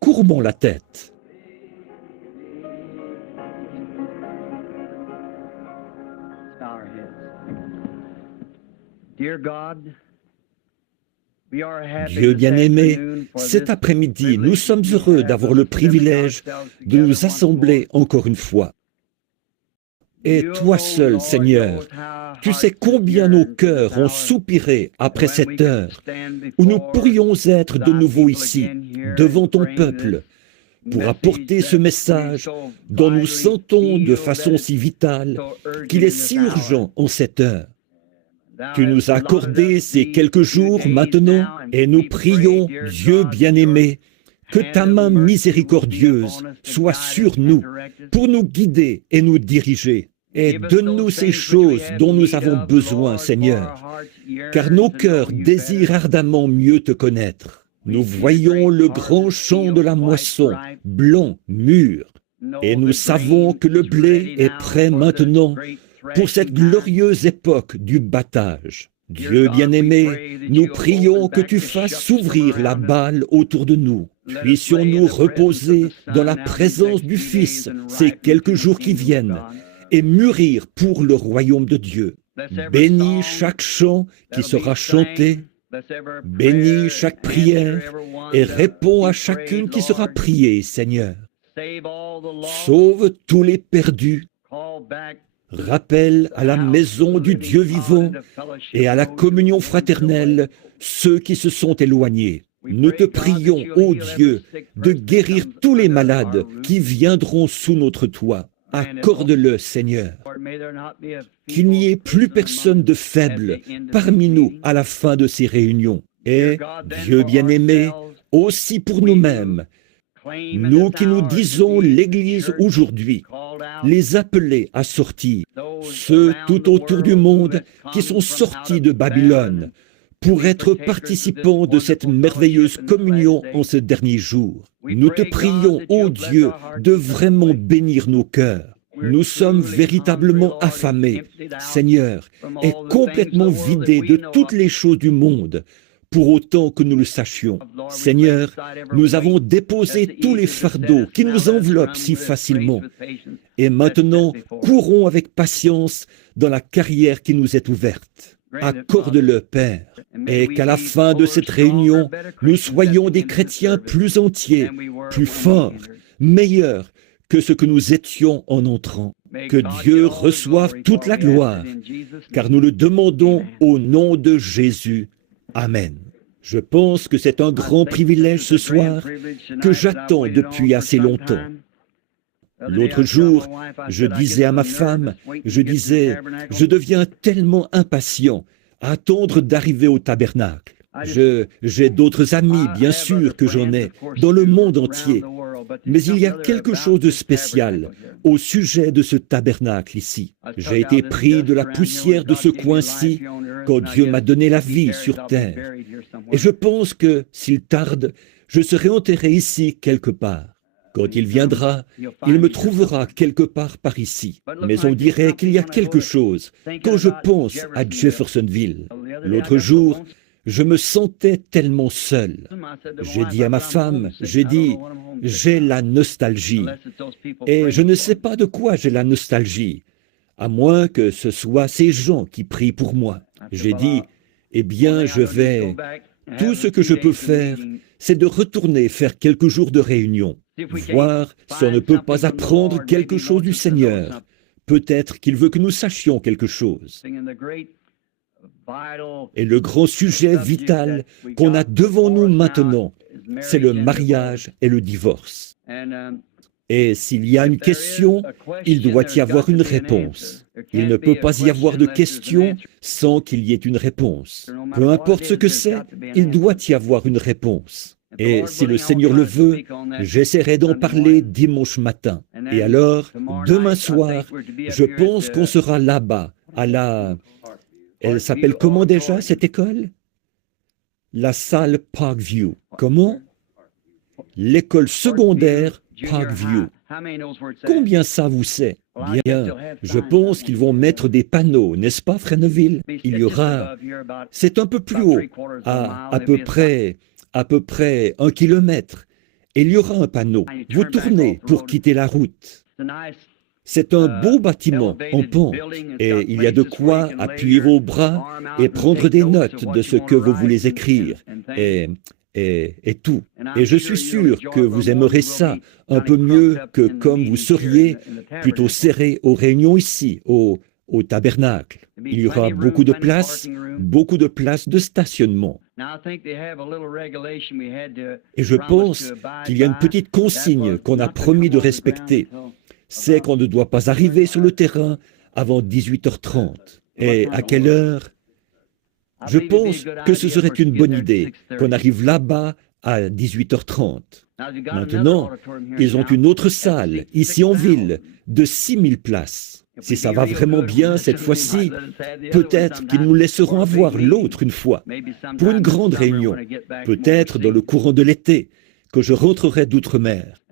courbons la tête. Dieu bien-aimé, cet après-midi, nous sommes heureux d'avoir le privilège de nous assembler encore une fois. Et toi seul, Seigneur, tu sais combien nos cœurs ont soupiré après cette heure où nous pourrions être de nouveau ici, devant ton peuple, pour apporter ce message dont nous sentons de façon si vitale qu'il est si urgent en cette heure. Tu nous as accordé ces quelques jours maintenant et nous prions, Dieu bien-aimé, que ta main miséricordieuse soit sur nous pour nous guider et nous diriger. Et donne-nous ces choses dont nous avons besoin, Seigneur, car nos cœurs désirent ardemment mieux te connaître. Nous voyons le grand champ de la moisson, blanc, mûr, et nous savons que le blé est prêt maintenant pour cette glorieuse époque du battage. Dieu bien-aimé, nous prions que tu fasses s'ouvrir la balle autour de nous. Puissions-nous reposer dans la présence du Fils ces quelques jours qui viennent et mûrir pour le royaume de Dieu. Bénis chaque chant qui sera chanté, bénis chaque prière et réponds à chacune qui sera priée, Seigneur. Sauve tous les perdus. Rappelle à la maison du Dieu vivant et à la communion fraternelle ceux qui se sont éloignés. Nous te prions, ô Dieu, de guérir tous les malades qui viendront sous notre toit. Accorde-le, Seigneur. Qu'il n'y ait plus personne de faible parmi nous à la fin de ces réunions. Et, Dieu bien-aimé, aussi pour nous-mêmes, nous qui nous disons l'Église aujourd'hui, les appeler à sortir, ceux tout autour du monde qui sont sortis de Babylone, pour être participants de cette merveilleuse communion en ce dernier jour. Nous te prions, ô Dieu, de vraiment bénir nos cœurs. Nous sommes véritablement affamés, Seigneur, et complètement vidés de toutes les choses du monde, pour autant que nous le sachions. Seigneur, nous avons déposé tous les fardeaux qui nous enveloppent si facilement. Et maintenant, courons avec patience dans la carrière qui nous est ouverte. Accorde-le, Père, et qu'à la fin de cette réunion, nous soyons des chrétiens plus entiers, plus forts, meilleurs que ce que nous étions en entrant. Que Dieu reçoive toute la gloire, car nous le demandons au nom de Jésus. Amen. Je pense que c'est un grand privilège ce soir que j'attends depuis assez longtemps. L'autre jour, je disais à ma femme, je deviens tellement impatient à attendre d'arriver au tabernacle. J'ai d'autres amis, bien sûr que j'en ai, dans le monde entier. Mais il y a quelque chose de spécial au sujet de ce tabernacle ici. J'ai été pris de la poussière de ce coin-ci quand Dieu m'a donné la vie sur terre. Et je pense que, s'il tarde, je serai enterré ici quelque part. Quand il viendra, il me trouvera quelque part par ici. Mais on dirait qu'il y a quelque chose quand je pense à Jeffersonville. L'autre jour, je me sentais tellement seul. J'ai dit à ma femme, j'ai la nostalgie. Et je ne sais pas de quoi j'ai la nostalgie, à moins que ce soit ces gens qui prient pour moi. J'ai dit, eh bien, tout ce que je peux faire, c'est de retourner faire quelques jours de réunion, voir si on ne peut pas apprendre quelque chose du Seigneur. Peut-être qu'il veut que nous sachions quelque chose. Et le grand sujet vital qu'on a devant nous maintenant, c'est le mariage et le divorce. Et s'il y a une question, il doit y avoir une réponse. Il ne peut pas y avoir de question sans qu'il y ait une réponse. Peu importe ce que c'est, il doit y avoir une réponse. Et si le Seigneur le veut, j'essaierai d'en parler dimanche matin. Et alors, demain soir, je pense qu'on sera là-bas, Elle s'appelle comment déjà, cette école? La salle Parkview. Comment? L'école secondaire Parkview. Combien ça vous sait? Bien, je pense qu'ils vont mettre des panneaux, n'est-ce pas, Fresneville? Il y aura... C'est un peu plus haut, à peu près 1 kilomètre. et il y aura un panneau. Vous tournez pour quitter la route. C'est un beau bâtiment en pente et il y a de quoi appuyer vos bras et prendre des notes de ce que vous voulez écrire et tout. Et je suis sûr que vous aimerez ça un peu mieux que comme vous seriez plutôt serré aux réunions ici, au tabernacle. Il y aura beaucoup de places de stationnement. Et je pense qu'il y a une petite consigne qu'on a promis de respecter. C'est qu'on ne doit pas arriver sur le terrain avant 18h30. Et à quelle heure? Je pense que ce serait une bonne idée qu'on arrive là-bas à 18h30. Maintenant, ils ont une autre salle, ici en ville, de 6000 places. Si ça va vraiment bien cette fois-ci, peut-être qu'ils nous laisseront avoir l'autre une fois, pour une grande réunion, peut-être dans le courant de l'été, que je rentrerai d'outre-mer.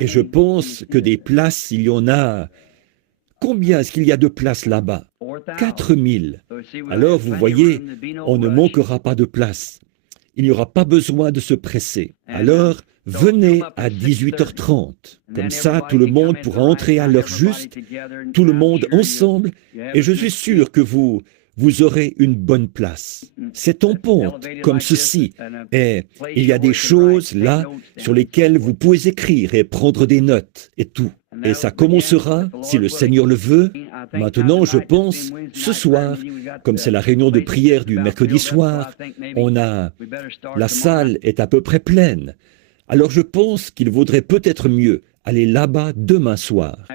Et je pense que des places, il y en a... Combien est-ce qu'il y a de places là-bas? 4000. Alors, vous voyez, on ne manquera pas de place. Il n'y aura pas besoin de se presser. Alors, venez à 18h30. Comme ça, tout le monde pourra entrer à l'heure juste, tout le monde ensemble, et je suis sûr que vous aurez une bonne place. C'est en pente, comme ceci, et il y a des choses là sur lesquelles vous pouvez écrire et prendre des notes et tout. Et ça commencera, si le Seigneur le veut, maintenant, je pense, ce soir, comme c'est la réunion de prière du mercredi soir, la salle est à peu près pleine. Alors je pense qu'il vaudrait peut-être mieux aller là-bas demain soir.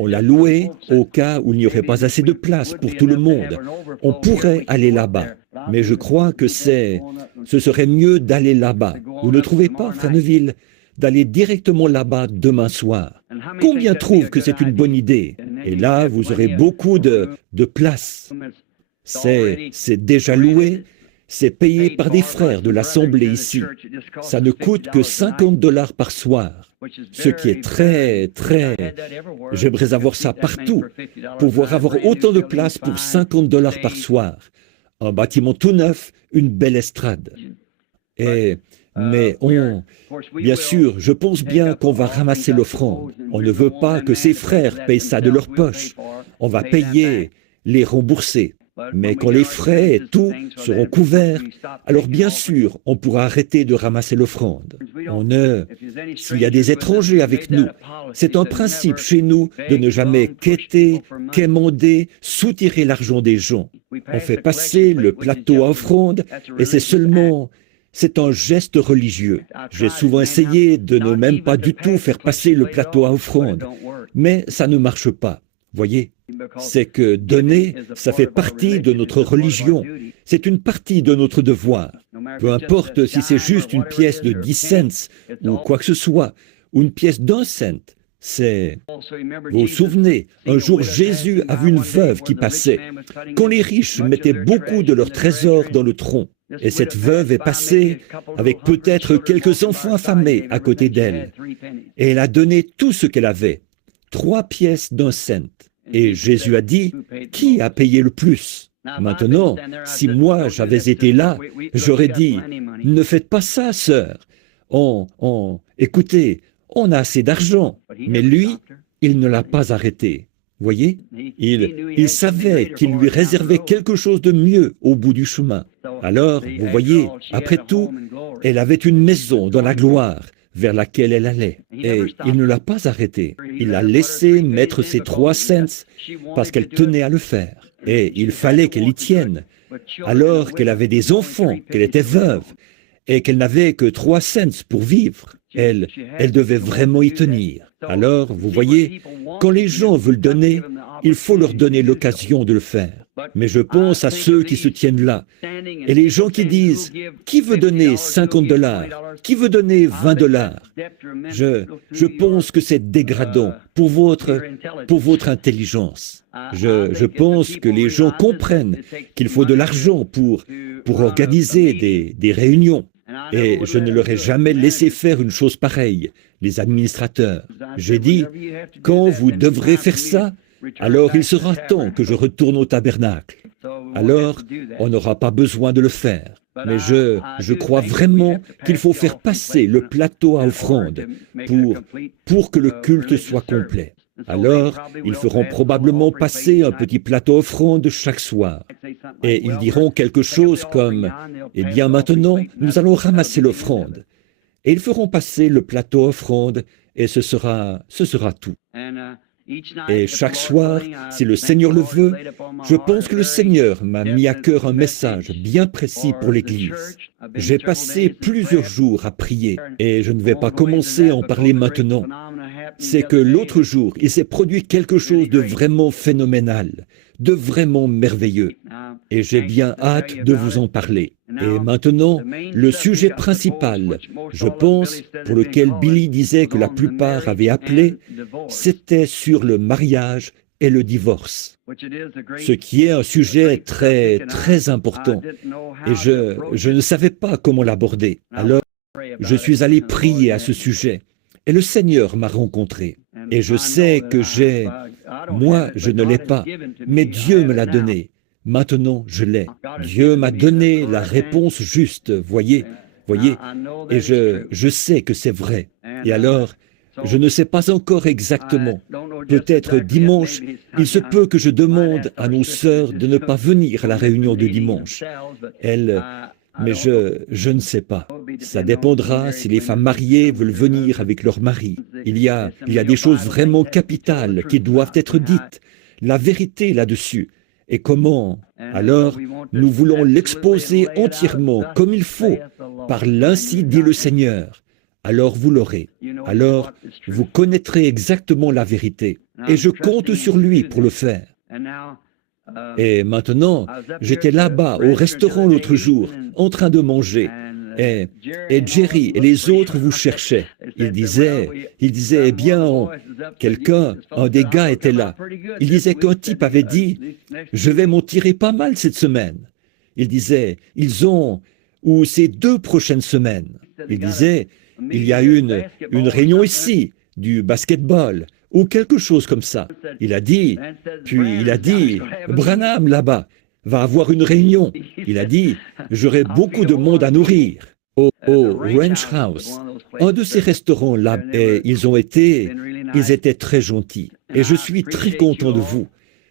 On l'a loué au cas où il n'y aurait pas assez de place pour tout le monde. On pourrait aller là-bas, mais je crois que ce serait mieux d'aller là-bas. Vous ne trouvez pas, Frère Neville, d'aller directement là-bas demain soir? Combien trouvent que c'est une bonne idée? Et là, vous aurez beaucoup de place. C'est déjà loué. C'est payé par des frères de l'Assemblée ici. Ça ne coûte que $50 par soir, ce qui est très... J'aimerais avoir ça partout, pouvoir avoir autant de place pour $50 par soir. Un bâtiment tout neuf, une belle estrade. Mais bien sûr, je pense bien qu'on va ramasser l'offrande. On ne veut pas que ses frères payent ça de leur poche. On va payer, les rembourser. Mais quand les frais et tout seront couverts, alors bien sûr, on pourra arrêter de ramasser l'offrande. S'il y a des étrangers avec nous, c'est un principe chez nous de ne jamais quêter, quémander, soutirer l'argent des gens. On fait passer le plateau à offrande et c'est un geste religieux. J'ai souvent essayé de ne même pas du tout faire passer le plateau à offrande, mais ça ne marche pas. Voyez, c'est que donner, ça fait partie de notre religion. C'est une partie de notre devoir. Peu importe si c'est juste une pièce de 10 cents ou quoi que ce soit, ou une pièce d'1 cent. Vous vous souvenez, un jour Jésus a vu une veuve qui passait, quand les riches mettaient beaucoup de leurs trésors dans le tronc. Et cette veuve est passée avec peut-être quelques enfants affamés à côté d'elle. Et elle a donné tout ce qu'elle avait, 3 pièces d'1 cent. Et Jésus a dit, qui a payé le plus? Maintenant, si moi j'avais été là, j'aurais dit, ne faites pas ça, sœur. Écoutez, on a assez d'argent. Mais lui, il ne l'a pas arrêté. Voyez, il savait qu'il lui réservait quelque chose de mieux au bout du chemin. Alors, vous voyez, après tout, elle avait une maison dans la gloire vers laquelle elle allait. Et il ne l'a pas arrêtée. Il l'a laissé mettre ses 3 cents parce qu'elle tenait à le faire. Et il fallait qu'elle y tienne, alors qu'elle avait des enfants, qu'elle était veuve, et qu'elle n'avait que 3 cents pour vivre. Elle devait vraiment y tenir. Alors, vous voyez, quand les gens veulent donner, il faut leur donner l'occasion de le faire. Mais je pense à ceux qui se tiennent là. Et les gens qui disent, qui veut donner $50? Qui veut donner $20? Je pense que c'est dégradant pour votre intelligence. Je pense que les gens comprennent qu'il faut de l'argent pour organiser des réunions. Et je ne leur ai jamais laissé faire une chose pareille, les administrateurs. J'ai dit, quand vous devrez faire ça, alors il sera temps que je retourne au tabernacle. Alors, on n'aura pas besoin de le faire. Mais je crois vraiment qu'il faut faire passer le plateau à offrande pour que le culte soit complet. Alors, ils feront probablement passer un petit plateau offrande chaque soir. Et ils diront quelque chose comme « Eh bien maintenant, nous allons ramasser l'offrande ». Et ils feront passer le plateau offrande et ce sera tout. Et chaque soir, si le Seigneur le veut, je pense que le Seigneur m'a mis à cœur un message bien précis pour l'Église. J'ai passé plusieurs jours à prier et je ne vais pas commencer à en parler maintenant. C'est que l'autre jour, il s'est produit quelque chose de vraiment phénoménal, de vraiment merveilleux. Et j'ai bien hâte de vous en parler. Et maintenant, le sujet principal, je pense, pour lequel Billy disait que la plupart avaient appelé, c'était sur le mariage et le divorce. Ce qui est un sujet très, très important. Et je ne savais pas comment l'aborder. Alors, je suis allé prier à ce sujet. Et le Seigneur m'a rencontré. Et je sais que moi, je ne l'ai pas, mais Dieu me l'a donné. Maintenant, je l'ai. Dieu m'a donné la réponse juste, voyez. Et je sais que c'est vrai. Et alors, je ne sais pas encore exactement. Peut-être dimanche, il se peut que je demande à nos sœurs de ne pas venir à la réunion de dimanche. Mais je ne sais pas. Ça dépendra si les femmes mariées veulent venir avec leur mari. Il y a des choses vraiment capitales qui doivent être dites. La vérité là-dessus. Et comment? Alors, nous voulons l'exposer entièrement comme il faut, par l'ainsi dit le Seigneur. Alors vous l'aurez. Alors, vous connaîtrez exactement la vérité. Et je compte sur lui pour le faire. Et maintenant, j'étais là-bas au restaurant l'autre jour, en train de manger. Et Jerry et les autres vous cherchaient. Ils disaient, eh bien, un des gars était là. Il disait qu'un type avait dit, je vais m'en tirer pas mal cette semaine. Il disait, ou ces 2 prochaines semaines. Il disait, il y a une réunion ici, du basketball, ou quelque chose comme ça. Il a dit, Branham là-bas va avoir une réunion. Il a dit, j'aurai beaucoup de monde à nourrir au Ranch House, un de ces restaurants là, et ils étaient très gentils. Et je suis très content de vous,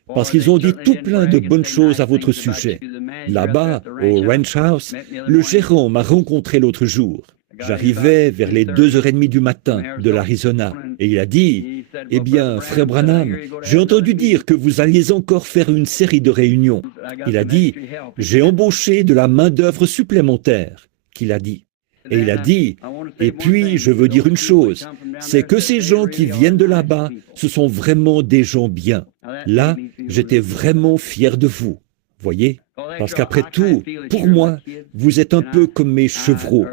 parce qu'ils ont dit tout plein de bonnes choses à votre sujet. Là-bas, au Ranch House, le gérant m'a rencontré l'autre jour. J'arrivais vers les 2h30 du matin de l'Arizona, et il a dit, eh bien, frère Branham, j'ai entendu dire que vous alliez encore faire une série de réunions. Il a dit, j'ai embauché de la main-d'œuvre supplémentaire, qu'il a dit. Et il a dit, et puis je veux dire une chose, c'est que ces gens qui viennent de là-bas, ce sont vraiment des gens bien. Là, j'étais vraiment fier de vous, voyez? Parce qu'après tout, pour moi, vous êtes un peu comme mes chevreaux.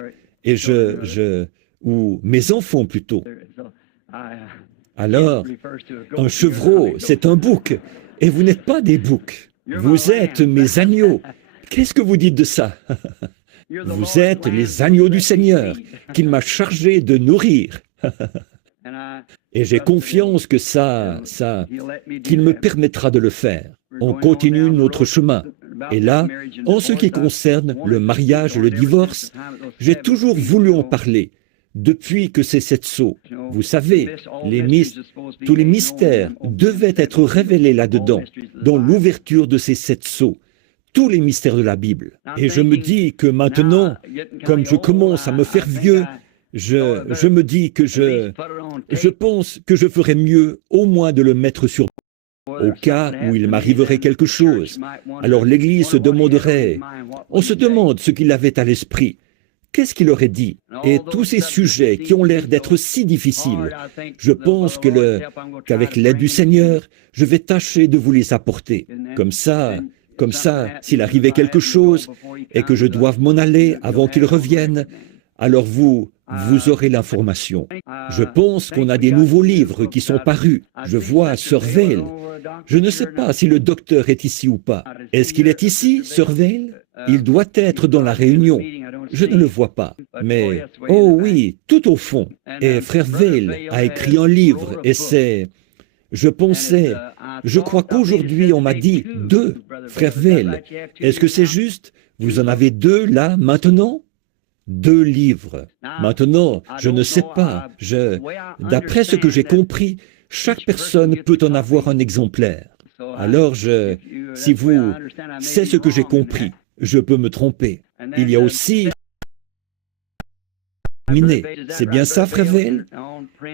Et ou mes enfants plutôt. Alors, un chevreau, c'est un bouc, et vous n'êtes pas des boucs. Vous êtes mes agneaux. Qu'est-ce que vous dites de ça? Vous êtes les agneaux du Seigneur, qu'il m'a chargé de nourrir. Et j'ai confiance que qu'il me permettra de le faire. On continue notre chemin. Et là, en ce qui concerne le mariage et le divorce, j'ai toujours voulu en parler, depuis que c'est cette sceau. Vous savez, tous les mystères devaient être révélés là-dedans, dans l'ouverture de ces 7 sceaux, tous les mystères de la Bible. Et je me dis que maintenant, comme je commence à me faire vieux, je me dis que je pense que je ferais mieux au moins de le mettre sur au cas où il m'arriverait quelque chose. Alors l'Église se demanderait, on se demande ce qu'il avait à l'esprit. Qu'est-ce qu'il aurait dit? Et tous ces sujets qui ont l'air d'être si difficiles, je pense qu'avec l'aide du Seigneur, je vais tâcher de vous les apporter. Comme ça, s'il arrivait quelque chose et que je doive m'en aller avant qu'il revienne, alors vous aurez l'information. Je pense qu'on a des nouveaux livres qui sont parus. Je vois Sir Vail. Je ne sais pas si le docteur est ici ou pas. Est-ce qu'il est ici, Sir Vail? Il doit être dans la réunion. Je ne le vois pas. Mais, oh oui, tout au fond. Et frère Vail a écrit un livre et c'est... Je crois qu'aujourd'hui on m'a dit 2, frère Vail. Est-ce que c'est juste? Vous en avez 2 là, maintenant? 2 livres. Maintenant, je ne sais pas. D'après ce que j'ai compris, chaque personne peut en avoir un exemplaire. Alors, si vous... C'est ce que j'ai compris. Je peux me tromper. Il y a aussi... C'est bien ça, frère Vail?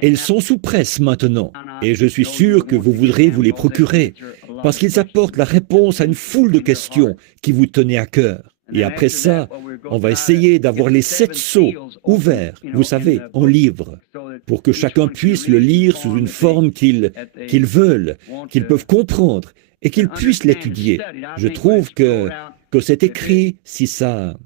Elles sont sous presse maintenant. Et je suis sûr que vous voudrez vous les procurer, parce qu'ils apportent la réponse à une foule de questions qui vous tenaient à cœur. Et après ça, on va essayer d'avoir les 7 sceaux ouverts, vous savez, en livre, pour que chacun puisse le lire sous une forme qu'ils veulent, qu'ils peuvent comprendre et qu'ils puissent l'étudier. Je trouve que c'est écrit, si ça...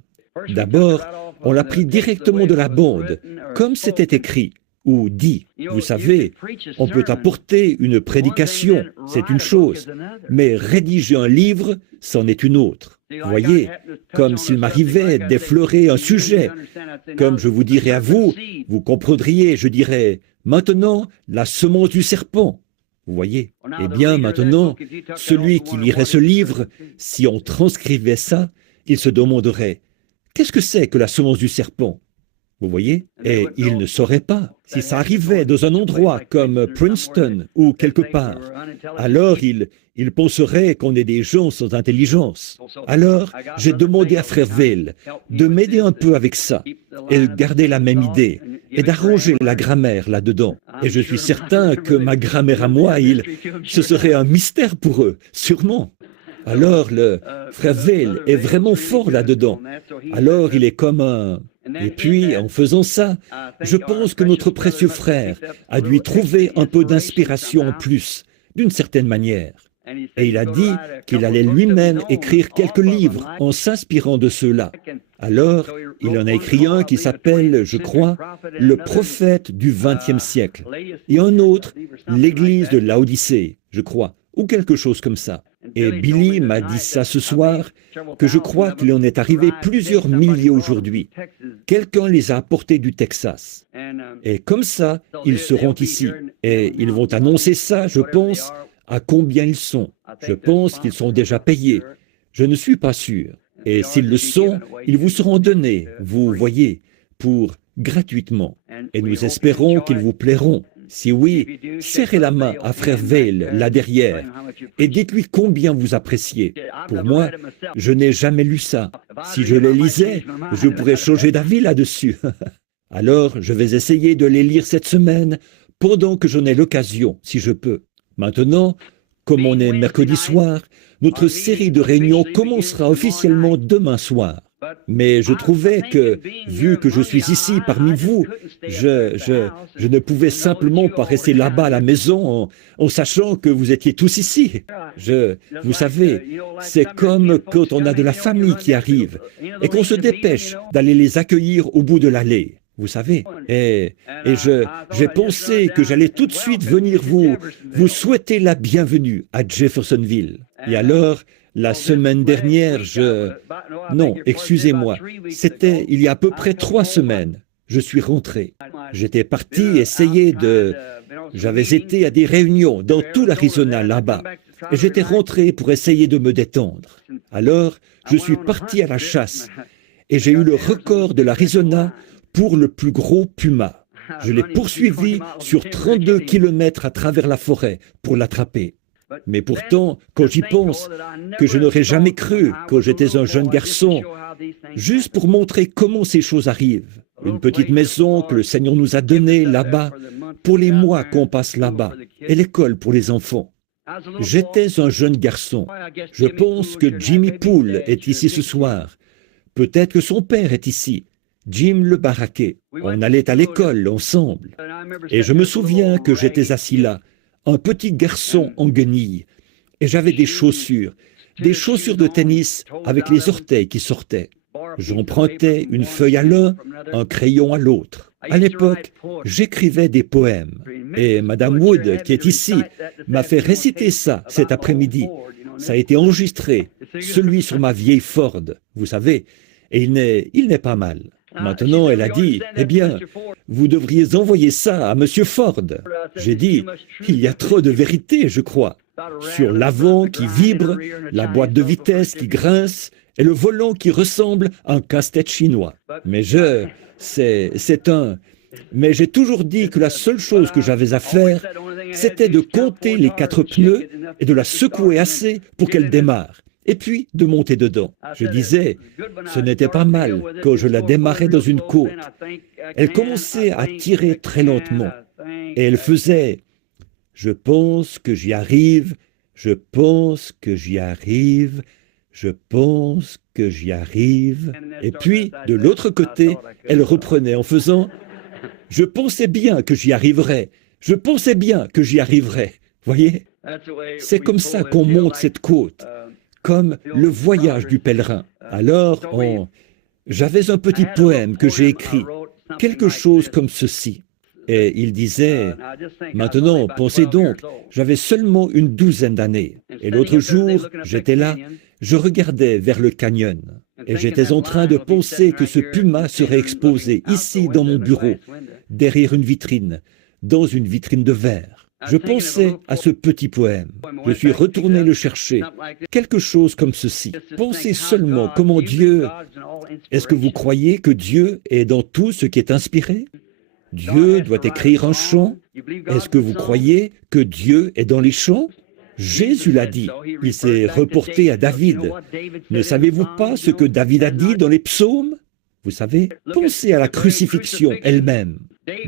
D'abord, on l'a pris directement de la bande, comme c'était écrit, ou dit. Vous savez, on peut apporter une prédication, c'est une chose, mais rédiger un livre, c'en est une autre. Vous voyez, comme s'il m'arrivait d'effleurer un sujet, comme je vous dirais à vous, vous comprendriez, je dirais, maintenant, la semence du serpent. Vous voyez? Eh bien, maintenant, celui qui lirait ce livre, si on transcrivait ça, il se demanderait, qu'est-ce que c'est que la semence du serpent? Vous voyez? Et il ne saurait pas. Si ça arrivait dans un endroit comme Princeton ou quelque part, alors il penserait qu'on est des gens sans intelligence. Alors, j'ai demandé à frère Vail de m'aider un peu avec ça, et de garder la même idée, et d'arranger la grammaire là-dedans. Et je suis certain que ma grammaire à moi, ce serait un mystère pour eux, sûrement. Alors, le frère Vail est vraiment fort là-dedans. Alors, il est comme un... Et puis, en faisant ça, je pense que notre précieux frère a dû y trouver un peu d'inspiration en plus, d'une certaine manière. Et il a dit qu'il allait lui-même écrire quelques livres en s'inspirant de ceux-là. Alors, il en a écrit un qui s'appelle, je crois, « Le prophète du XXe siècle » et un autre, « L'église de Laodicée », je crois, ou quelque chose comme ça. Et Billy m'a dit ça ce soir, que je crois qu'il en est arrivé plusieurs milliers aujourd'hui. Quelqu'un les a apportés du Texas. Et comme ça, ils seront ici. Et ils vont annoncer ça, je pense, à combien ils sont. Je pense qu'ils sont déjà payés. Je ne suis pas sûr. Et s'ils le sont, ils vous seront donnés, vous voyez, pour gratuitement. Et nous espérons qu'ils vous plairont. Si oui, serrez la main à frère Vail, là derrière, et dites-lui combien vous appréciez. Pour moi, je n'ai jamais lu ça. Si je les lisais, je pourrais changer d'avis là-dessus. Alors, je vais essayer de les lire cette semaine, pendant que j'en ai l'occasion, si je peux. Maintenant, comme on est mercredi soir, notre série de réunions commencera officiellement demain soir. Mais je trouvais que, vu que je suis ici parmi vous, je ne pouvais simplement pas rester là-bas à la maison en sachant que vous étiez tous ici. Vous savez, c'est comme quand on a de la famille qui arrive et qu'on se dépêche d'aller les accueillir au bout de l'allée. Vous savez, et j'ai pensé que j'allais tout de suite venir vous souhaiter la bienvenue à Jeffersonville. Et alors, la semaine dernière, Non, excusez-moi, c'était il y a à peu près 3 semaines. Je suis rentré. J'étais parti essayer J'avais été à des réunions dans tout l'Arizona là-bas. Et j'étais rentré pour essayer de me détendre. Alors, je suis parti à la chasse. Et j'ai eu le record de l'Arizona pour le plus gros puma. Je l'ai poursuivi sur 32 kilomètres à travers la forêt pour l'attraper. Mais pourtant, quand j'y pense, que je n'aurais jamais cru quand j'étais un jeune garçon, juste pour montrer comment ces choses arrivent. Une petite maison que le Seigneur nous a donnée là-bas, pour les mois qu'on passe là-bas, et l'école pour les enfants. J'étais un jeune garçon. Je pense que Jimmy Poole est ici ce soir. Peut-être que son père est ici. Jim le baraquet. On allait à l'école ensemble. Et je me souviens que j'étais assis là, un petit garçon en guenilles, et j'avais des chaussures de tennis avec les orteils qui sortaient. J'empruntais une feuille à l'un, un crayon à l'autre. À l'époque, j'écrivais des poèmes, et Madame Wood, qui est ici, m'a fait réciter ça cet après-midi. Ça a été enregistré, celui sur ma vieille Ford, vous savez, et il n'est pas mal. Maintenant, elle a dit, « Eh bien, vous devriez envoyer ça à Monsieur Ford. » J'ai dit, « Il y a trop de vérité, je crois, sur l'avant qui vibre, la boîte de vitesse qui grince et le volant qui ressemble à un casse-tête chinois. Mais mais j'ai toujours dit que la seule chose que j'avais à faire, c'était de compter les 4 pneus et de la secouer assez pour qu'elle démarre, et puis de monter dedans. Je disais, ce n'était pas mal quand je la démarrais dans une côte. Elle commençait à tirer très lentement, et elle faisait « Je pense que j'y arrive, je pense que j'y arrive, je pense que j'y arrive. » Et puis, de l'autre côté, elle reprenait en faisant « Je pensais bien que j'y arriverais, je pensais bien que j'y arriverais. » Voyez, c'est comme ça qu'on monte cette côte, comme le voyage du pèlerin. Alors, j'avais un petit poème que j'ai écrit, quelque chose comme ceci. Et il disait, maintenant, pensez donc, j'avais seulement une 12aine d'années. Et l'autre jour, j'étais là, je regardais vers le canyon. Et j'étais en train de penser que ce puma serait exposé ici dans mon bureau, derrière une vitrine, dans une vitrine de verre. Je pensais à ce petit poème. Je suis retourné le chercher. Quelque chose comme ceci. Pensez seulement comment Dieu... Est-ce que vous croyez que Dieu est dans tout ce qui est inspiré? Dieu doit écrire un chant. Est-ce que vous croyez que Dieu est dans les chants? Jésus l'a dit. Il s'est reporté à David. Ne savez-vous pas ce que David a dit dans les psaumes? Vous savez, pensez à la crucifixion elle-même.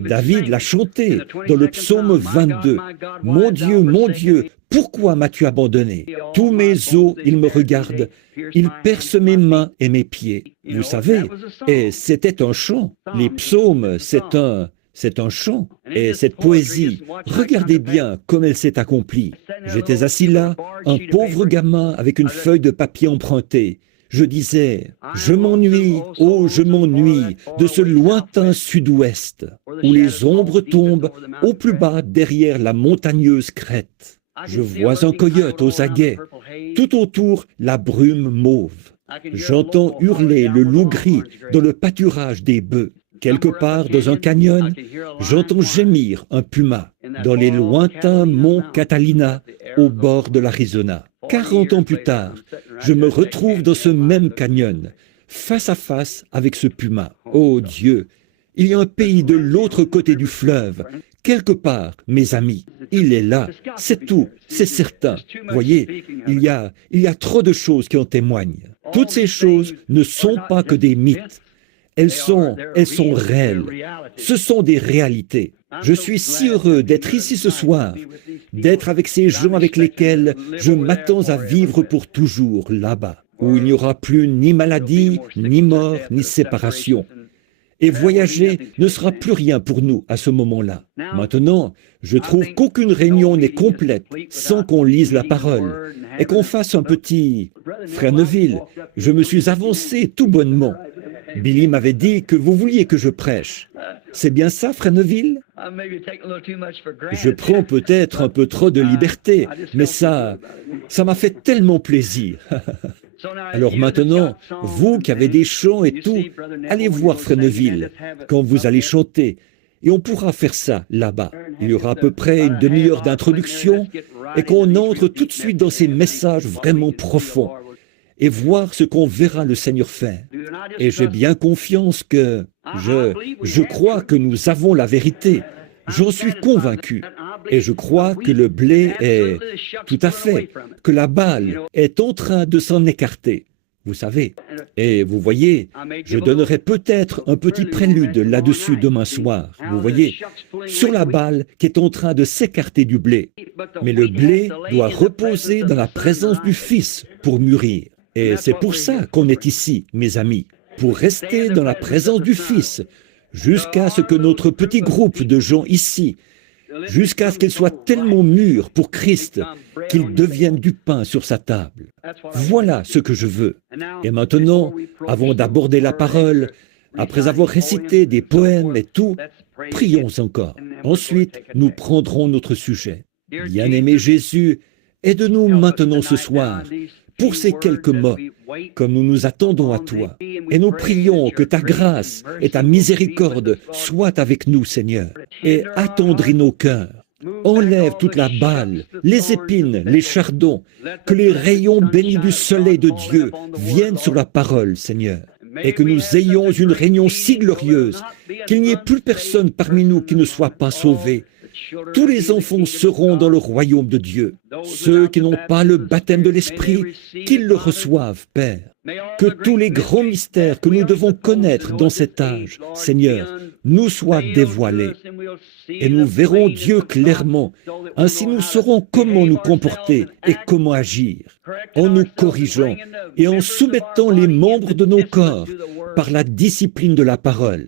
David l'a chanté dans le psaume 22. « Mon Dieu, pourquoi m'as-tu abandonné? Tous mes os, ils me regardent. Ils percent mes mains et mes pieds. » Vous savez, et c'était un chant. Les psaumes, c'est un chant. Et cette poésie, regardez bien comme elle s'est accomplie. J'étais assis là, un pauvre gamin avec une feuille de papier empruntée. Je disais, je m'ennuie, oh je m'ennuie de ce lointain sud-ouest, où les ombres tombent au plus bas derrière la montagneuse crête. Je vois un coyote aux aguets, tout autour la brume mauve. J'entends hurler le loup gris dans le pâturage des bœufs. Quelque part dans un canyon, j'entends gémir un puma dans les lointains monts Catalina au bord de l'Arizona. 40 ans plus tard, je me retrouve dans ce même canyon, face à face avec ce puma. Oh Dieu, il y a un pays de l'autre côté du fleuve, quelque part, mes amis. Il est là, c'est tout, c'est certain. Voyez, il y a trop de choses qui en témoignent. Toutes ces choses ne sont pas que des mythes. Elles sont réelles. Ce sont des réalités. Je suis si heureux d'être ici ce soir, d'être avec ces gens avec lesquels je m'attends à vivre pour toujours là-bas, où il n'y aura plus ni maladie, ni mort, ni séparation. Et voyager ne sera plus rien pour nous à ce moment-là. Maintenant, je trouve qu'aucune réunion n'est complète sans qu'on lise la parole et qu'on fasse un petit... Frère Neville, je me suis avancé tout bonnement. Billy m'avait dit que vous vouliez que je prêche. C'est bien ça, Frère Neville? Je prends peut-être un peu trop de liberté, mais ça m'a fait tellement plaisir. Alors maintenant, vous qui avez des chants et tout, allez voir Frère Neville quand vous allez chanter. Et on pourra faire ça là-bas. Il y aura à peu près une demi-heure d'introduction et qu'on entre tout de suite dans ces messages vraiment profonds et voir ce qu'on verra le Seigneur faire. Et j'ai bien confiance que je crois que nous avons la vérité. J'en suis convaincu. Et je crois que le blé est, tout à fait, que la balle est en train de s'en écarter. Vous savez. Et vous voyez, je donnerai peut-être un petit prélude là-dessus demain soir. Vous voyez, sur la balle qui est en train de s'écarter du blé. Mais le blé doit reposer dans la présence du Fils pour mûrir. Et c'est pour ça qu'on est ici, mes amis, pour rester dans la présence du Fils, jusqu'à ce que notre petit groupe de gens ici, jusqu'à ce qu'il soit tellement mûr pour Christ, qu'il devienne du pain sur sa table. Voilà ce que je veux. Et maintenant, avant d'aborder la parole, après avoir récité des poèmes et tout, prions encore. Ensuite, nous prendrons notre sujet. Bien-aimé Jésus, aide-nous maintenant ce soir, pour ces quelques mots, comme nous nous attendons à toi. Et nous prions que ta grâce et ta miséricorde soient avec nous, Seigneur, et attendris nos cœurs. Enlève toute la balle, les épines, les chardons, que les rayons bénis du soleil de Dieu viennent sur la parole, Seigneur, et que nous ayons une réunion si glorieuse qu'il n'y ait plus personne parmi nous qui ne soit pas sauvé. Tous les enfants seront dans le royaume de Dieu. Ceux qui n'ont pas le baptême de l'Esprit, qu'ils le reçoivent, Père. Que tous les grands mystères que nous devons connaître dans cet âge, Seigneur, nous soient dévoilés. Et nous verrons Dieu clairement. Ainsi nous saurons comment nous comporter et comment agir, en nous corrigeant et en soumettant les membres de nos corps par la discipline de la parole,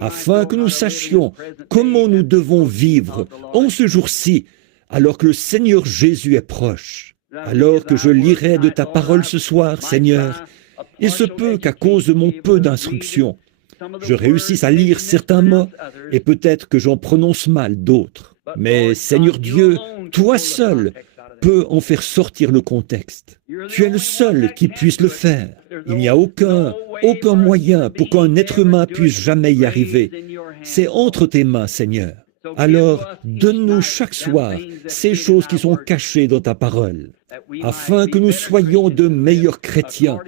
afin que nous sachions comment nous devons vivre en ce jour-ci, alors que le Seigneur Jésus est proche. Alors que je lirai de ta parole ce soir, Seigneur, il se peut qu'à cause de mon peu d'instruction, je réussisse à lire certains mots et peut-être que j'en prononce mal d'autres. Mais Seigneur Dieu, toi seul peux en faire sortir le contexte. Tu es le seul qui puisse le faire. Il n'y a aucun moyen pour qu'un être humain puisse jamais y arriver. C'est entre tes mains, Seigneur. Alors, donne-nous chaque soir ces choses qui sont cachées dans ta parole, afin que nous soyons de meilleurs chrétiens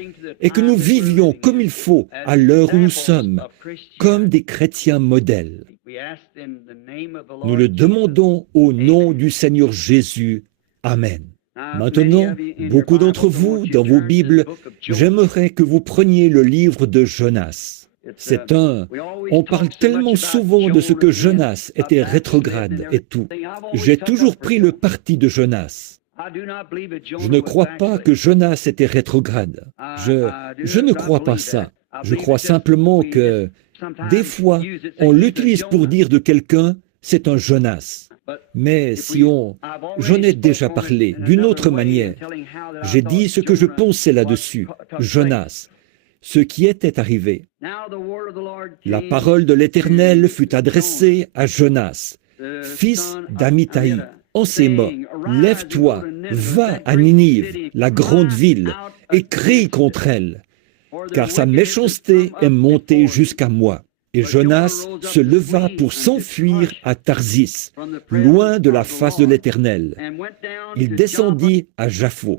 et que nous vivions comme il faut à l'heure où nous sommes, comme des chrétiens modèles. Nous le demandons au nom du Seigneur Jésus. Amen. Maintenant, beaucoup d'entre vous, dans vos Bibles, j'aimerais que vous preniez le livre de Jonas. On parle tellement souvent de ce que Jonas était rétrograde et tout. J'ai toujours pris le parti de Jonas. Je ne crois pas que Jonas était rétrograde. Je ne crois pas ça. Je crois simplement que, des fois, on l'utilise pour dire de quelqu'un, c'est un Jonas. Mais j'en ai déjà parlé d'une autre manière. J'ai dit ce que je pensais là-dessus, Jonas, ce qui était arrivé. La parole de l'Éternel fut adressée à Jonas, fils d'Amittai, en ces mots: « Lève-toi, va à Ninive, la grande ville, et crie contre elle, car sa méchanceté est montée jusqu'à moi. » Et Jonas se leva pour s'enfuir à Tarsis, loin de la face de l'Éternel. Il descendit à Jaffo,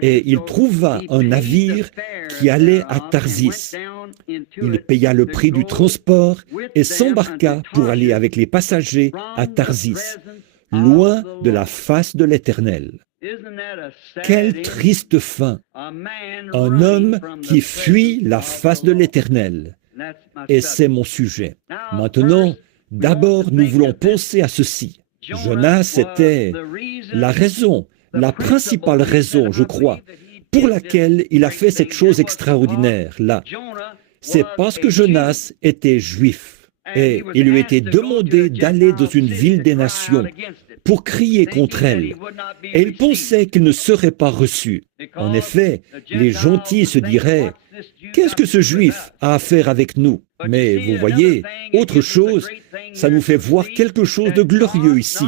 et il trouva un navire qui allait à Tarsis. Il paya le prix du transport et s'embarqua pour aller avec les passagers à Tarsis, loin de la face de l'Éternel. Quelle triste fin! Un homme qui fuit la face de l'Éternel. Et c'est mon sujet. Maintenant, d'abord, nous voulons penser à ceci. Jonas était la raison, la principale raison, je crois, pour laquelle il a fait cette chose extraordinaire là. C'est parce que Jonas était juif. Et il lui était demandé d'aller dans une ville des nations pour crier contre elle. Et il pensait qu'il ne serait pas reçu. En effet, les gentils se diraient: « Qu'est-ce que ce juif a à faire avec nous ?» Mais vous voyez, autre chose, ça nous fait voir quelque chose de glorieux ici.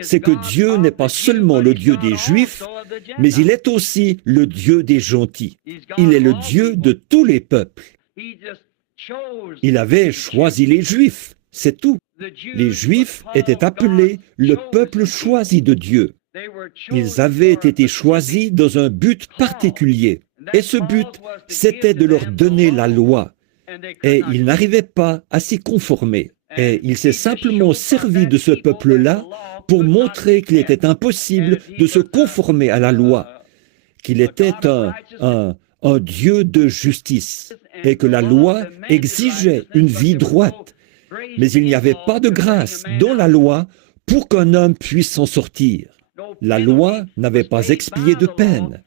C'est que Dieu n'est pas seulement le Dieu des Juifs, mais il est aussi le Dieu des gentils. Il est le Dieu de tous les peuples. Il avait choisi les Juifs, c'est tout. Les Juifs étaient appelés le peuple choisi de Dieu. Ils avaient été choisis dans un but particulier. Et ce but, c'était de leur donner la loi. Et ils n'arrivaient pas à s'y conformer. Et il s'est simplement servi de ce peuple-là pour montrer qu'il était impossible de se conformer à la loi, qu'il était un Dieu de justice, et que la loi exigeait une vie droite. Mais il n'y avait pas de grâce dans la loi pour qu'un homme puisse s'en sortir. La loi n'avait pas expié de peine,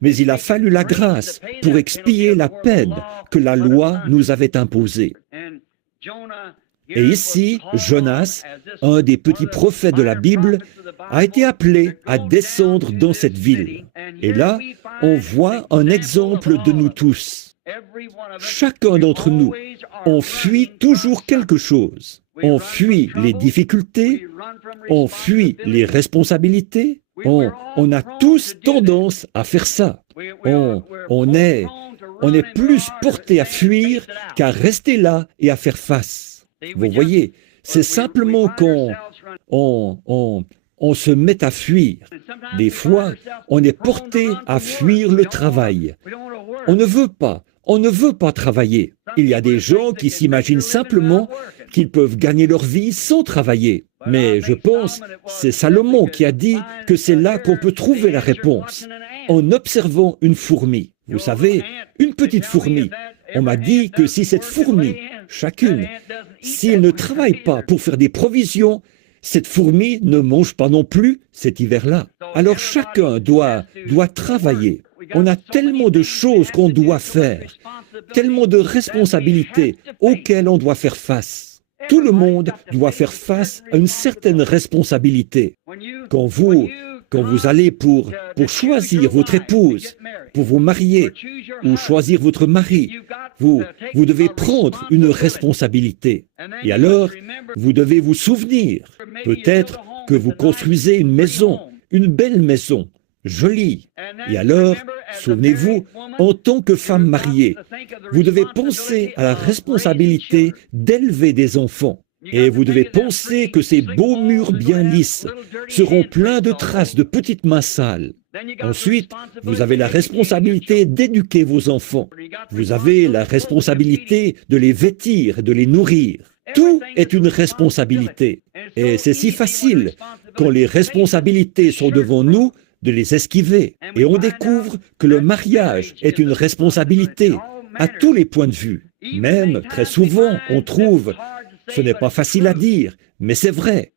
mais il a fallu la grâce pour expier la peine que la loi nous avait imposée. Et ici, Jonas, un des petits prophètes de la Bible, a été appelé à descendre dans cette ville. Et là, on voit un exemple de nous tous. Chacun d'entre nous, on fuit toujours quelque chose. On fuit les difficultés, on fuit les responsabilités. On a tous tendance à faire ça. On est plus porté à fuir qu'à rester là et à faire face. Vous voyez, c'est simplement qu'on se met à fuir. Des fois, on est porté à fuir le travail. On ne veut pas travailler. Il y a des gens qui s'imaginent simplement qu'ils peuvent gagner leur vie sans travailler. Mais je pense, c'est Salomon qui a dit que c'est là qu'on peut trouver la réponse, en observant une fourmi. Vous savez, une petite fourmi. On m'a dit que si cette fourmi, chacune, s'il ne travaille pas pour faire des provisions, cette fourmi ne mange pas non plus cet hiver-là. Alors chacun doit travailler. On a tellement de choses qu'on doit faire, tellement de responsabilités auxquelles on doit faire face. Tout le monde doit faire face à une certaine responsabilité. Quand vous allez pour choisir votre épouse, pour vous marier ou choisir votre mari, vous devez prendre une responsabilité. Et alors, vous devez vous souvenir, peut-être que vous construisez une maison, une belle maison, jolie. Et alors, souvenez-vous, en tant que femme mariée, vous devez penser à la responsabilité d'élever des enfants. Et vous devez penser que ces beaux murs bien lisses seront pleins de traces de petites mains sales. Ensuite, vous avez la responsabilité d'éduquer vos enfants. Vous avez la responsabilité de les vêtir, de les nourrir. Tout est une responsabilité. Et c'est si facile, quand les responsabilités sont devant nous, de les esquiver. Et on découvre que le mariage est une responsabilité à tous les points de vue. Même, très souvent, on trouve, ce n'est pas facile à dire, mais c'est vrai,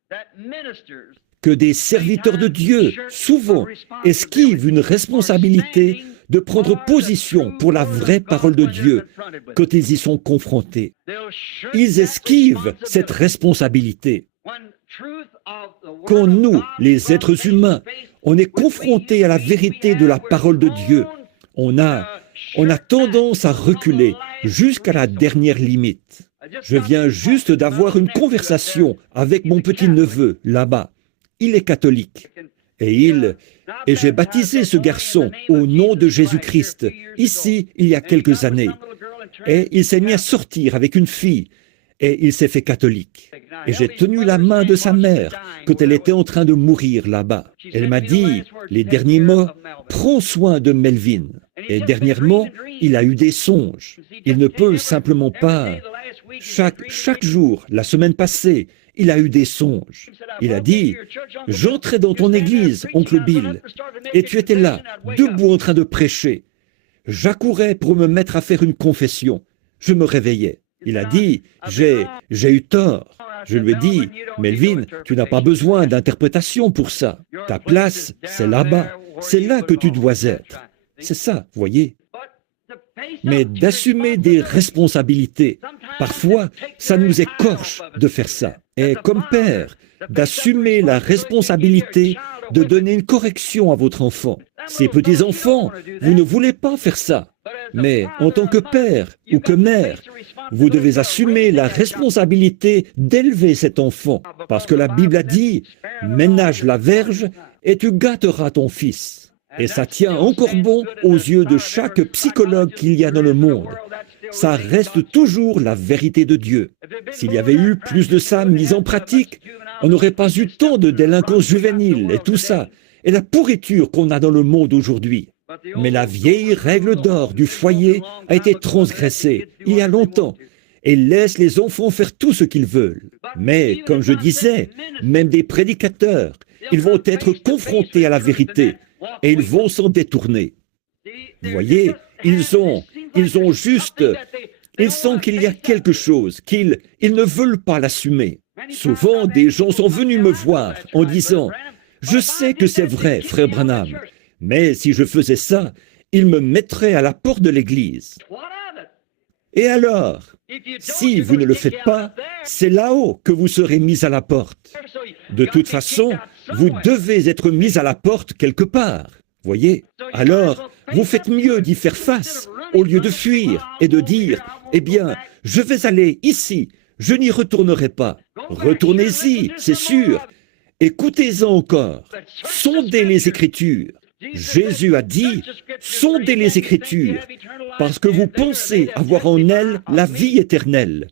que des serviteurs de Dieu, souvent, esquivent une responsabilité de prendre position pour la vraie parole de Dieu quand ils y sont confrontés. Ils esquivent cette responsabilité. Quand nous, les êtres humains, on est confrontés à la vérité de la parole de Dieu, on a tendance à reculer jusqu'à la dernière limite. Je viens juste d'avoir une conversation avec mon petit-neveu là-bas. Il est catholique. Et j'ai baptisé ce garçon au nom de Jésus-Christ, ici, il y a quelques années. Et il s'est mis à sortir avec une fille, et il s'est fait catholique. Et j'ai tenu la main de sa mère quand elle était en train de mourir là-bas. Elle m'a dit, les derniers mots, prends soin de Melvin. Et dernièrement, il a eu des songes. Il ne peut simplement pas. Chaque jour, la semaine passée, il a eu des songes. Il a dit, j'entrais dans ton église, oncle Bill, et tu étais là, debout en train de prêcher. J'accourais pour me mettre à faire une confession. Je me réveillais. Il a dit, j'ai eu tort. Je lui ai dit, Melvin, tu n'as pas besoin d'interprétation pour ça. Ta place, c'est là-bas. C'est là que tu dois être. C'est ça, voyez. Mais d'assumer des responsabilités, parfois, ça nous écorche de faire ça. Et comme père, d'assumer la responsabilité de donner une correction à votre enfant. Ces petits-enfants, vous ne voulez pas faire ça. Mais en tant que père ou que mère, vous devez assumer la responsabilité d'élever cet enfant. Parce que la Bible a dit, ménage la verge et tu gâteras ton fils. Et ça tient encore bon aux yeux de chaque psychologue qu'il y a dans le monde. Ça reste toujours la vérité de Dieu. S'il y avait eu plus de ça mis en pratique, on n'aurait pas eu tant de délinquance juvénile et tout ça, et la pourriture qu'on a dans le monde aujourd'hui. Mais la vieille règle d'or du foyer a été transgressée il y a longtemps et laisse les enfants faire tout ce qu'ils veulent. Mais, comme je disais, même des prédicateurs, ils vont être confrontés à la vérité et ils vont s'en détourner. Vous voyez, ils sentent qu'il y a quelque chose, qu'ils ne veulent pas l'assumer. Souvent, des gens sont venus me voir en disant « Je sais que c'est vrai, frère Branham, mais si je faisais ça, ils me mettraient à la porte de l'église. » Et alors, si vous ne le faites pas, c'est là-haut que vous serez mis à la porte. De toute façon, vous devez être mis à la porte quelque part. Voyez? Alors, vous faites mieux d'y faire face, au lieu de fuir et de dire « Eh bien, je vais aller ici, je n'y retournerai pas. » Retournez-y, c'est sûr. Écoutez-en encore. Sondez les Écritures. Jésus a dit « Sondez les Écritures, parce que vous pensez avoir en elles la vie éternelle.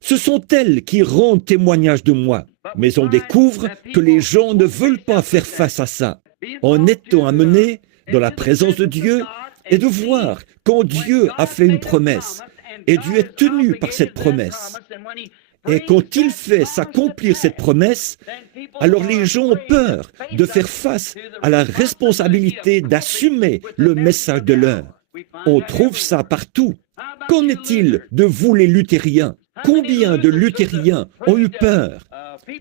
Ce sont elles qui rendent témoignage de moi. Mais on découvre que les gens ne veulent pas faire face à ça. En étant amenés dans la présence de Dieu et de voir quand Dieu a fait une promesse et Dieu est tenu par cette promesse. Et quand il fait s'accomplir cette promesse, alors les gens ont peur de faire face à la responsabilité d'assumer le message de l'heure. On trouve ça partout. Qu'en est-il de vous les luthériens? Combien de luthériens ont eu peur?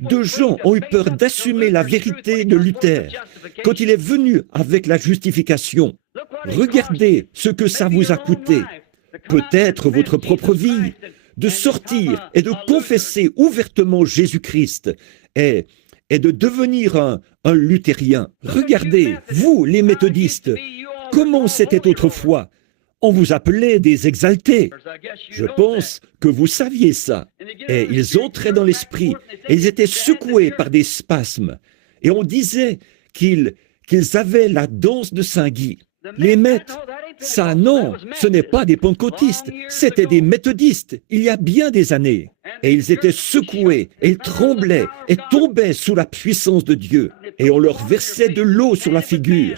De gens ont eu peur d'assumer la vérité de Luther quand il est venu avec la justification. Regardez ce que ça vous a coûté. Peut-être votre propre vie, de sortir et de confesser ouvertement Jésus-Christ et de devenir un luthérien. Regardez, vous les méthodistes, comment c'était autrefois? On vous appelait des exaltés. Je pense que vous saviez ça. Et ils entraient dans l'esprit et ils étaient secoués par des spasmes. Et on disait qu'ils avaient la danse de Saint-Guy. Les maîtres, ça non, ce n'est pas des pentecôtistes, c'était des méthodistes, il y a bien des années. Et ils étaient secoués, et ils tremblaient, et tombaient sous la puissance de Dieu. Et on leur versait de l'eau sur la figure,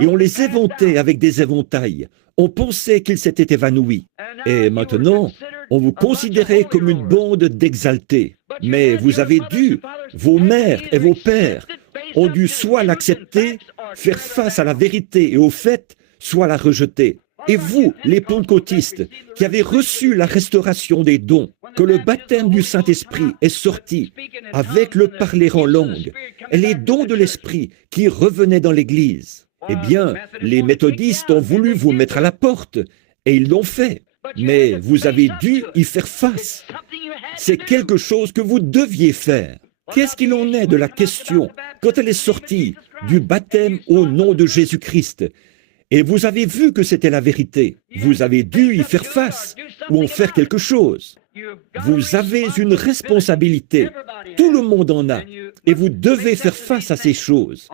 et on les éventait avec des éventails. On pensait qu'ils s'étaient évanouis. Et maintenant, on vous considérait comme une bande d'exaltés. Mais vous avez dû, vos mères et vos pères, ont dû soit l'accepter, faire face à la vérité et au fait, soit la rejeter. Et vous, les pentecôtistes, qui avez reçu la restauration des dons, que le baptême du Saint-Esprit est sorti avec le parler en langue, et les dons de l'Esprit qui revenaient dans l'Église, eh bien, les méthodistes ont voulu vous mettre à la porte, et ils l'ont fait. Mais vous avez dû y faire face. C'est quelque chose que vous deviez faire. Qu'est-ce qu'il en est de la question quand elle est sortie du baptême au nom de Jésus-Christ? Et vous avez vu que c'était la vérité. Vous avez dû y faire face ou en faire quelque chose. Vous avez une responsabilité. Tout le monde en a. Et vous devez faire face à ces choses.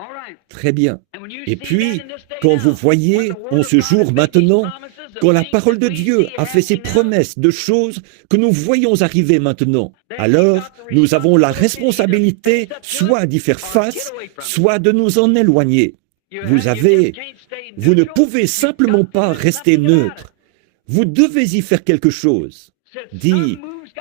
Très bien. Et puis, quand vous voyez en ce jour maintenant, quand la parole de Dieu a fait ses promesses de choses que nous voyons arriver maintenant, alors nous avons la responsabilité soit d'y faire face, soit de nous en éloigner. Vous ne pouvez simplement pas rester neutre. Vous devez y faire quelque chose.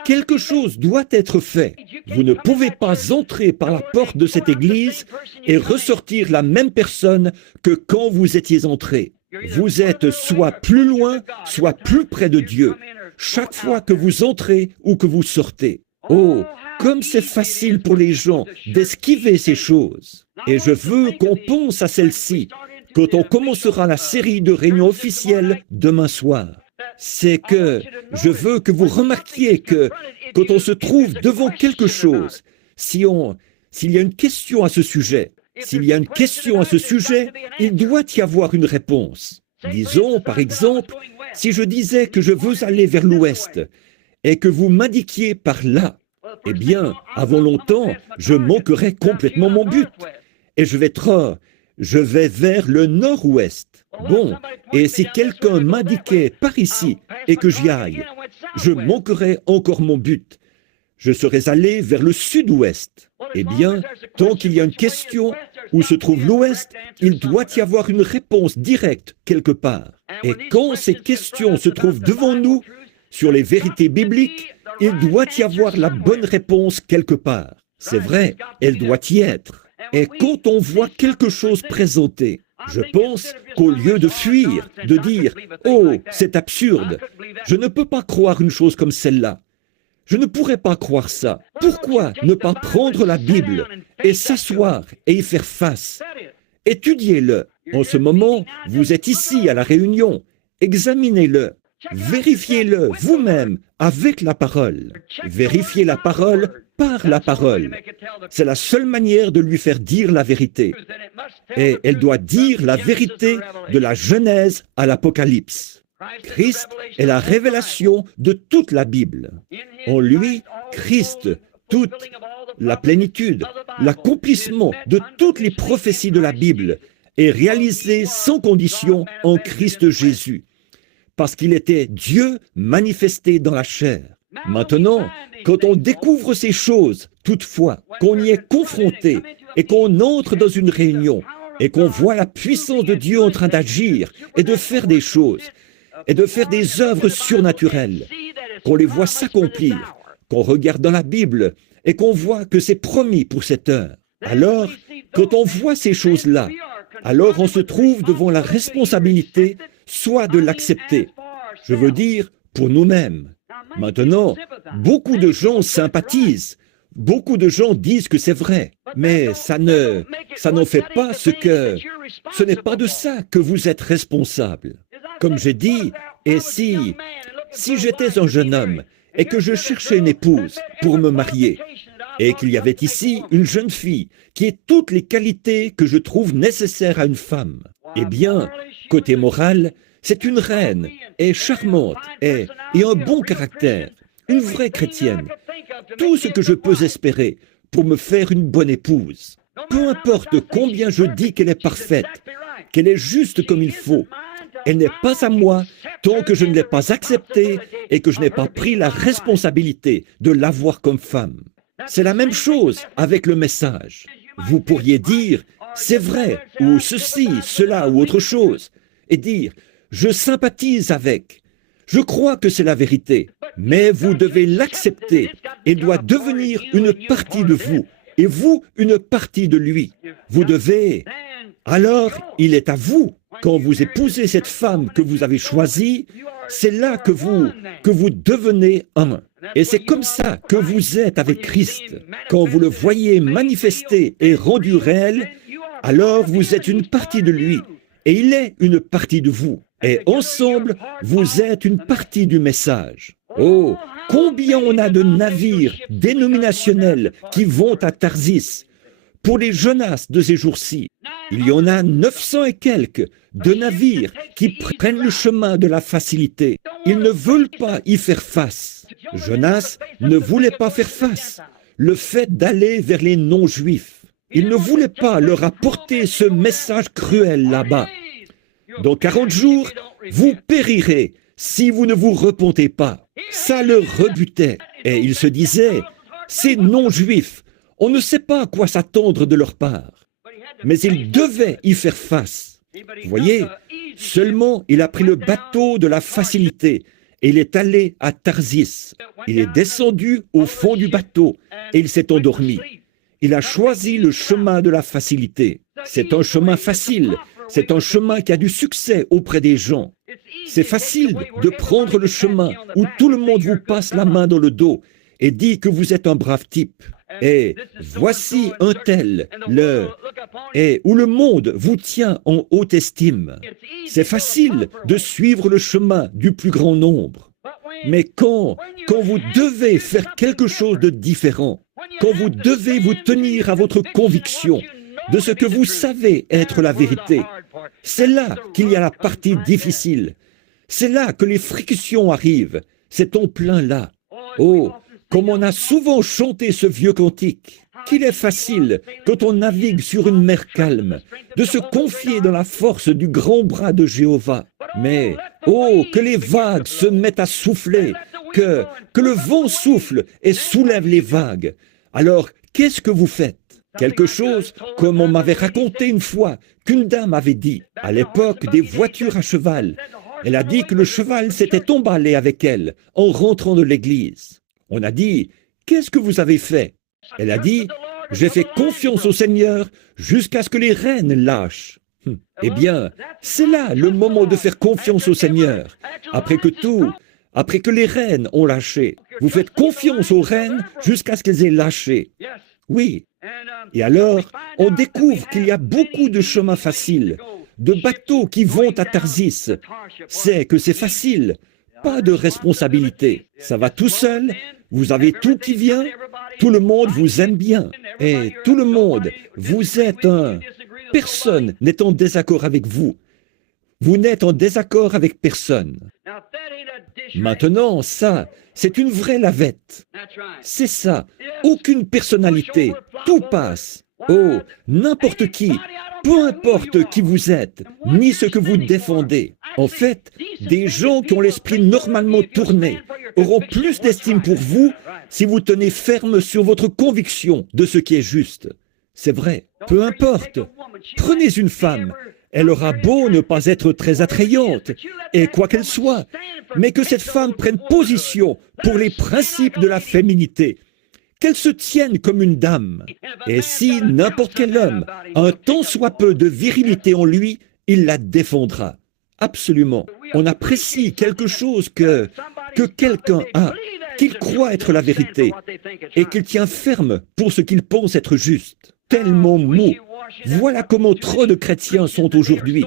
Quelque chose doit être fait. Vous ne pouvez pas entrer par la porte de cette église et ressortir la même personne que quand vous étiez entré. Vous êtes soit plus loin, soit plus près de Dieu, chaque fois que vous entrez ou que vous sortez. Oh, comme c'est facile pour les gens d'esquiver ces choses. Et je veux qu'on pense à celle-ci quand on commencera la série de réunions officielles demain soir. C'est que je veux que vous remarquiez que quand on se trouve devant quelque chose, s'il y a une question à ce sujet, il doit y avoir une réponse. Disons, par exemple, si je disais que je veux aller vers l'ouest et que vous m'indiquiez par là, eh bien, avant longtemps, je manquerai complètement mon but. Et je vais vers le nord-ouest. Bon, et si quelqu'un m'indiquait par ici et que j'y aille, je manquerais encore mon but. Je serais allé vers le sud-ouest. Eh bien, tant qu'il y a une question où se trouve l'ouest, il doit y avoir une réponse directe quelque part. Et quand ces questions se trouvent devant nous, sur les vérités bibliques, il doit y avoir la bonne réponse quelque part. C'est vrai, elle doit y être. Et quand on voit quelque chose présenté, je pense qu'au lieu de fuir, de dire « Oh, c'est absurde, je ne peux pas croire une chose comme celle-là. Je ne pourrais pas croire ça. Pourquoi ne pas prendre la Bible et s'asseoir et y faire face? Étudiez-le. En ce moment, vous êtes ici à la réunion. Examinez-le. Vérifiez-le vous-même avec la parole. Vérifiez la parole par la parole. C'est la seule manière de lui faire dire la vérité. Et elle doit dire la vérité de la Genèse à l'Apocalypse. Christ est la révélation de toute la Bible. En lui, Christ, toute la plénitude, l'accomplissement de toutes les prophéties de la Bible est réalisé sans condition en Christ Jésus, parce qu'il était Dieu manifesté dans la chair. Maintenant, quand on découvre ces choses, toutefois, qu'on y est confronté et qu'on entre dans une réunion et qu'on voit la puissance de Dieu en train d'agir et de faire des choses et de faire des œuvres surnaturelles, qu'on les voit s'accomplir, qu'on regarde dans la Bible et qu'on voit que c'est promis pour cette heure. Alors, quand on voit ces choses-là, alors on se trouve devant la responsabilité soit de l'accepter, je veux dire pour nous-mêmes. Maintenant, beaucoup de gens sympathisent, beaucoup de gens disent que c'est vrai, mais ça n'en fait pas ce n'est pas de ça que vous êtes responsable. Comme j'ai dit, et si j'étais un jeune homme et que je cherchais une épouse pour me marier, et qu'il y avait ici une jeune fille qui ait toutes les qualités que je trouve nécessaires à une femme, eh bien, côté moral, c'est une reine, et charmante, et un bon caractère, une vraie chrétienne. Tout ce que je peux espérer pour me faire une bonne épouse. Peu importe combien je dis qu'elle est parfaite, qu'elle est juste comme il faut, elle n'est pas à moi tant que je ne l'ai pas acceptée et que je n'ai pas pris la responsabilité de l'avoir comme femme. C'est la même chose avec le message. Vous pourriez dire, c'est vrai, ou ceci, cela, ou autre chose, et dire, je sympathise avec, je crois que c'est la vérité, mais vous devez l'accepter et doit devenir une partie de vous, et vous une partie de lui. Vous devez, alors il est à vous, quand vous épousez cette femme que vous avez choisie, c'est là que vous devenez un. Et c'est comme ça que vous êtes avec Christ. Quand vous le voyez manifesté et rendu réel, alors vous êtes une partie de lui, et il est une partie de vous. Et ensemble, vous êtes une partie du message. Oh, combien on a de navires dénominationnels qui vont à Tarsis. Pour les Jonas de ces jours-ci, il y en a 900 et quelques de navires qui prennent le chemin de la facilité. Ils ne veulent pas y faire face. Jonas ne voulait pas faire face. Le fait d'aller vers les non-juifs, il ne voulait pas leur apporter ce message cruel là-bas. Dans 40 jours, vous périrez si vous ne vous repentez pas. Ça le rebutait. Et il se disait, ces non-juifs, on ne sait pas à quoi s'attendre de leur part. Mais il devait y faire face. Vous voyez, seulement il a pris le bateau de la facilité et il est allé à Tarsis. Il est descendu au fond du bateau et il s'est endormi. Il a choisi le chemin de la facilité. C'est un chemin facile. C'est un chemin qui a du succès auprès des gens. C'est facile de prendre le chemin où tout le monde vous passe la main dans le dos et dit que vous êtes un brave type. Et voici un tel, et où le monde vous tient en haute estime. C'est facile de suivre le chemin du plus grand nombre. Mais quand vous devez faire quelque chose de différent, quand vous devez vous tenir à votre conviction de ce que vous savez être la vérité, c'est là qu'il y a la partie difficile. C'est là que les frictions arrivent. C'est en plein là. Oh, comme on a souvent chanté ce vieux cantique, qu'il est facile, quand on navigue sur une mer calme, de se confier dans la force du grand bras de Jéhovah. Mais, oh, que les vagues se mettent à souffler, que le vent souffle et soulève les vagues. Alors, qu'est-ce que vous faites? Quelque chose comme on m'avait raconté une fois qu'une dame avait dit, à l'époque des voitures à cheval. Elle a dit que le cheval s'était emballé avec elle en rentrant de l'église. On a dit, qu'est-ce que vous avez fait? Elle a dit, j'ai fait confiance au Seigneur jusqu'à ce que les rênes lâchent. Eh bien, c'est là le moment de faire confiance au Seigneur. Après que les rênes ont lâché, vous faites confiance aux rênes jusqu'à ce qu'elles aient lâché. Oui. Et alors, on découvre qu'il y a beaucoup de chemins faciles, de bateaux qui vont à Tarsis. C'est que c'est facile, pas de responsabilité. Ça va tout seul, vous avez tout qui vient, tout le monde vous aime bien. Et tout le monde, vous êtes un... Personne n'est en désaccord avec vous. Vous n'êtes en désaccord avec personne. Maintenant, ça, c'est une vraie lavette. C'est ça. Aucune personnalité. Tout passe. Oh, n'importe qui, peu importe qui vous êtes, ni ce que vous défendez. En fait, des gens qui ont l'esprit normalement tourné auront plus d'estime pour vous si vous tenez ferme sur votre conviction de ce qui est juste. C'est vrai, peu importe. Prenez une femme. Elle aura beau ne pas être très attrayante, et quoi qu'elle soit, mais que cette femme prenne position pour les principes de la féminité, qu'elle se tienne comme une dame. Et si n'importe quel homme a un tant soit peu de virilité en lui, il la défendra. Absolument. On apprécie quelque chose que quelqu'un a, qu'il croit être la vérité, et qu'il tient ferme pour ce qu'il pense être juste. Tellement mou. Voilà comment trop de chrétiens sont aujourd'hui.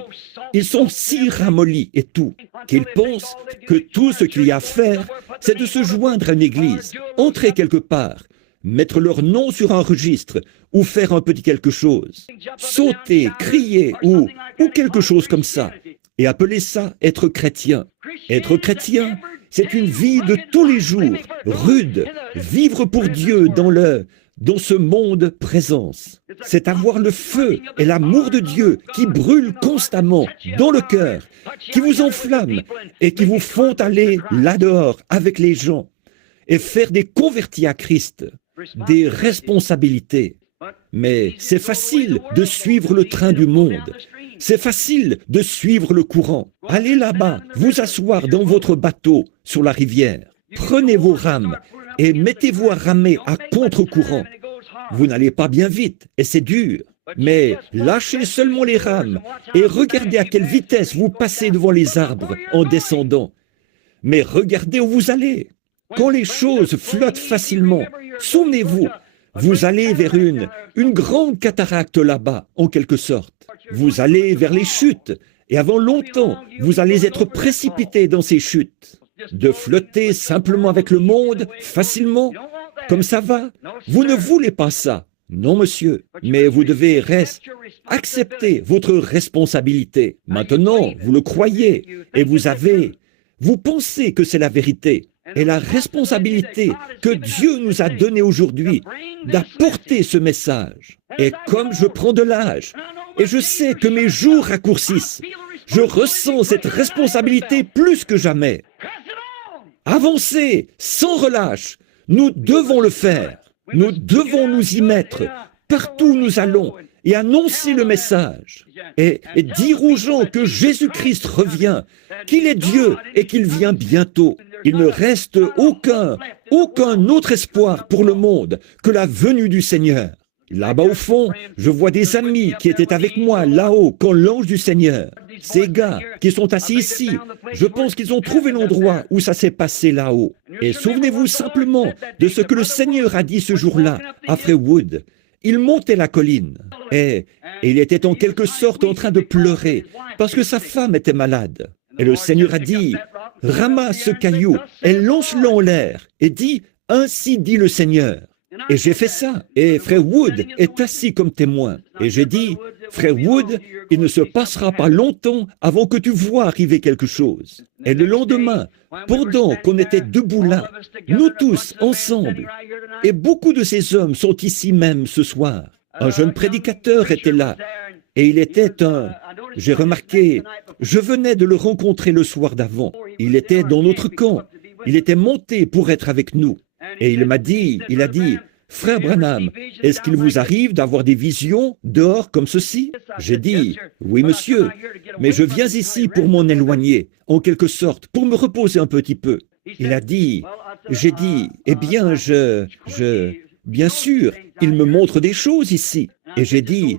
Ils sont si ramollis et tout, qu'ils pensent que tout ce qu'il y a à faire, c'est de se joindre à une église, entrer quelque part, mettre leur nom sur un registre ou faire un petit quelque chose, sauter, crier ou quelque chose comme ça, et appeler ça être chrétien. Être chrétien, c'est une vie de tous les jours, rude, vivre pour Dieu dans ce monde présence. C'est avoir le feu et l'amour de Dieu qui brûlent constamment dans le cœur, qui vous enflamment et qui vous font aller là-dehors avec les gens et faire des convertis à Christ, des responsabilités. Mais c'est facile de suivre le train du monde. C'est facile de suivre le courant. Allez là-bas, vous asseoir dans votre bateau sur la rivière. Prenez vos rames et mettez-vous à ramer à contre-courant. Vous n'allez pas bien vite et c'est dur. Mais lâchez seulement les rames et regardez à quelle vitesse vous passez devant les arbres en descendant. Mais regardez où vous allez. Quand les choses flottent facilement, souvenez-vous, vous allez vers une grande cataracte là-bas, en quelque sorte. Vous allez vers les chutes, et avant longtemps, vous allez être précipité dans ces chutes. De flotter simplement avec le monde, facilement, comme ça va. Vous ne voulez pas ça. Non, monsieur, mais vous devez accepter votre responsabilité. Maintenant, vous le croyez, et vous pensez que c'est la vérité. Et la responsabilité que Dieu nous a donnée aujourd'hui d'apporter ce message. Et comme je prends de l'âge, et je sais que mes jours raccourcissent, je ressens cette responsabilité plus que jamais. Avancez sans relâche, nous devons le faire. Nous devons nous y mettre partout où nous allons et annoncer le message et dire aux gens que Jésus-Christ revient, qu'il est Dieu et qu'il vient bientôt. Il ne reste aucun autre espoir pour le monde que la venue du Seigneur. Là-bas au fond, je vois des amis qui étaient avec moi là-haut quand l'ange du Seigneur. Ces gars qui sont assis ici, je pense qu'ils ont trouvé l'endroit où ça s'est passé là-haut. Et souvenez-vous simplement de ce que le Seigneur a dit ce jour-là à Freywood. Il montait la colline et il était en quelque sorte en train de pleurer parce que sa femme était malade. Et le Seigneur a dit, ramasse ce caillou et lance-le en l'air et dis, ainsi dit le Seigneur. Et j'ai fait ça. Et frère Wood est assis comme témoin. Et j'ai dit, frère Wood, il ne se passera pas longtemps avant que tu vois arriver quelque chose. Et le lendemain, pendant qu'on était debout là, nous tous ensemble, et beaucoup de ces hommes sont ici même ce soir. Un jeune prédicateur était là. Et il était j'ai remarqué, je venais de le rencontrer le soir d'avant. Il était dans notre camp. Il était monté pour être avec nous. Et il a dit, frère Branham, est-ce qu'il vous arrive d'avoir des visions dehors comme ceci? J'ai dit, oui monsieur, mais je viens ici pour m'en éloigner, en quelque sorte, pour me reposer un petit peu. Il a dit, j'ai dit, eh bien, bien sûr, il me montre des choses ici. Et j'ai dit,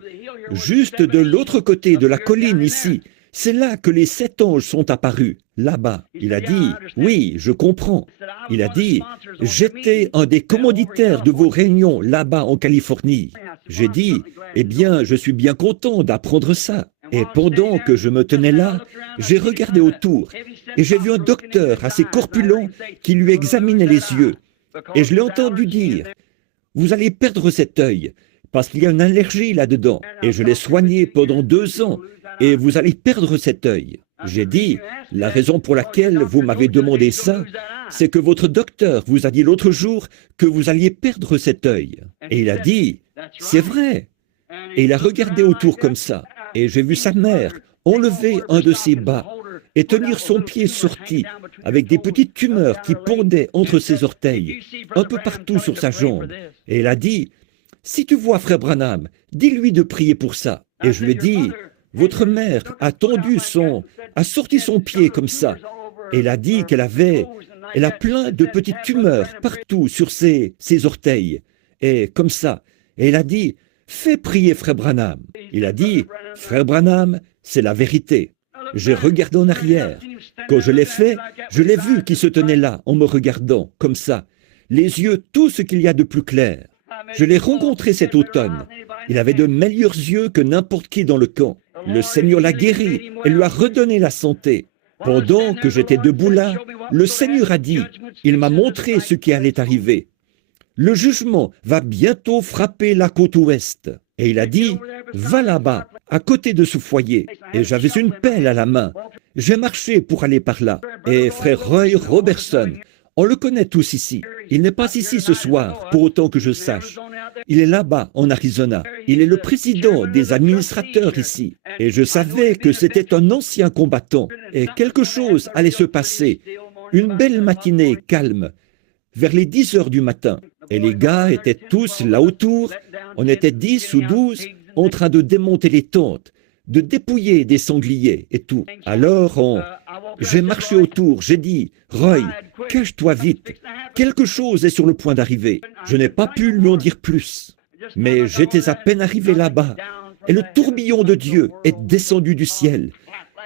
juste de l'autre côté de la colline ici, c'est là que les 7 anges sont apparus, là-bas. Il a dit, oui, je comprends. Il a dit, j'étais un des commanditaires de vos réunions là-bas en Californie. J'ai dit, eh bien, je suis bien content d'apprendre ça. Et pendant que je me tenais là, j'ai regardé autour et j'ai vu un docteur assez corpulent qui lui examinait les yeux. Et je l'ai entendu dire, vous allez perdre cet œil parce qu'il y a une allergie là-dedans. Et je l'ai soigné pendant 2 ans. Et vous allez perdre cet œil. J'ai dit, la raison pour laquelle vous m'avez demandé ça, c'est que votre docteur vous a dit l'autre jour que vous alliez perdre cet œil. Et il a dit, c'est vrai. Et il a regardé autour comme ça. Et j'ai vu sa mère enlever un de ses bas et tenir son pied sorti avec des petites tumeurs qui pendaient entre ses orteils, un peu partout sur sa jambe. Et elle a dit, « Si tu vois Frère Branham, dis-lui de prier pour ça. » Et je lui ai dit, « Votre mère a sorti son pied comme ça. » Et elle a dit qu'elle a plein de petites tumeurs partout sur ses orteils. Et comme ça. Et elle a dit, « Fais prier Frère Branham. » Il a dit, « Frère Branham, c'est la vérité. » J'ai regardé en arrière. Quand je l'ai fait, je l'ai vu qui se tenait là, en me regardant, comme ça. Les yeux, tout ce qu'il y a de plus clair. Je l'ai rencontré cet automne. Il avait de meilleurs yeux que n'importe qui dans le camp. Le Seigneur l'a guéri et lui a redonné la santé. Pendant que j'étais debout là, le Seigneur a dit, il m'a montré ce qui allait arriver. Le jugement va bientôt frapper la côte ouest. Et il a dit, va là-bas, à côté de ce foyer. Et j'avais une pelle à la main. J'ai marché pour aller par là. Et frère Roy Robertson, on le connaît tous ici. Il n'est pas ici ce soir, pour autant que je sache. Il est là-bas, en Arizona. Il est le président des administrateurs ici. Et je savais que c'était un ancien combattant. Et quelque chose allait se passer. Une belle matinée calme, vers les 10 heures du matin. Et les gars étaient tous là autour. On était 10 ou 12 en train de démonter les tentes, de dépouiller des sangliers et tout. Alors, j'ai marché autour, j'ai dit, « Roy, cache-toi vite. Quelque chose est sur le point d'arriver. » Je n'ai pas pu lui en dire plus. Mais j'étais à peine arrivé là-bas, et le tourbillon de Dieu est descendu du ciel.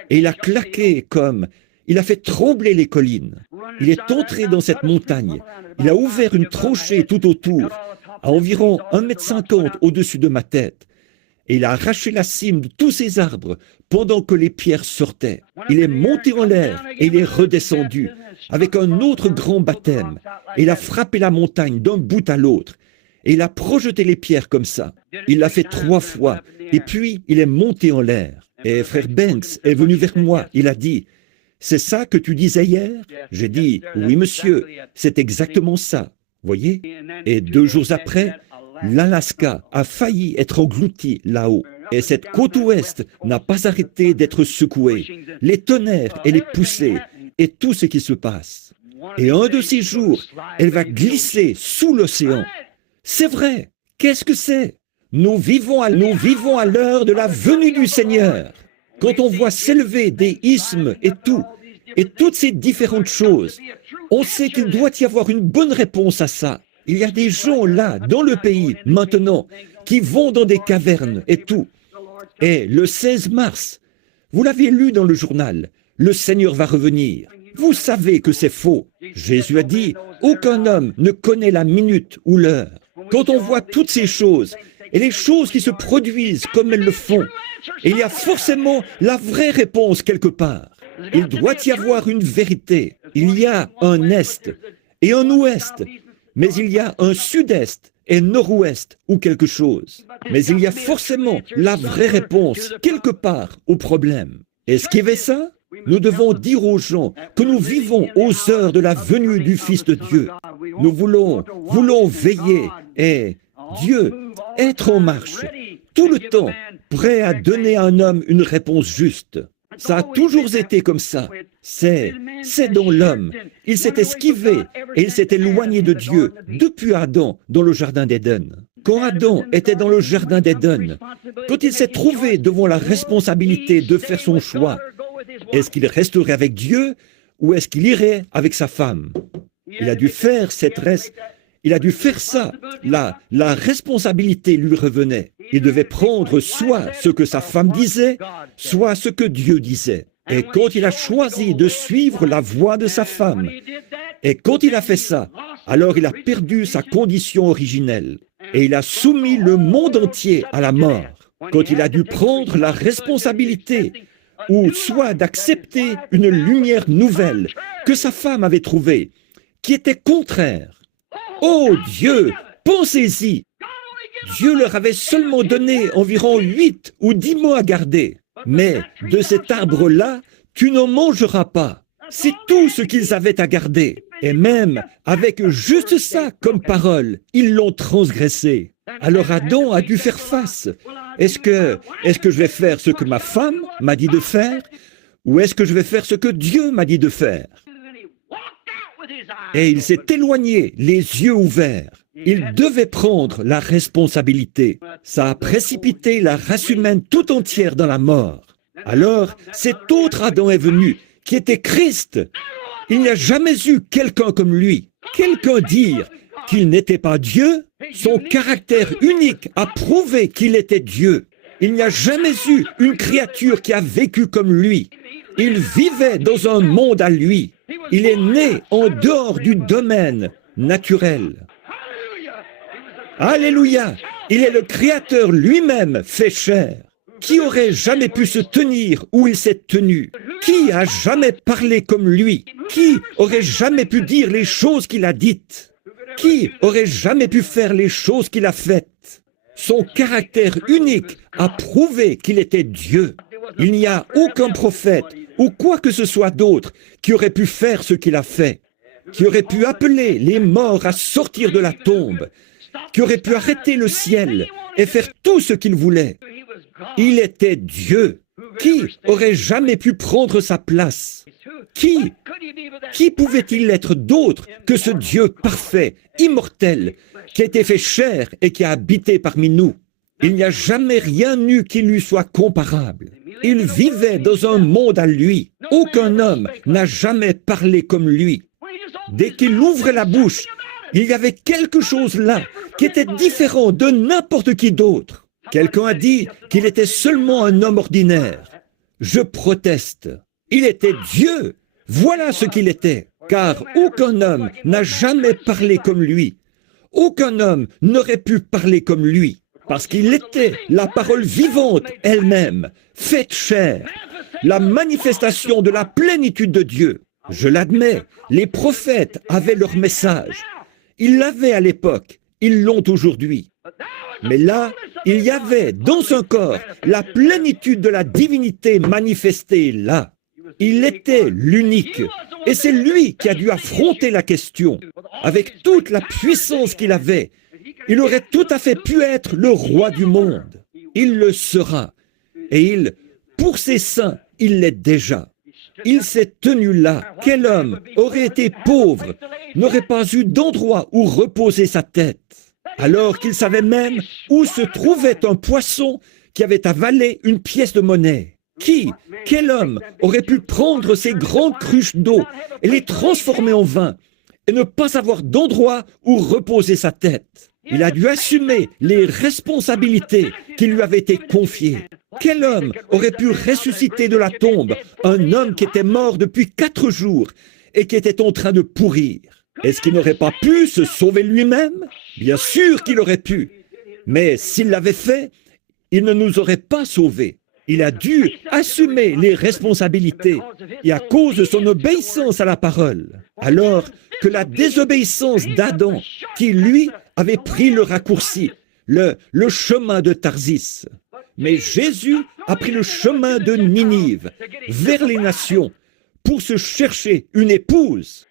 Et il a claqué comme... Il a fait trembler les collines. Il est entré dans cette montagne. Il a ouvert une tranchée tout autour, à environ 1,50 m au-dessus de ma tête. Et il a arraché la cime de tous ces arbres pendant que les pierres sortaient. Il est monté en l'air et il est redescendu avec un autre grand baptême. Et il a frappé la montagne d'un bout à l'autre. Et il a projeté les pierres comme ça. Il l'a fait 3 fois. Et puis, il est monté en l'air. Et frère Banks est venu vers moi. Il a dit, « C'est ça que tu disais hier ?» J'ai dit, « Oui, monsieur, c'est exactement ça. » Voyez ? Et 2 jours après, l'Alaska a failli être englouti là-haut. Et cette côte ouest n'a pas arrêté d'être secouée. Les tonnerres et les poussées et tout ce qui se passe. Et un de ces jours, elle va glisser sous l'océan. C'est vrai. Qu'est-ce que c'est ? Nous vivons à l'heure de la venue du Seigneur. Quand on voit s'élever des isthmes et toutes ces différentes choses, on sait qu'il doit y avoir une bonne réponse à ça. Il y a des gens là, dans le pays, maintenant, qui vont dans des cavernes et tout. Et le 16 mars, vous l'avez lu dans le journal, le Seigneur va revenir. Vous savez que c'est faux. Jésus a dit, aucun homme ne connaît la minute ou l'heure. Quand on voit toutes ces choses, et les choses qui se produisent comme elles le font, et il y a forcément la vraie réponse quelque part. Il doit y avoir une vérité. Il y a un est et un ouest, mais il y a un sud-est et nord-ouest ou quelque chose. Mais il y a forcément la vraie réponse quelque part au problème. Esquivez ça? Nous devons dire aux gens que nous vivons aux heures de la venue du Fils de Dieu. Nous voulons veiller et Dieu être en marche tout le temps, prêt à donner à un homme une réponse juste. Ça a toujours été comme ça. C'est dans l'homme. Il s'est esquivé et il s'est éloigné de Dieu depuis Adam dans le jardin d'Éden. Quand Adam était dans le jardin d'Éden, quand il s'est trouvé devant la responsabilité de faire son choix, est-ce qu'il resterait avec Dieu ou est-ce qu'il irait avec sa femme? Il a dû faire ça. La responsabilité lui revenait. Il devait prendre soit ce que sa femme disait, soit ce que Dieu disait. Et quand il a choisi de suivre la voie de sa femme, et quand il a fait ça, alors il a perdu sa condition originelle. Et il a soumis le monde entier à la mort. Quand il a dû prendre la responsabilité, ou soit d'accepter une lumière nouvelle que sa femme avait trouvée, qui était contraire. Oh Dieu, pensez-y! Dieu leur avait seulement donné environ 8 ou 10 mois à garder. Mais de cet arbre-là, tu n'en mangeras pas. C'est tout ce qu'ils avaient à garder. Et même avec juste ça comme parole, ils l'ont transgressé. Alors Adam a dû faire face. Est-ce que je vais faire ce que ma femme m'a dit de faire? Ou est-ce que je vais faire ce que Dieu m'a dit de faire? Et il s'est éloigné, les yeux ouverts. Il devait prendre la responsabilité. Ça a précipité la race humaine tout entière dans la mort. Alors, cet autre Adam est venu, qui était Christ. Il n'y a jamais eu quelqu'un comme lui. Quelqu'un dire qu'il n'était pas Dieu, son caractère unique a prouvé qu'il était Dieu. Il n'y a jamais eu une créature qui a vécu comme lui. Il vivait dans un monde à lui. Il est né en dehors du domaine naturel. Alléluia! Il est le Créateur lui-même fait chair. Qui aurait jamais pu se tenir où il s'est tenu? Qui a jamais parlé comme lui? Qui aurait jamais pu dire les choses qu'il a dites? Qui aurait jamais pu faire les choses qu'il a faites? Son caractère unique a prouvé qu'il était Dieu. Il n'y a aucun prophète ou quoi que ce soit d'autre qui aurait pu faire ce qu'il a fait, qui aurait pu appeler les morts à sortir de la tombe, qui aurait pu arrêter le ciel et faire tout ce qu'il voulait. Il était Dieu. Qui aurait jamais pu prendre sa place? Qui pouvait-il être d'autre que ce Dieu parfait, immortel, qui a été fait chair et qui a habité parmi nous? Il n'y a jamais rien eu qui lui soit comparable. Il vivait dans un monde à lui. Aucun homme n'a jamais parlé comme lui. Dès qu'il ouvrait la bouche, il y avait quelque chose là qui était différent de n'importe qui d'autre. Quelqu'un a dit qu'il était seulement un homme ordinaire. Je proteste. Il était Dieu. Voilà ce qu'il était. Car aucun homme n'a jamais parlé comme lui. Aucun homme n'aurait pu parler comme lui. Parce qu'il était la parole vivante elle-même, faite chair, la manifestation de la plénitude de Dieu. Je l'admets, les prophètes avaient leur message. Ils l'avaient à l'époque, ils l'ont aujourd'hui. Mais là, il y avait dans son corps la plénitude de la divinité manifestée là. Il était l'unique. Et c'est lui qui a dû affronter la question. Avec toute la puissance qu'il avait, il aurait tout à fait pu être le roi du monde. Il le sera. Et pour ses saints, il l'est déjà. Il s'est tenu là. Quel homme aurait été pauvre, n'aurait pas eu d'endroit où reposer sa tête, alors qu'il savait même où se trouvait un poisson qui avait avalé une pièce de monnaie? Quel homme aurait pu prendre ces grandes cruches d'eau et les transformer en vin et ne pas avoir d'endroit où reposer sa tête? Il a dû assumer les responsabilités qui lui avaient été confiées. Quel homme aurait pu ressusciter de la tombe un homme qui était mort depuis 4 jours et qui était en train de pourrir? Est-ce qu'il n'aurait pas pu se sauver lui-même? Bien sûr qu'il aurait pu. Mais s'il l'avait fait, il ne nous aurait pas sauvés. Il a dû assumer les responsabilités et à cause de son obéissance à la parole. Alors que la désobéissance d'Adam, qui lui avait pris le raccourci, le chemin de Tarsis. Mais Jésus a pris le chemin de Ninive, vers les nations, pour se chercher une épouse.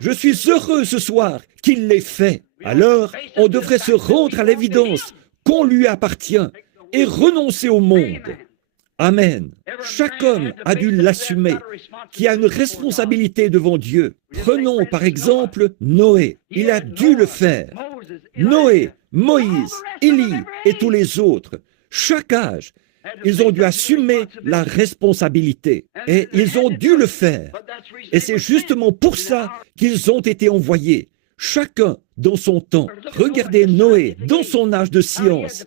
Je suis heureux ce soir qu'il l'ait fait. Alors, on devrait se rendre à l'évidence qu'on lui appartient et renoncer au monde. Amen. Chaque homme a dû l'assumer, qui a une responsabilité devant Dieu. Prenons par exemple Noé. Il a dû le faire. Noé, Moïse, Élie et tous les autres, chaque âge, ils ont dû assumer la responsabilité et ils ont dû le faire. Et c'est justement pour ça qu'ils ont été envoyés, chacun dans son temps. Regardez Noé dans son âge de science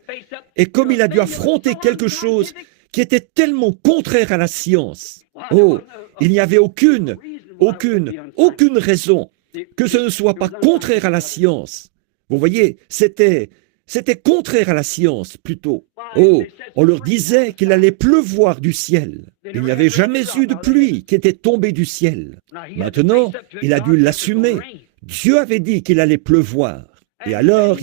et comme il a dû affronter quelque chose qui était tellement contraire à la science. Oh, il n'y avait aucune raison que ce ne soit pas contraire à la science. Vous voyez, c'était contraire à la science, plutôt. Oh, on leur disait qu'il allait pleuvoir du ciel. Il n'y avait jamais eu de pluie qui était tombée du ciel. Maintenant, il a dû l'assumer. Dieu avait dit qu'il allait pleuvoir. Et alors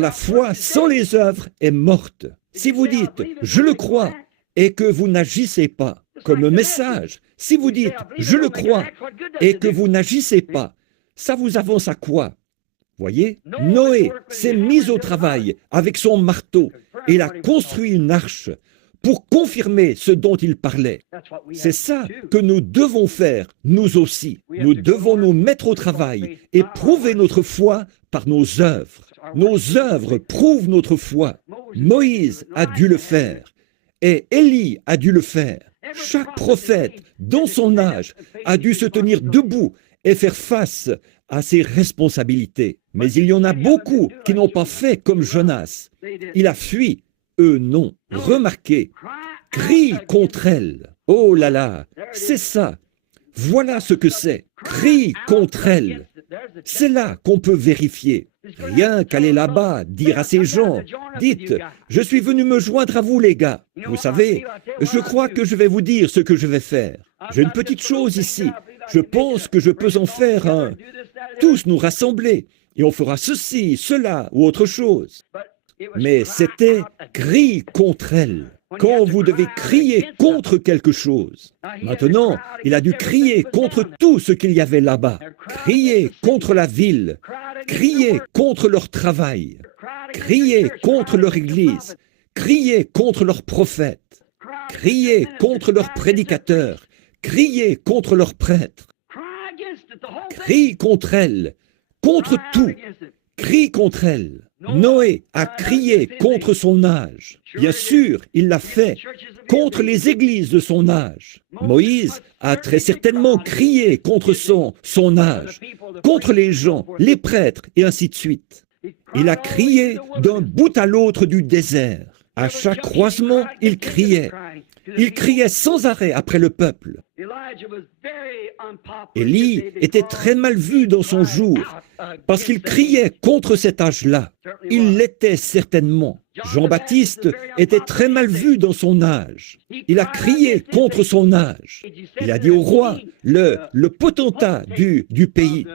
la foi sans les œuvres est morte. Si vous dites « je le crois » et que vous n'agissez pas, comme un message, si vous dites « je le crois » et que vous n'agissez pas, ça vous avance à quoi? Voyez, Noé s'est mis au travail avec son marteau et il a construit une arche pour confirmer ce dont il parlait. C'est ça que nous devons faire, nous aussi. Nous devons nous mettre au travail et prouver notre foi par nos œuvres. Nos œuvres prouvent notre foi. Moïse a dû le faire et Élie a dû le faire. Chaque prophète, dans son âge, a dû se tenir debout et faire face à ses responsabilités. Mais il y en a beaucoup qui n'ont pas fait comme Jonas. Il a fui, eux non. Remarquez, crie contre elle. Oh là là, c'est ça. Voilà ce que c'est. Crie contre elle. C'est là qu'on peut vérifier. Rien qu'aller là-bas, dire à ces gens, dites, je suis venu me joindre à vous les gars. Vous savez, je crois que je vais vous dire ce que je vais faire. J'ai une petite chose ici. Je pense que je peux en faire un. Tous nous rassembler et on fera ceci, cela ou autre chose. Mais c'était cri contre elle. Quand vous devez crier contre quelque chose. Maintenant, il a dû crier contre tout ce qu'il y avait là-bas. Crier contre la ville. Crier contre leur travail. Crier contre leur église. Crier contre leurs prophètes. Crier contre leurs prédicateurs. Crier contre leurs prêtres. Crie contre elle. Contre tout. Crie contre elle. Noé a crié contre son âge. Bien sûr, il l'a fait contre les églises de son âge. Moïse a très certainement crié contre son âge, contre les gens, les prêtres, et ainsi de suite. Il a crié d'un bout à l'autre du désert. À chaque croisement, il criait. Il criait sans arrêt après le peuple. Élie était très mal vu dans son jour, parce qu'il criait contre cet âge-là. Il l'était certainement. Jean-Baptiste était très mal vu dans son âge. Il a crié contre son âge. Il a dit au roi, le potentat du pays,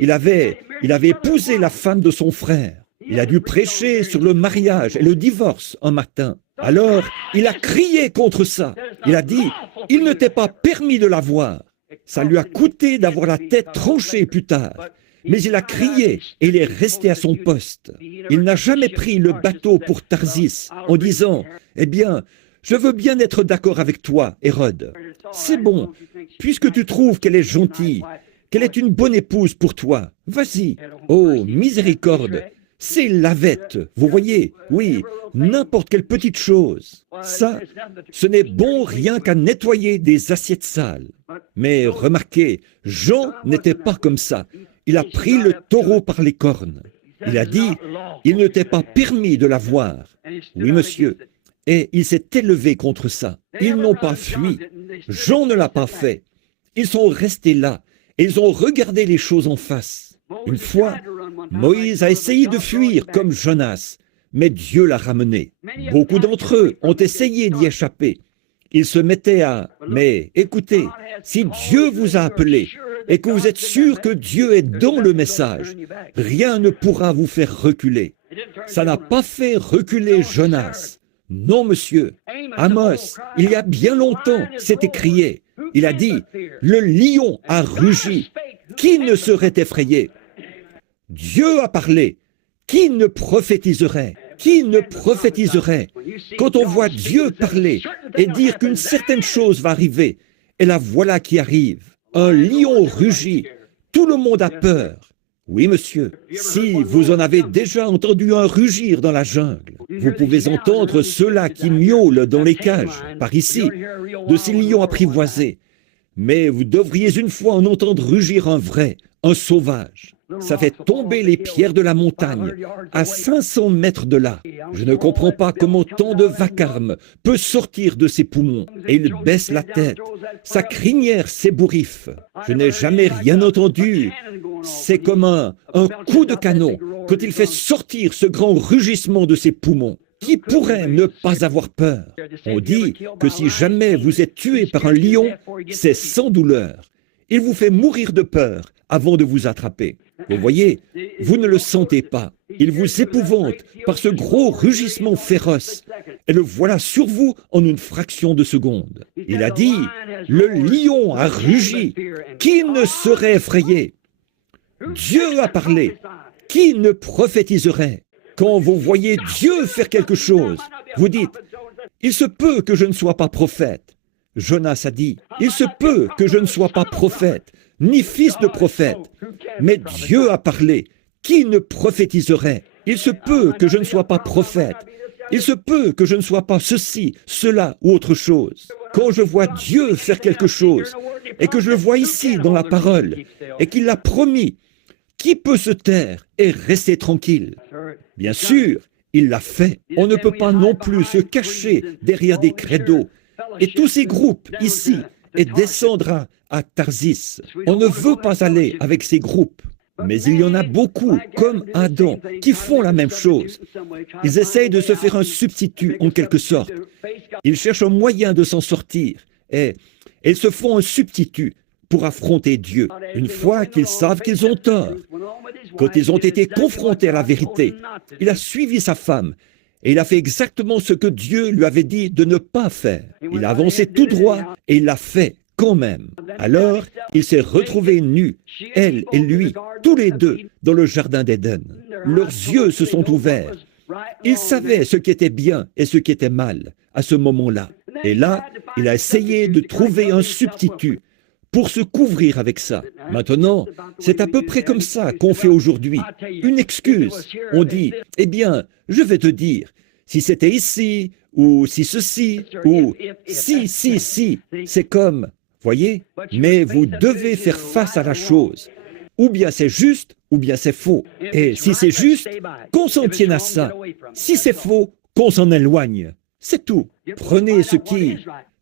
il avait épousé la femme de son frère. Il a dû prêcher sur le mariage et le divorce un matin. Alors, il a crié contre ça. Il a dit, il ne t'est pas permis de l'avoir. Ça lui a coûté d'avoir la tête tranchée plus tard. Mais il a crié et il est resté à son poste. Il n'a jamais pris le bateau pour Tarsis en disant, eh bien, je veux bien être d'accord avec toi, Hérode. C'est bon, puisque tu trouves qu'elle est gentille, qu'elle est une bonne épouse pour toi. Vas-y. Oh, miséricorde. C'est lavette, vous voyez, oui, n'importe quelle petite chose. Ça, ce n'est bon rien qu'à nettoyer des assiettes sales. Mais remarquez, Jean n'était pas comme ça. Il a pris le taureau par les cornes. Il a dit, il ne t'est pas permis de l'avoir. Oui, monsieur. Et il s'est élevé contre ça. Ils n'ont pas fui. Jean ne l'a pas fait. Ils sont restés là et ils ont regardé les choses en face. Une fois, Moïse a essayé de fuir comme Jonas, mais Dieu l'a ramené. Beaucoup d'entre eux ont essayé d'y échapper. Ils se mettaient à... Mais écoutez, si Dieu vous a appelé et que vous êtes sûr que Dieu est dans le message, rien ne pourra vous faire reculer. Ça n'a pas fait reculer Jonas. Non, monsieur. Amos, il y a bien longtemps, s'est écrié. Il a dit, le lion a rugi. Qui ne serait effrayé? Dieu a parlé. Qui ne prophétiserait? Qui ne prophétiserait? Quand on voit Dieu parler et dire qu'une certaine chose va arriver, et la voilà qui arrive. Un lion rugit. Tout le monde a peur. Oui, monsieur. Si vous en avez déjà entendu un rugir dans la jungle, vous pouvez entendre ceux-là qui miaulent dans les cages, par ici, de ces lions apprivoisés. Mais vous devriez une fois en entendre rugir un vrai, un sauvage. Ça fait tomber les pierres de la montagne, à 500 mètres de là. Je ne comprends pas comment tant de vacarme peut sortir de ses poumons. Et il baisse la tête. Sa crinière s'ébouriffe. Je n'ai jamais rien entendu. C'est comme un coup de canon quand il fait sortir ce grand rugissement de ses poumons. Qui pourrait ne pas avoir peur? On dit que si jamais vous êtes tué par un lion, c'est sans douleur. Il vous fait mourir de peur avant de vous attraper. Vous voyez, vous ne le sentez pas. Il vous épouvante par ce gros rugissement féroce. Et le voilà sur vous en une fraction de seconde. Il a dit, le lion a rugi. Qui ne serait effrayé? Dieu a parlé. Qui ne prophétiserait? Quand vous voyez Dieu faire quelque chose, vous dites, il se peut que je ne sois pas prophète. Jonas a dit, il se peut que je ne sois pas prophète, ni fils de prophète. Mais Dieu a parlé. Qui ne prophétiserait? Il se peut que je ne sois pas prophète. Il se peut que je ne sois pas ceci, cela ou autre chose. Quand je vois Dieu faire quelque chose, et que je le vois ici dans la parole, et qu'il l'a promis, qui peut se taire et rester tranquille? Bien sûr, il l'a fait. On ne peut pas non plus se cacher derrière des credos. Et tous ces groupes ici, et descendre à Tarsis. On ne veut pas aller avec ces groupes. Mais il y en a beaucoup, comme Adam, qui font la même chose. Ils essayent de se faire un substitut, en quelque sorte. Ils cherchent un moyen de s'en sortir. Et ils se font un substitut pour affronter Dieu, une fois qu'ils savent qu'ils ont tort. Quand ils ont été confrontés à la vérité, il a suivi sa femme, et il a fait exactement ce que Dieu lui avait dit de ne pas faire. Il a avancé tout droit, et il l'a fait quand même. Alors, il s'est retrouvé nu, elle et lui, tous les deux, dans le jardin d'Éden. Leurs yeux se sont ouverts. Ils savaient ce qui était bien et ce qui était mal à ce moment-là. Et là, il a essayé de trouver un substitut pour se couvrir avec ça. Maintenant, c'est à peu près comme ça qu'on fait aujourd'hui. Une excuse. On dit, eh bien, je vais te dire, si c'était ici, ou si ceci, ou si, c'est comme, voyez, mais vous devez faire face à la chose. Ou bien c'est juste, ou bien c'est faux. Et si c'est juste, qu'on s'en tienne à ça. Si c'est faux, qu'on s'en éloigne. C'est tout. Prenez ce qui...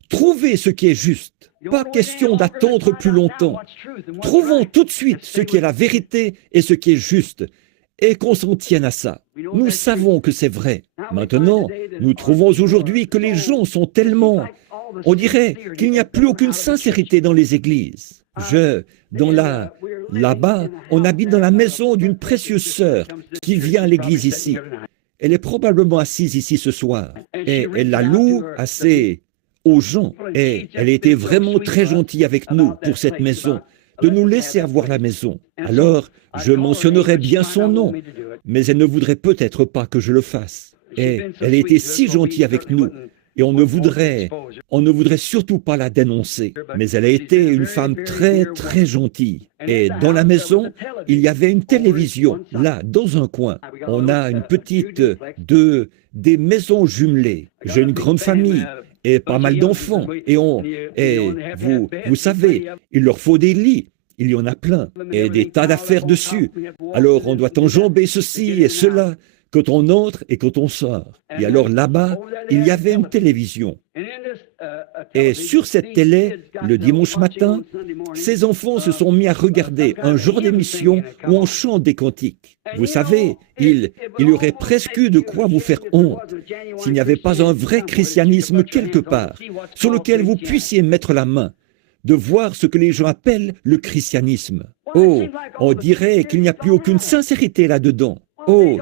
Trouvez ce qui est juste. Pas question d'attendre plus longtemps. Trouvons tout de suite ce qui est la vérité et ce qui est juste. Et qu'on s'en tienne à ça. Nous savons que c'est vrai. Maintenant, nous trouvons aujourd'hui que les gens sont tellement... On dirait qu'il n'y a plus aucune sincérité dans les églises. Là-bas, on habite dans la maison d'une précieuse sœur qui vient à l'église ici. Elle est probablement assise ici ce soir. Et elle la loue assez aux gens. Et elle a été vraiment très gentille avec nous pour cette maison, de nous laisser avoir la maison. Alors, je mentionnerai bien son nom, mais elle ne voudrait peut-être pas que je le fasse. Et elle a été si gentille avec nous. Et on ne voudrait surtout pas la dénoncer. Mais elle a été une femme très, très gentille. Et dans la maison, il y avait une télévision, là, dans un coin. On a une petite, des maisons jumelées. J'ai une grande famille et pas mal d'enfants. Et vous savez, il leur faut des lits. Il y en a plein. Et des tas d'affaires dessus. Alors, on doit enjamber ceci et cela quand on entre et quand on sort. Et alors là-bas, il y avait une télévision. Et sur cette télé, le dimanche matin, ces enfants se sont mis à regarder un genre d'émission où on chante des cantiques. Vous savez, il y aurait presque eu de quoi vous faire honte s'il n'y avait pas un vrai christianisme quelque part sur lequel vous puissiez mettre la main, de voir ce que les gens appellent le christianisme. Oh, on dirait qu'il n'y a plus aucune sincérité là-dedans. Oh,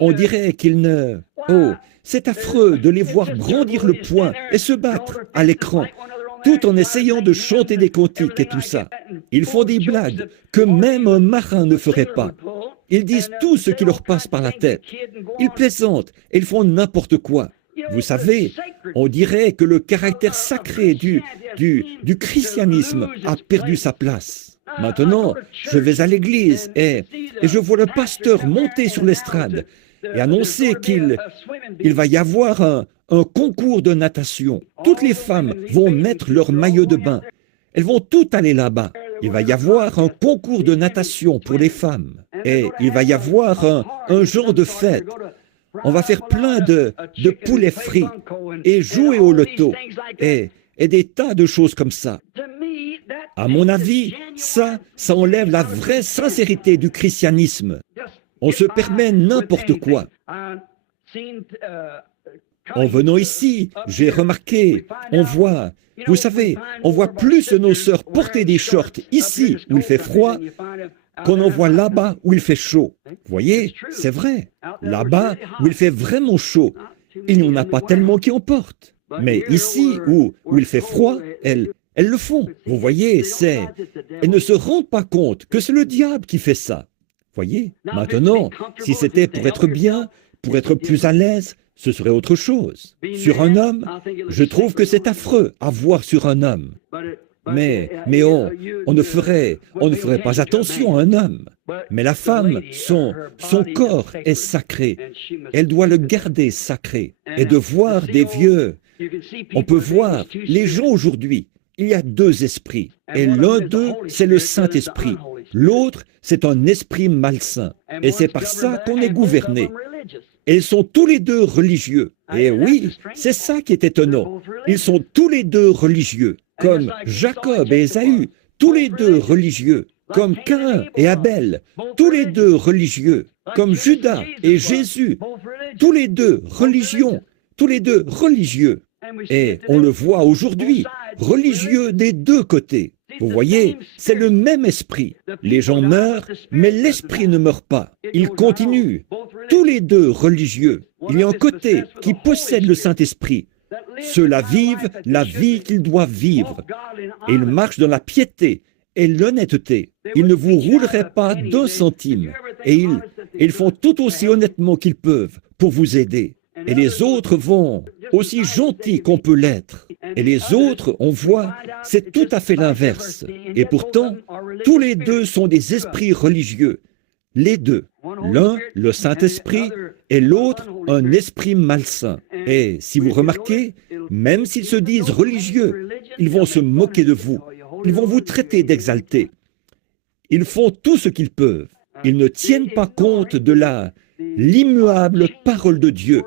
on dirait qu'ils ne... Oh, c'est affreux de les voir brandir le poing et se battre à l'écran, tout en essayant de chanter des cantiques et tout ça. Ils font des blagues que même un marin ne ferait pas. Ils disent tout ce qui leur passe par la tête. Ils plaisantent et ils font n'importe quoi. Vous savez, on dirait que le caractère sacré du christianisme a perdu sa place. Maintenant, je vais à l'église et je vois le pasteur monter sur l'estrade et annoncer qu'il va y avoir un concours de natation. Toutes les femmes vont mettre leur maillot de bain. Elles vont toutes aller là-bas. Il va y avoir un concours de natation pour les femmes. Et il va y avoir un genre de fête. On va faire plein de poulets frits et jouer au loto et des tas de choses comme ça. À mon avis, ça enlève la vraie sincérité du christianisme. On se permet n'importe quoi. En venant ici, j'ai remarqué, vous savez, on voit plus nos sœurs porter des shorts ici où il fait froid qu'on en voit là-bas où il fait chaud. Vous voyez, c'est vrai. Là-bas où il fait vraiment chaud, il n'y en a pas tellement qui en portent. Mais ici où il fait froid, elles le font. Vous voyez, elles ne se rendent pas compte que c'est le diable qui fait ça. Voyez, maintenant, si c'était pour être bien, pour être plus à l'aise, ce serait autre chose. Sur un homme, je trouve que c'est affreux à voir sur un homme. Mais on ne ferait pas attention à un homme. Mais la femme, son corps est sacré. Elle doit le garder sacré. Et de voir des vieux, on peut voir les gens aujourd'hui. Il y a deux esprits. Et l'un d'eux, c'est le Saint-Esprit. L'autre, c'est un esprit malsain. Et c'est par ça qu'on est gouverné. Et ils sont tous les deux religieux. Et oui, c'est ça qui est étonnant. Ils sont tous les deux religieux. Comme Jacob et Ésaü, tous les deux religieux. Comme Caïn et Abel, tous les deux religieux. Comme Judas et Jésus, tous les deux religieux. Et on le voit aujourd'hui, religieux des deux côtés. Vous voyez, c'est le même esprit. Les gens meurent, mais l'esprit ne meurt pas. Il continue. Tous les deux religieux. Il y a un côté qui possède le Saint-Esprit. Ceux-là vivent la vie qu'ils doivent vivre. Et ils marchent dans la piété et l'honnêteté. Ils ne vous rouleraient pas d'un centime. Et ils font tout aussi honnêtement qu'ils peuvent pour vous aider. Et les autres vont aussi gentils qu'on peut l'être. Et les autres, on voit, c'est tout à fait l'inverse. Et pourtant, tous les deux sont des esprits religieux. Les deux. L'un, le Saint-Esprit, et l'autre, un esprit malsain. Et si vous remarquez, même s'ils se disent religieux, ils vont se moquer de vous. Ils vont vous traiter d'exaltés. Ils font tout ce qu'ils peuvent. Ils ne tiennent pas compte de l'immuable parole de Dieu,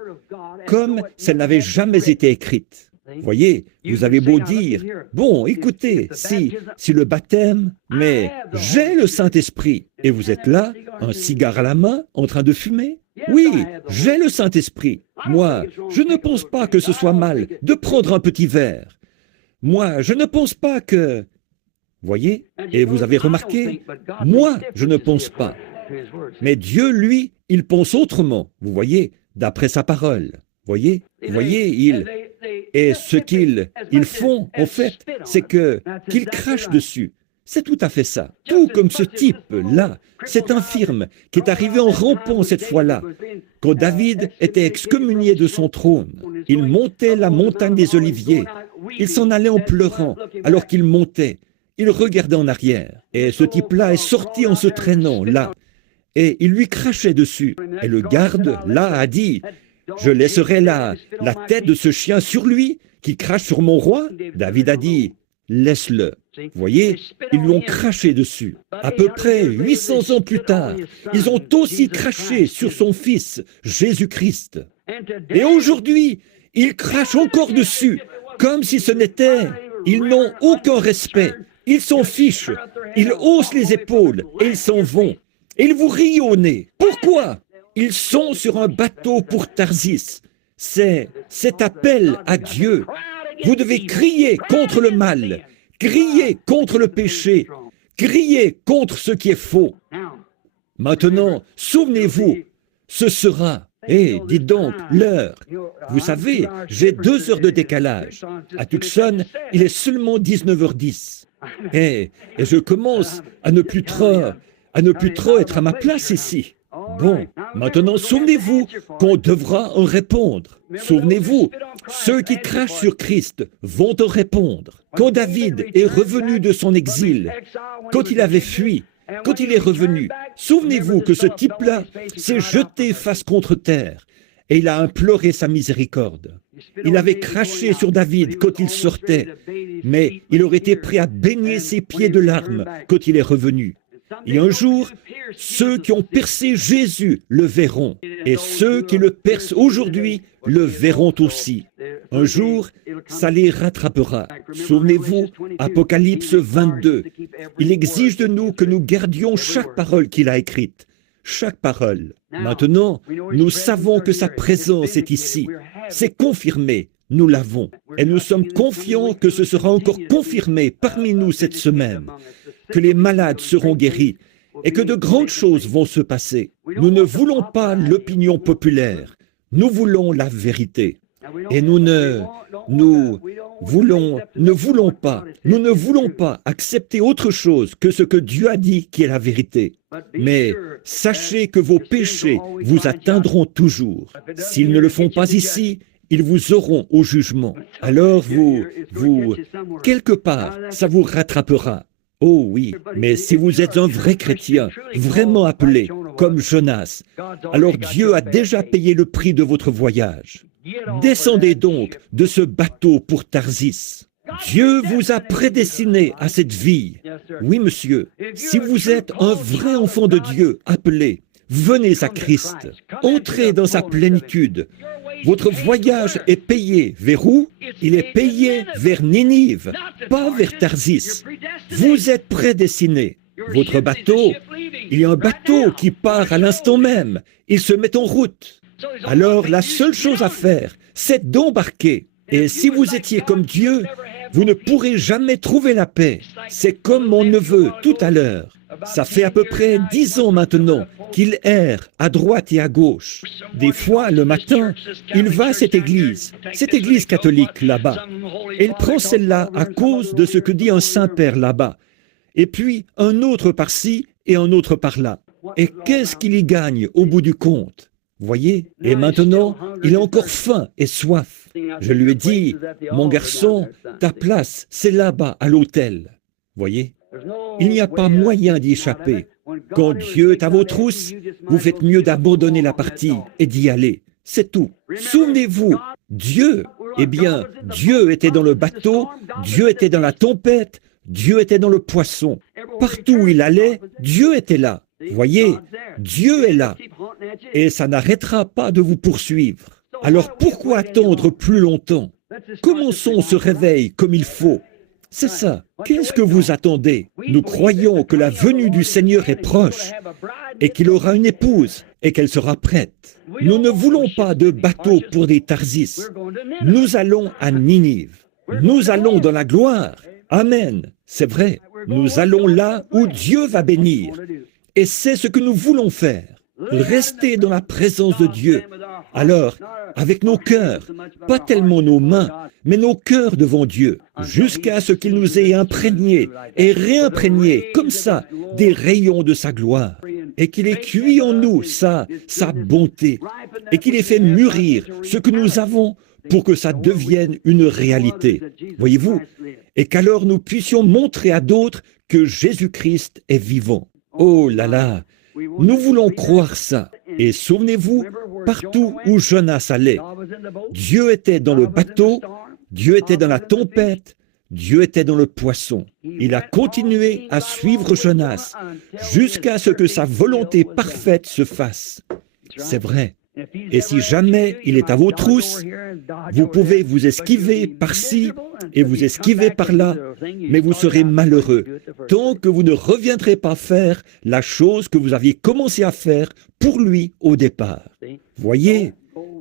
comme si elle n'avait jamais été écrite. Voyez, vous avez beau dire, bon, écoutez, si le baptême, mais j'ai le Saint-Esprit, et vous êtes là, un cigare à la main, en train de fumer. Oui, j'ai le Saint-Esprit. Moi, je ne pense pas que ce soit mal de prendre un petit verre. Moi, je ne pense pas que... Voyez, et vous avez remarqué, moi, je ne pense pas. Mais Dieu, lui, il pense autrement, vous voyez, d'après sa parole. Voyez, et ce qu'ils font, en fait, c'est qu'ils crachent dessus. C'est tout à fait ça. Tout comme ce type-là, cet infirme qui est arrivé en rampant cette fois-là. Quand David était excommunié de son trône, il montait la montagne des Oliviers. Il s'en allait en pleurant alors qu'il montait. Il regardait en arrière. Et ce type-là est sorti en se traînant, là. Et il lui crachait dessus. Et le garde, là, a dit... Je laisserai la tête de ce chien sur lui, qui crache sur mon roi. David a dit, laisse-le. Voyez, ils lui ont craché dessus. À peu près 800 ans plus tard, ils ont aussi craché sur son fils, Jésus-Christ. Et aujourd'hui, ils crachent encore dessus, comme si ce n'était... Ils n'ont aucun respect. Ils s'en fichent. Ils haussent les épaules et ils s'en vont. Et ils vous rient au nez. Pourquoi ? Ils sont sur un bateau pour Tarsis. C'est cet appel à Dieu. Vous devez crier contre le mal, crier contre le péché, crier contre ce qui est faux. Maintenant, souvenez-vous, ce sera, dites donc, l'heure. Vous savez, j'ai 2 heures de décalage. À Tucson, il est seulement 19h10. Et je commence à ne plus trop être à ma place ici. Bon, maintenant souvenez-vous qu'on devra en répondre. Souvenez-vous, ceux qui crachent sur Christ vont en répondre. Quand David est revenu de son exil, quand il avait fui, quand il est revenu, souvenez-vous que ce type-là s'est jeté face contre terre et il a imploré sa miséricorde. Il avait craché sur David quand il sortait, mais il aurait été prêt à baigner ses pieds de larmes quand il est revenu. Et un jour, ceux qui ont percé Jésus le verront, et ceux qui le percent aujourd'hui le verront aussi. Un jour, ça les rattrapera. Souvenez-vous, Apocalypse 22, il exige de nous que nous gardions chaque parole qu'il a écrite, chaque parole. Maintenant, nous savons que sa présence est ici. C'est confirmé, nous l'avons. Et nous sommes confiants que ce sera encore confirmé parmi nous cette semaine, que les malades seront guéris et que de grandes choses vont se passer. Nous ne voulons pas l'opinion populaire, nous voulons la vérité. Et nous ne voulons pas accepter autre chose que ce que Dieu a dit qui est la vérité. Mais sachez que vos péchés vous atteindront toujours. S'ils ne le font pas ici, ils vous auront au jugement. Alors quelque part, ça vous rattrapera. Oh oui, mais si vous êtes un vrai chrétien, vraiment appelé, comme Jonas, alors Dieu a déjà payé le prix de votre voyage. Descendez donc de ce bateau pour Tarsis. Dieu vous a prédestiné à cette vie. Oui, monsieur, si vous êtes un vrai enfant de Dieu appelé, venez à Christ, entrez dans sa plénitude. Votre voyage est payé vers où? Il est payé vers Ninive, pas vers Tarsis. Vous êtes prédestinés. Votre bateau, il y a un bateau qui part à l'instant même. Il se met en route. Alors, la seule chose à faire, c'est d'embarquer. Et si vous étiez comme Dieu, vous ne pourrez jamais trouver la paix. C'est comme mon neveu tout à l'heure. Ça fait à peu près 10 ans maintenant qu'il erre à droite et à gauche. Des fois, le matin, il va à cette église catholique là-bas. Et il prend celle-là à cause de ce que dit un Saint-Père là-bas. Et puis, un autre par-ci et un autre par-là. Et qu'est-ce qu'il y gagne au bout du compte? Voyez? Et maintenant, il a encore faim et soif. Je lui ai dit, mon garçon, ta place, c'est là-bas, à l'autel. Voyez? Il n'y a pas moyen d'y échapper. Quand Dieu est à vos trousses, vous faites mieux d'abandonner la partie et d'y aller. C'est tout. Souvenez-vous, Dieu, eh bien, Dieu était dans le bateau, Dieu était dans la tempête, Dieu était dans le poisson. Partout où il allait, Dieu était là. Voyez, Dieu est là. Et ça n'arrêtera pas de vous poursuivre. Alors pourquoi attendre plus longtemps? Commençons ce réveil comme il faut. C'est ça. Qu'est-ce que vous attendez? Nous croyons que la venue du Seigneur est proche et qu'il aura une épouse et qu'elle sera prête. Nous ne voulons pas de bateau pour des Tarsis. Nous allons à Ninive. Nous allons dans la gloire. Amen. C'est vrai. Nous allons là où Dieu va bénir. Et c'est ce que nous voulons faire. Rester dans la présence de Dieu. Alors, avec nos cœurs, pas tellement nos mains, mais nos cœurs devant Dieu, jusqu'à ce qu'il nous ait imprégnés et réimprégnés, comme ça, des rayons de sa gloire, et qu'il ait cuit en nous sa bonté, et qu'il ait fait mûrir ce que nous avons pour que ça devienne une réalité. Voyez-vous? Et qu'alors nous puissions montrer à d'autres que Jésus-Christ est vivant. Oh là là! Nous voulons croire ça. Et souvenez-vous, partout où Jonas allait, Dieu était dans le bateau, Dieu était dans la tempête, Dieu était dans le poisson. Il a continué à suivre Jonas jusqu'à ce que sa volonté parfaite se fasse. C'est vrai. Et si jamais il est à vos trousses, vous pouvez vous esquiver par-ci et vous esquiver par-là, mais vous serez malheureux tant que vous ne reviendrez pas faire la chose que vous aviez commencé à faire pour lui au départ. Voyez,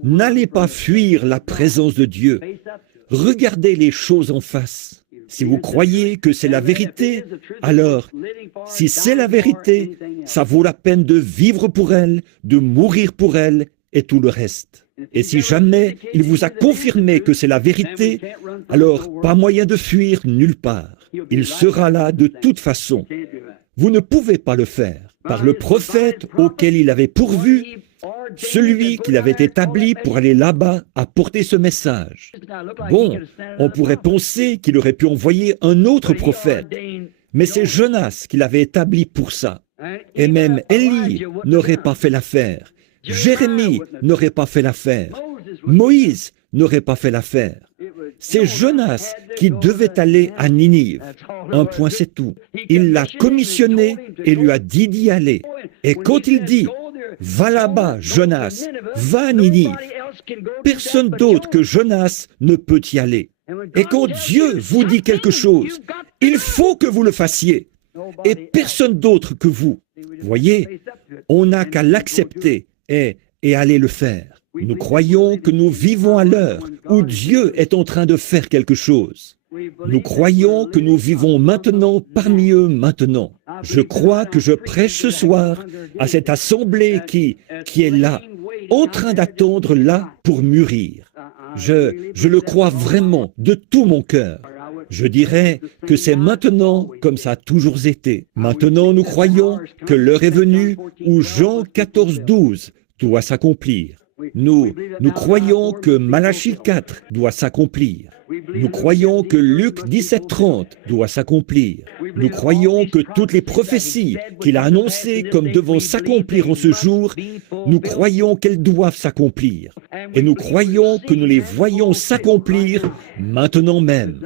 n'allez pas fuir la présence de Dieu. Regardez les choses en face. Si vous croyez que c'est la vérité, alors, si c'est la vérité, ça vaut la peine de vivre pour elle, de mourir pour elle, et tout le reste. Et si jamais il vous a confirmé que c'est la vérité, alors pas moyen de fuir nulle part. Il sera là de toute façon. Vous ne pouvez pas le faire. Par le prophète auquel il avait pourvu, celui qu'il avait établi pour aller là-bas apporter ce message. Bon, on pourrait penser qu'il aurait pu envoyer un autre prophète, mais c'est Jonas qui l'avait établi pour ça. Et même Élie n'aurait pas fait l'affaire. Jérémie n'aurait pas fait l'affaire. Moïse n'aurait pas fait l'affaire. C'est Jonas qui devait aller à Ninive. Un point, c'est tout. Il l'a commissionné et lui a dit d'y aller. Et quand il dit « Va là-bas, Jonas, va à Ninive », personne d'autre que Jonas ne peut y aller. Et quand Dieu vous dit quelque chose, il faut que vous le fassiez. Et personne d'autre que vous. Voyez, on n'a qu'à l'accepter et aller le faire. Nous croyons que nous vivons à l'heure où Dieu est en train de faire quelque chose. Nous croyons que nous vivons maintenant parmi eux maintenant. Je crois que je prêche ce soir à cette assemblée qui est là, en train d'attendre là pour mûrir. Je le crois vraiment de tout mon cœur. Je dirais que c'est maintenant comme ça a toujours été. Maintenant, nous croyons que l'heure est venue où Jean 14,12 doit s'accomplir. Nous croyons que Malachie 4 doit s'accomplir. Nous croyons que Luc 17,30 doit s'accomplir. Nous croyons que toutes les prophéties qu'il a annoncées comme devant s'accomplir en ce jour, nous croyons qu'elles doivent s'accomplir. Et nous croyons que nous les voyons s'accomplir maintenant même.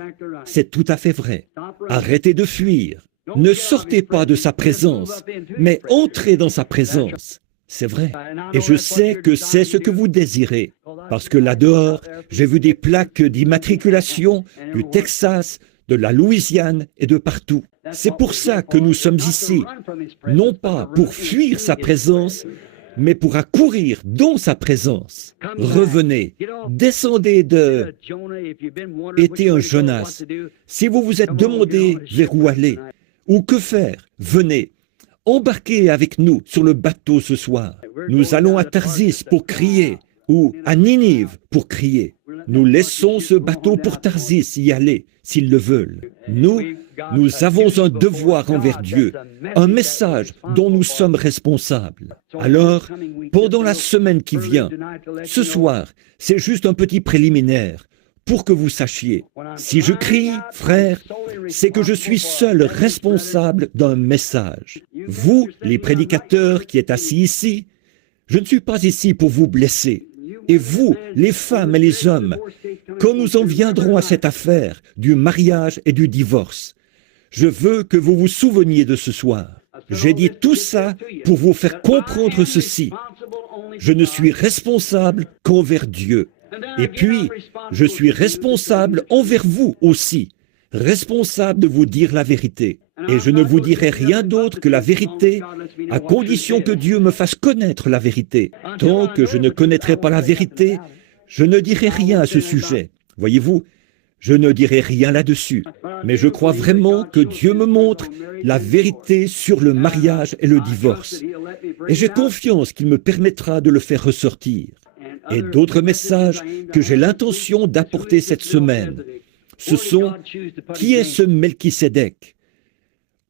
C'est tout à fait vrai. Arrêtez de fuir. Ne sortez pas de sa présence, mais entrez dans sa présence. C'est vrai. Et je sais que c'est ce que vous désirez. Parce que là-dehors, j'ai vu des plaques d'immatriculation du Texas, de la Louisiane et de partout. C'est pour ça que nous sommes ici. Non pas pour fuir sa présence, mais pour accourir dans sa présence. Revenez, descendez de... Été un Jonas. Si vous vous êtes demandé vers où aller, ou que faire, venez. Embarquez avec nous sur le bateau ce soir. Nous allons à Tarsis pour crier, ou à Ninive pour crier. Nous laissons ce bateau pour Tarsis y aller, s'ils le veulent. Nous avons un devoir envers Dieu, un message dont nous sommes responsables. Alors, pendant la semaine qui vient, ce soir, c'est juste un petit préliminaire pour que vous sachiez. Si je crie, frère, c'est que je suis seul responsable d'un message. Vous, les prédicateurs qui êtes assis ici, je ne suis pas ici pour vous blesser. Et vous, les femmes et les hommes, quand nous en viendrons à cette affaire du mariage et du divorce, je veux que vous vous souveniez de ce soir. J'ai dit tout ça pour vous faire comprendre ceci. Je ne suis responsable qu'envers Dieu. Et puis, je suis responsable envers vous aussi, responsable de vous dire la vérité. Et je ne vous dirai rien d'autre que la vérité, à condition que Dieu me fasse connaître la vérité. Tant que je ne connaîtrai pas la vérité, je ne dirai rien à ce sujet. Voyez-vous, je ne dirai rien là-dessus. Mais je crois vraiment que Dieu me montre la vérité sur le mariage et le divorce. Et j'ai confiance qu'il me permettra de le faire ressortir. Et d'autres messages que j'ai l'intention d'apporter cette semaine, ce sont « Qui est ce Melchisédek » ?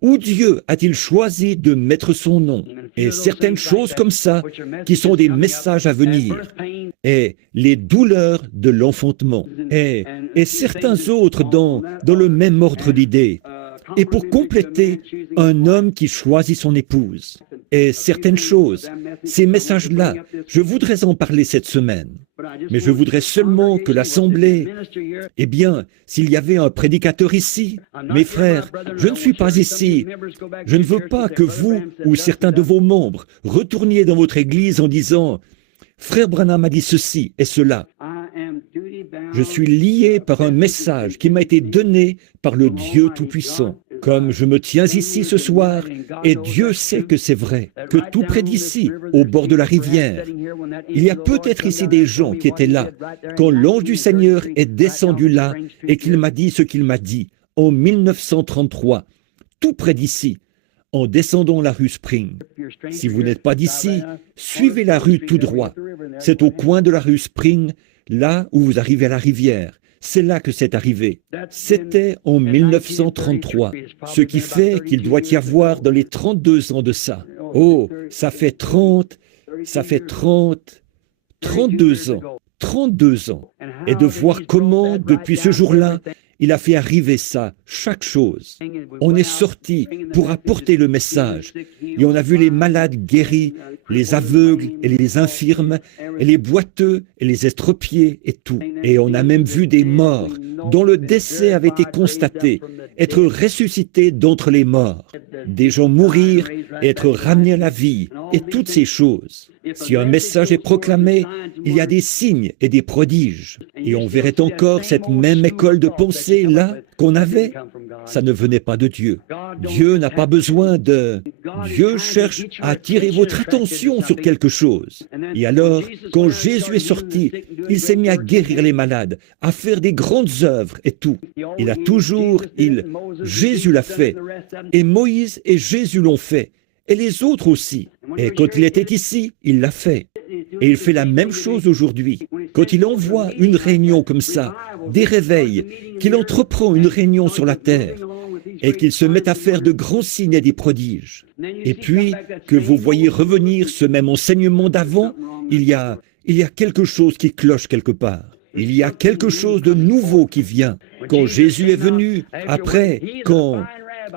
Où Dieu a-t-il choisi de mettre son nom? Et certaines choses comme ça, qui sont des messages à venir. Et les douleurs de l'enfantement. Et certains autres dans le même ordre d'idées. Et pour compléter, un homme qui choisit son épouse. Et certaines choses, ces messages-là, je voudrais en parler cette semaine. Mais je voudrais seulement que l'Assemblée, eh bien, s'il y avait un prédicateur ici, mes frères, je ne suis pas ici. Je ne veux pas que vous ou certains de vos membres retourniez dans votre église en disant « Frère Branham a dit ceci et cela ». Je suis lié par un message qui m'a été donné par le Dieu Tout-Puissant. Comme je me tiens ici ce soir, et Dieu sait que c'est vrai, que tout près d'ici, au bord de la rivière, il y a peut-être ici des gens qui étaient là, quand l'ange du Seigneur est descendu là et qu'il m'a dit ce qu'il m'a dit, en 1933, tout près d'ici, en descendant la rue Spring. Si vous n'êtes pas d'ici, suivez la rue tout droit. C'est au coin de la rue Spring, là où vous arrivez à la rivière. C'est là que c'est arrivé. C'était en 1933, ce qui fait qu'il doit y avoir dans les 32 ans de ça. Oh, ça fait 32 ans. 32 ans. Et de voir comment, depuis ce jour-là, il a fait arriver ça, chaque chose. On est sorti pour apporter le message. Et on a vu les malades guéris, les aveugles et les infirmes, et les boiteux et les estropiés et tout. Et on a même vu des morts dont le décès avait été constaté, être ressuscités d'entre les morts. Des gens mourir et être ramenés à la vie, et toutes ces choses. Si un message est proclamé, il y a des signes et des prodiges. Et on verrait encore cette même école de pensée là qu'on avait. Ça ne venait pas de Dieu. Dieu n'a pas besoin de... Dieu cherche à attirer votre attention sur quelque chose. Et alors, quand Jésus est sorti, il s'est mis à guérir les malades, à faire des grandes œuvres et tout. Il a toujours... Jésus l'a fait. Et Moïse et Jésus l'ont fait. Et les autres aussi. Et quand il était ici, il l'a fait. Et il fait la même chose aujourd'hui. Quand il envoie une réunion comme ça, des réveils, qu'il entreprend une réunion sur la terre, et qu'il se met à faire de grands signes et des prodiges. Et puis, que vous voyez revenir ce même enseignement d'avant, il y a quelque chose qui cloche quelque part. Il y a quelque chose de nouveau qui vient. Quand Jésus est venu, après,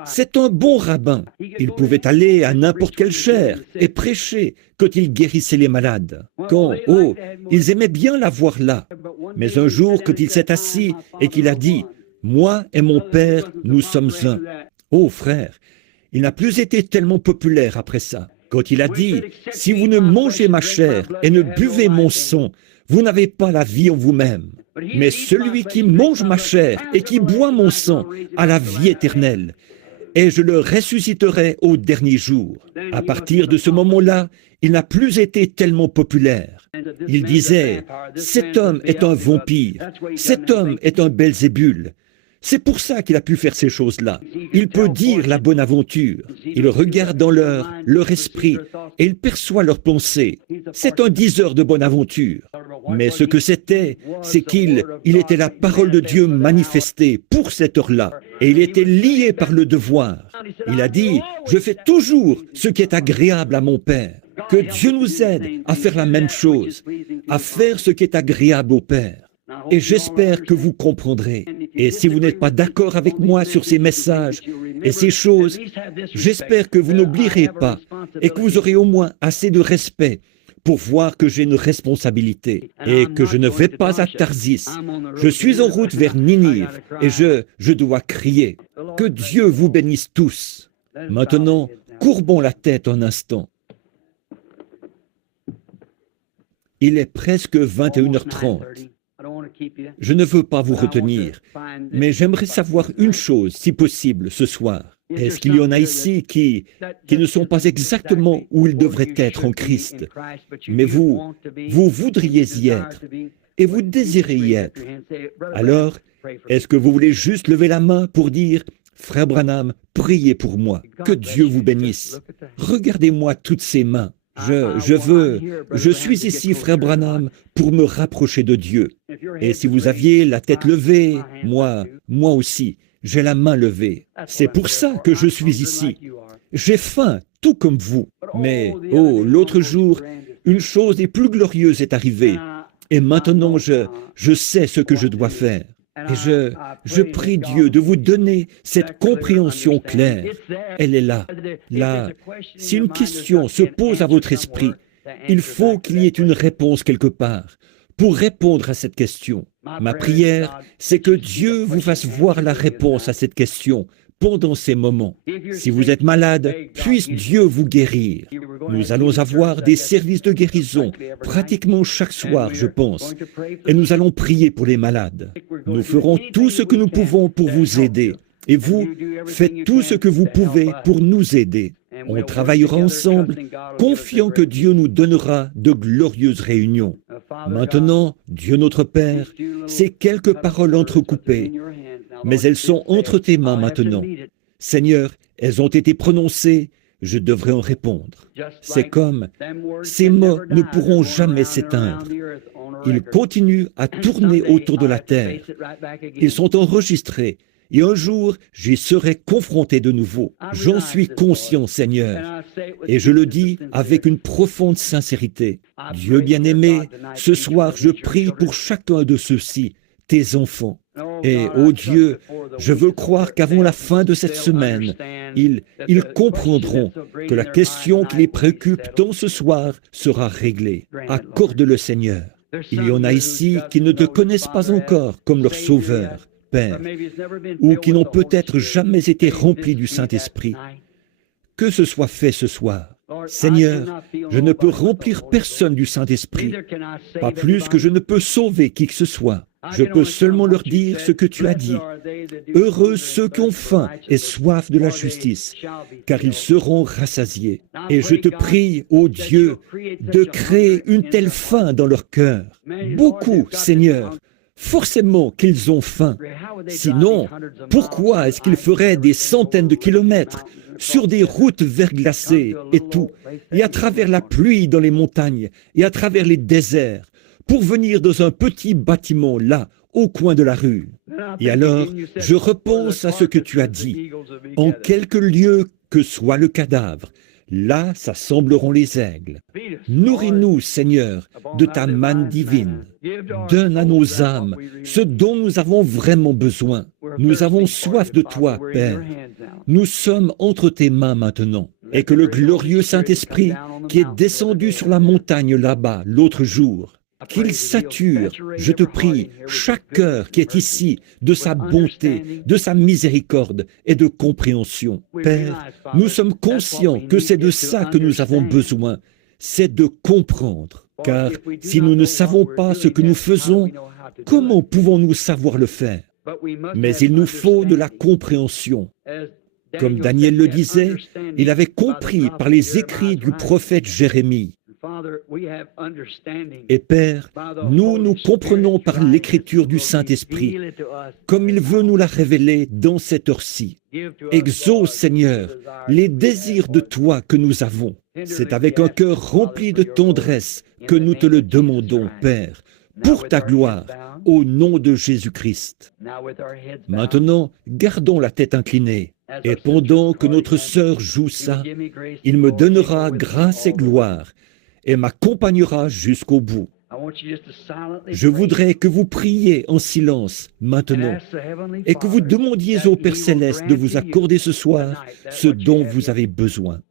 c'est un bon rabbin. Il pouvait aller à n'importe quelle chaire et prêcher quand il guérissait les malades. Ils aimaient bien l'avoir là. Mais un jour, quand il s'est assis et qu'il a dit « Moi et mon Père, nous sommes un ». Oh frère, il n'a plus été tellement populaire après ça. Quand il a dit « Si vous ne mangez ma chair et ne buvez mon sang, vous n'avez pas la vie en vous-même. Mais celui qui mange ma chair et qui boit mon sang a la vie éternelle. Et je le ressusciterai au dernier jour. » À partir de ce moment-là, il n'a plus été tellement populaire. Il disait « Cet homme est un vampire, cet homme est un Belzébul. » C'est pour ça qu'il a pu faire ces choses-là. Il peut dire la bonne aventure. Il regarde dans leur esprit et il perçoit leurs pensées. C'est un diseur de bonne aventure. Mais ce que c'était, c'est qu'il était la parole de Dieu manifestée pour cette heure-là. Et il était lié par le devoir. Il a dit, je fais toujours ce qui est agréable à mon Père. Que Dieu nous aide à faire la même chose, à faire ce qui est agréable au Père. Et j'espère que vous comprendrez. Et si vous n'êtes pas d'accord avec moi sur ces messages et ces choses, j'espère que vous n'oublierez pas et que vous aurez au moins assez de respect pour voir que j'ai une responsabilité et que je ne vais pas à Tarsis. Je suis en route vers Ninive et je dois crier. Que Dieu vous bénisse tous. Maintenant, courbons la tête un instant. Il est presque 21h30. Je ne veux pas vous retenir, mais j'aimerais savoir une chose, si possible, ce soir. Est-ce qu'il y en a ici qui ne sont pas exactement où ils devraient être en Christ, mais vous voudriez y être, et vous désirez y être? Alors, est-ce que vous voulez juste lever la main pour dire « Frère Branham, priez pour moi, que Dieu vous bénisse. Regardez-moi toutes ces mains. Je suis ici, frère Branham, pour me rapprocher de Dieu. Et si vous aviez la tête levée, moi aussi, j'ai la main levée. C'est pour ça que je suis ici. J'ai faim, tout comme vous. Mais, l'autre jour, une chose des plus glorieuses est arrivée. Et maintenant, je sais ce que je dois faire. Et je prie Dieu de vous donner cette compréhension claire. Elle est là. Là, si une question se pose à votre esprit, il faut qu'il y ait une réponse quelque part pour répondre à cette question. Ma prière, c'est que Dieu vous fasse voir la réponse à cette question pendant ces moments. Si vous êtes malade, puisse Dieu vous guérir. Nous allons avoir des services de guérison pratiquement chaque soir, je pense. Et nous allons prier pour les malades. Nous ferons tout ce que nous pouvons pour vous aider. Et vous, faites tout ce que vous pouvez pour nous aider. On travaillera ensemble, confiant que Dieu nous donnera de glorieuses réunions. Maintenant, Dieu notre Père, ces quelques paroles entrecoupées, mais elles sont entre tes mains maintenant. Seigneur, elles ont été prononcées, je devrais en répondre. C'est comme, ces mots ne pourront jamais s'éteindre. Ils continuent à tourner autour de la terre. Ils sont enregistrés. Et un jour, j'y serai confronté de nouveau. J'en suis conscient, Seigneur. Et je le dis avec une profonde sincérité. Dieu bien-aimé, ce soir, je prie pour chacun de ceux-ci, tes enfants. Et, ô Dieu, je veux croire qu'avant la fin de cette semaine, ils comprendront que la question qui les préoccupe tant ce soir sera réglée. Accorde-le, Seigneur. Il y en a ici qui ne te connaissent pas encore comme leur Sauveur, Père, ou qui n'ont peut-être jamais été remplis du Saint-Esprit. Que ce soit fait ce soir. Seigneur, je ne peux remplir personne du Saint-Esprit, pas plus que je ne peux sauver qui que ce soit. Je peux seulement leur dire ce que tu as dit. Heureux ceux qui ont faim et soif de la justice, car ils seront rassasiés. Et je te prie, ô Dieu, de créer une telle faim dans leur cœur. Beaucoup, Seigneur, forcément qu'ils ont faim. Sinon, pourquoi est-ce qu'ils feraient des centaines de kilomètres sur des routes verglacées et tout, et à travers la pluie dans les montagnes, et à travers les déserts, pour venir dans un petit bâtiment là, au coin de la rue. Et alors, je repense à ce que tu as dit. En quelque lieu que soit le cadavre, là s'assembleront les aigles. Nourris-nous, Seigneur, de ta manne divine. Donne à nos âmes ce dont nous avons vraiment besoin. Nous avons soif de toi, Père. Nous sommes entre tes mains maintenant. Et que le glorieux Saint-Esprit, qui est descendu sur la montagne là-bas l'autre jour, qu'il sature, je te prie, chaque cœur qui est ici de sa bonté, de sa miséricorde et de compréhension. Père, nous sommes conscients que c'est de ça que nous avons besoin, c'est de comprendre. Car si nous ne savons pas ce que nous faisons, comment pouvons-nous savoir le faire? Mais il nous faut de la compréhension. Comme Daniel le disait, il avait compris par les écrits du prophète Jérémie. Et Père, nous comprenons par l'écriture du Saint-Esprit, comme il veut nous la révéler dans cette heure-ci. Exauce, Seigneur, les désirs de toi que nous avons. C'est avec un cœur rempli de tendresse que nous te le demandons, Père, pour ta gloire, au nom de Jésus-Christ. Maintenant, gardons la tête inclinée. Et pendant que notre sœur joue ça, il me donnera grâce et gloire et m'accompagnera jusqu'au bout. Je voudrais que vous priez en silence maintenant et que vous demandiez au Père Céleste de vous accorder ce soir ce dont vous avez besoin.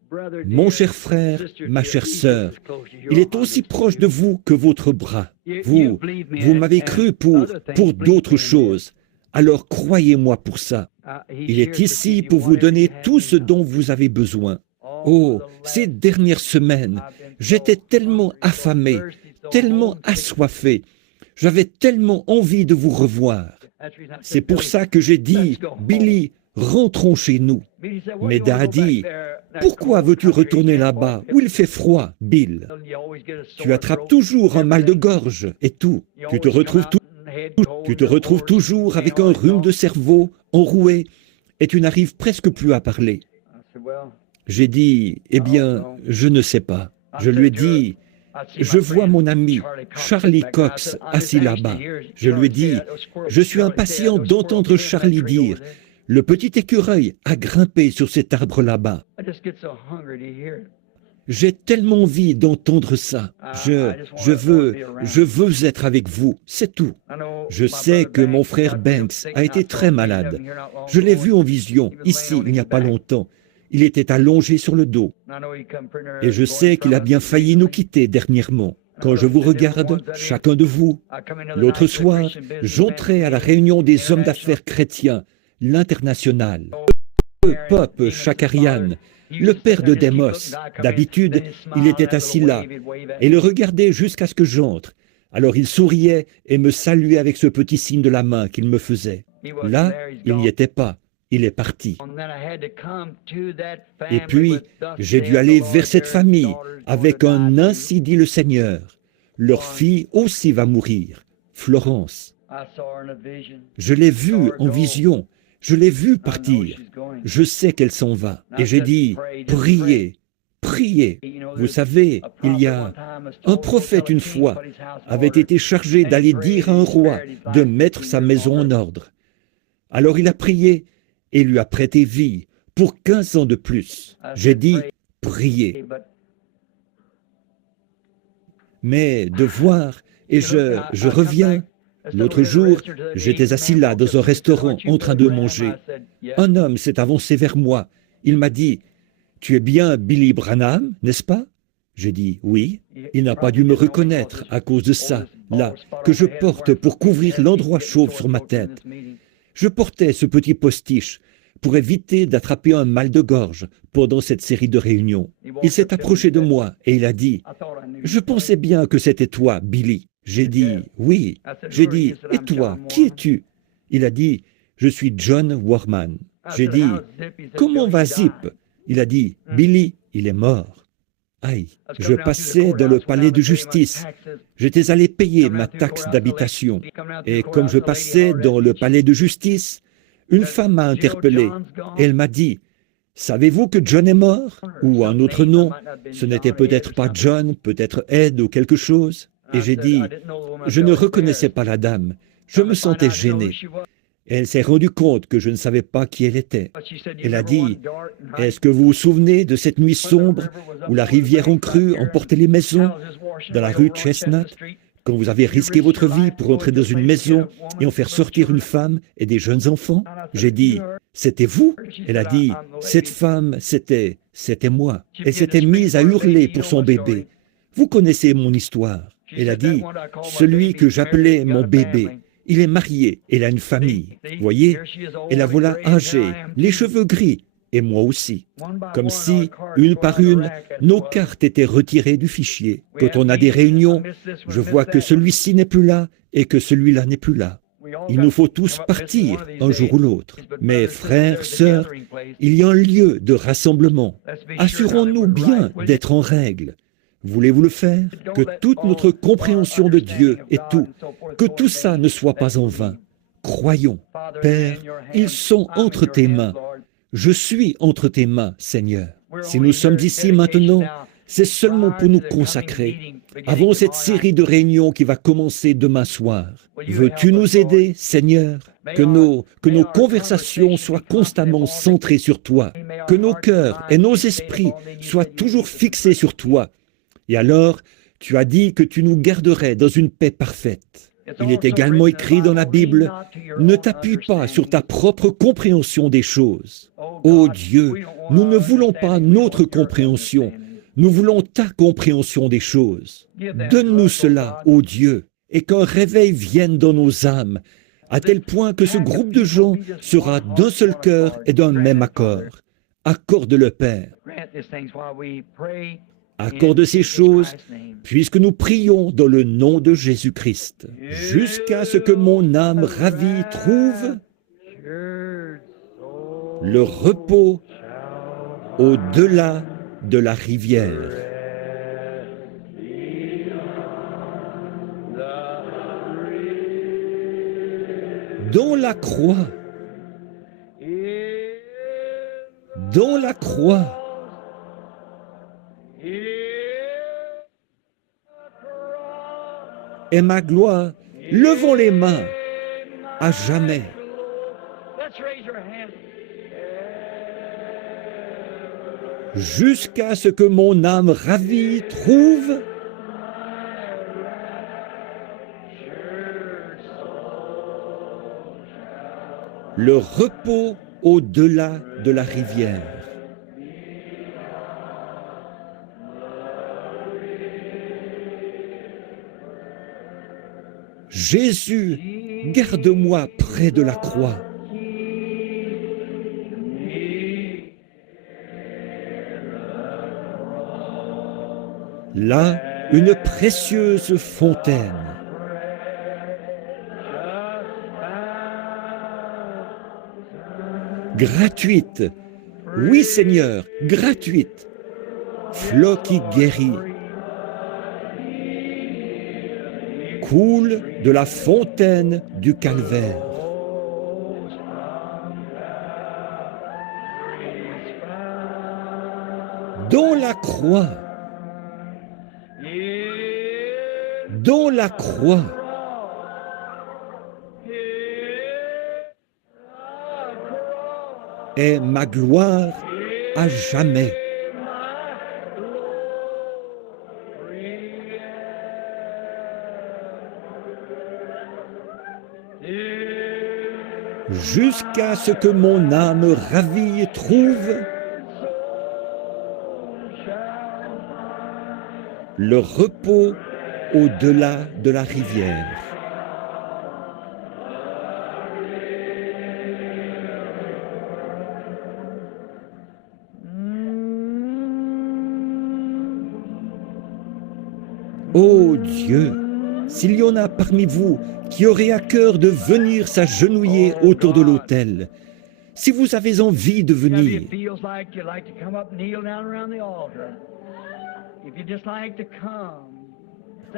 Mon cher frère, ma chère sœur, il est aussi proche de vous que votre bras. Vous m'avez cru pour d'autres choses. Alors croyez-moi pour ça. Il est ici pour vous donner tout ce dont vous avez besoin. Oh, ces dernières semaines, j'étais tellement affamé, tellement assoiffé. J'avais tellement envie de vous revoir. C'est pour ça que j'ai dit, Billy, rentrons chez nous. Mais Da a dit, pourquoi veux-tu retourner là-bas où il fait froid, Bill? Tu attrapes toujours un mal de gorge et tout. Tu te retrouves toujours avec un rhume de cerveau enroué et tu n'arrives presque plus à parler. J'ai dit, eh bien, je ne sais pas. Je lui ai dit, je vois mon ami Charlie Cox assis là-bas. Je lui ai dit, je suis impatient d'entendre Charlie dire, le petit écureuil a grimpé sur cet arbre là-bas. J'ai tellement envie d'entendre ça. Je veux être avec vous, c'est tout. Je sais que mon frère Banks a été très malade. Je l'ai vu en vision, ici, il n'y a pas longtemps. Il était allongé sur le dos. Et je sais qu'il a bien failli nous quitter dernièrement. Quand je vous regarde, chacun de vous, l'autre soir, j'entrais à la réunion des hommes d'affaires chrétiens, l'International. Le Pope Chakarian, le père de Demos, d'habitude, il était assis là et le regardait jusqu'à ce que j'entre. Alors il souriait et me saluait avec ce petit signe de la main qu'il me faisait. Là, il n'y était pas. Il est parti. Et puis, j'ai dû aller vers cette famille avec un « Ainsi dit le Seigneur ». Leur fille aussi va mourir, Florence. Je l'ai vue en vision, je l'ai vue partir. Je sais qu'elle s'en va. Et j'ai dit, priez, priez. Vous savez, il y a un prophète une fois avait été chargé d'aller dire à un roi de mettre sa maison en ordre. Alors il a prié et lui a prêté vie pour 15 ans de plus. J'ai dit, priez. Mais de voir, et je reviens, l'autre jour, j'étais assis là dans un restaurant en train de manger. Un homme s'est avancé vers moi. Il m'a dit, « Tu es bien Billy Branham, n'est-ce pas ?» J'ai dit, « Oui. » Il n'a pas dû me reconnaître à cause de ça, là, que je porte pour couvrir l'endroit chauve sur ma tête. Je portais ce petit postiche pour éviter d'attraper un mal de gorge pendant cette série de réunions. Il s'est approché de moi et il a dit, « Je pensais bien que c'était toi, Billy. » J'ai dit, « Oui. » J'ai dit, « Et toi, qui es-tu » Il a dit, « Je suis John Warman. » J'ai dit, « Comment va Zip » Il a dit, « Billy, il est mort. » Aïe, je passais dans le palais de justice. J'étais allé payer ma taxe d'habitation. Et comme je passais dans le palais de justice, une femme m'a interpellé. Elle m'a dit, « Savez-vous que John est mort? Ou un autre nom? Ce n'était peut-être pas John, peut-être Ed ou quelque chose. Et j'ai dit, je ne reconnaissais pas la dame. Je me sentais gêné. Et elle s'est rendue compte que je ne savais pas qui elle était. Elle a dit, est-ce que vous vous souvenez de cette nuit sombre où la rivière en crue emportait les maisons dans la rue Chestnut, quand vous avez risqué votre vie pour entrer dans une maison et en faire sortir une femme et des jeunes enfants? J'ai dit, c'était vous? Elle a dit, cette femme, c'était moi. Elle s'était mise à hurler pour son bébé. Vous connaissez mon histoire. Elle a dit, celui que j'appelais mon bébé, il est marié, elle a une famille. Voyez, et la voilà âgée, les cheveux gris, et moi aussi. Comme si, une par une, nos cartes étaient retirées du fichier. Quand on a des réunions, je vois que celui-ci n'est plus là et que celui-là n'est plus là. Il nous faut tous partir un jour ou l'autre. Mais frères, sœurs, il y a un lieu de rassemblement. Assurons-nous bien d'être en règle. Voulez-vous le faire? Que toute notre compréhension de Dieu est tout, que tout ça ne soit pas en vain. Croyons. Père, ils sont entre tes mains. Je suis entre tes mains, Seigneur. Si nous sommes ici maintenant, c'est seulement pour nous consacrer avant cette série de réunions qui va commencer demain soir. Veux-tu nous aider, Seigneur? Que nos conversations soient constamment centrées sur toi, que nos cœurs et nos esprits soient toujours fixés sur toi. Et alors, tu as dit que tu nous garderais dans une paix parfaite. Il est également écrit dans la Bible, ne t'appuie pas sur ta propre compréhension des choses. Ô Dieu, nous ne voulons pas notre compréhension, nous voulons ta compréhension des choses. Donne-nous cela, ô Dieu, et qu'un réveil vienne dans nos âmes, à tel point que ce groupe de gens sera d'un seul cœur et d'un même accord. Accorde-le, Père. Accorde ces choses, puisque nous prions dans le nom de Jésus-Christ, jusqu'à ce que mon âme ravie trouve le repos au-delà de la rivière. Dans la croix, est ma gloire. Levons les mains à jamais. Jusqu'à ce que mon âme ravie trouve le repos au-delà de la rivière. Jésus, garde-moi près de la croix. Là, une précieuse fontaine. Gratuite. Oui, Seigneur, gratuite. Flot qui guérit. Coule de la fontaine du calvaire. Dans la croix, est ma gloire à jamais. Jusqu'à ce que mon âme ravie trouve le repos au-delà de la rivière. Ô Dieu, s'il y en a parmi vous qui auraient à cœur de venir s'agenouiller autour de l'autel, si vous avez envie de venir,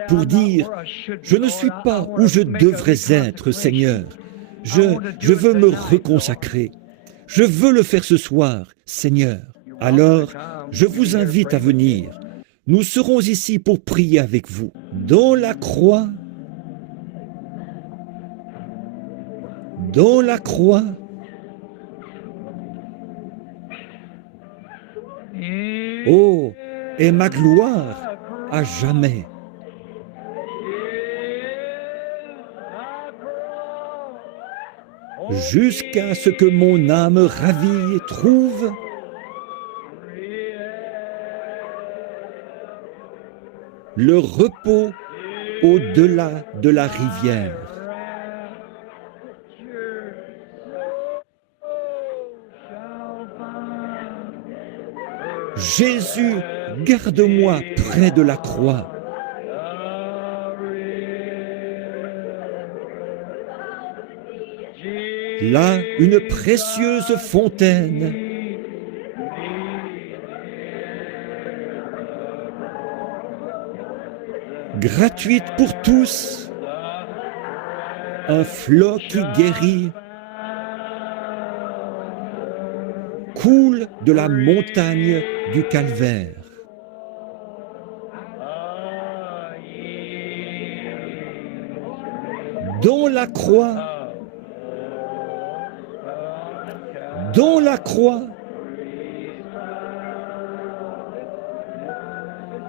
pour dire « Je ne suis pas où je devrais être, Seigneur. Je veux me reconsacrer. Je veux le faire ce soir, Seigneur. Alors, je vous invite à venir. Nous serons ici pour prier avec vous. Dans la croix, oh, est ma gloire à jamais. Jusqu'à ce que mon âme ravie trouve le repos au-delà de la rivière. Jésus, garde-moi près de la croix. Là, une précieuse fontaine. Gratuite pour tous, un flot qui guérit, coule de la montagne du Calvaire. Dans la croix,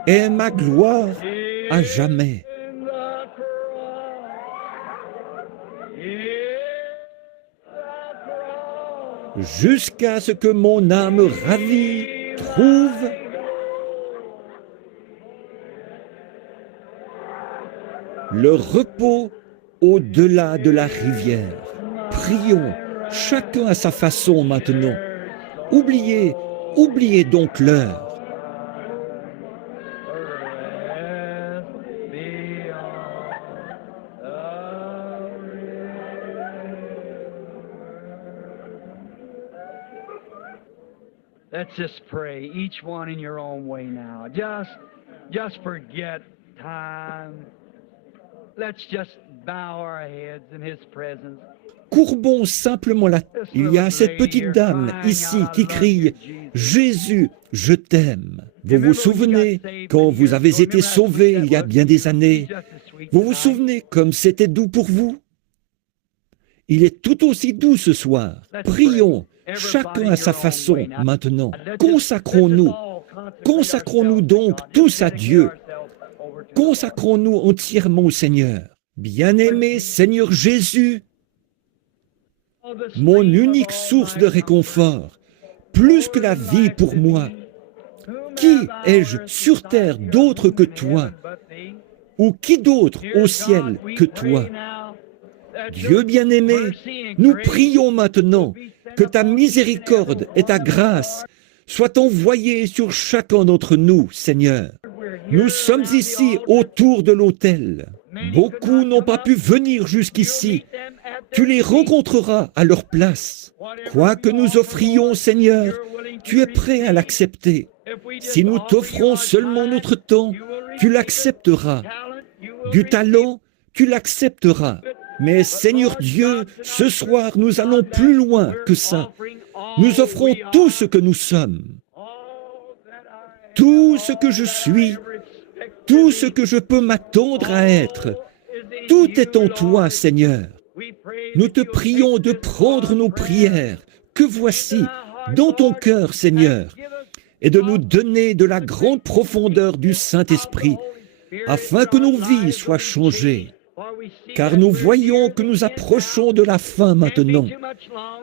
est ma gloire à jamais. Jusqu'à ce que mon âme ravie trouve le repos au-delà de la rivière. Prions, chacun à sa façon maintenant. Oubliez donc l'heure. Let's just pray, each one in your own way now. Just forget time. Let's just bow our heads in His presence. Courbons simplement la tête. Il y a cette petite dame ici qui crie « Jésus, je t'aime ». Vous vous souvenez, quand vous avez été sauvé il y a bien des années, vous vous souvenez comme c'était doux pour vous? Il est tout aussi doux ce soir. Prions, chacun à sa façon maintenant. Consacrons-nous donc tous à Dieu. Consacrons-nous entièrement au Seigneur. Bien-aimé Seigneur Jésus, mon unique source de réconfort, plus que la vie pour moi. Qui ai-je sur terre d'autre que toi? Ou qui d'autre au ciel que toi? Dieu bien-aimé, nous prions maintenant que ta miséricorde et ta grâce soient envoyées sur chacun d'entre nous, Seigneur. Nous sommes ici autour de l'autel. Beaucoup n'ont pas pu venir jusqu'ici. Tu les rencontreras à leur place. Quoi que nous offrions, Seigneur, tu es prêt à l'accepter. Si nous t'offrons seulement notre temps, tu l'accepteras. Du talent, tu l'accepteras. Mais Seigneur Dieu, ce soir, nous allons plus loin que ça. Nous offrons tout ce que nous sommes, tout ce que je suis, tout ce que je peux m'attendre à être. Tout est en toi, Seigneur. Nous te prions de prendre nos prières, que voici, dans ton cœur, Seigneur, et de nous donner de la grande profondeur du Saint-Esprit, afin que nos vies soient changées. Car nous voyons que nous approchons de la fin maintenant.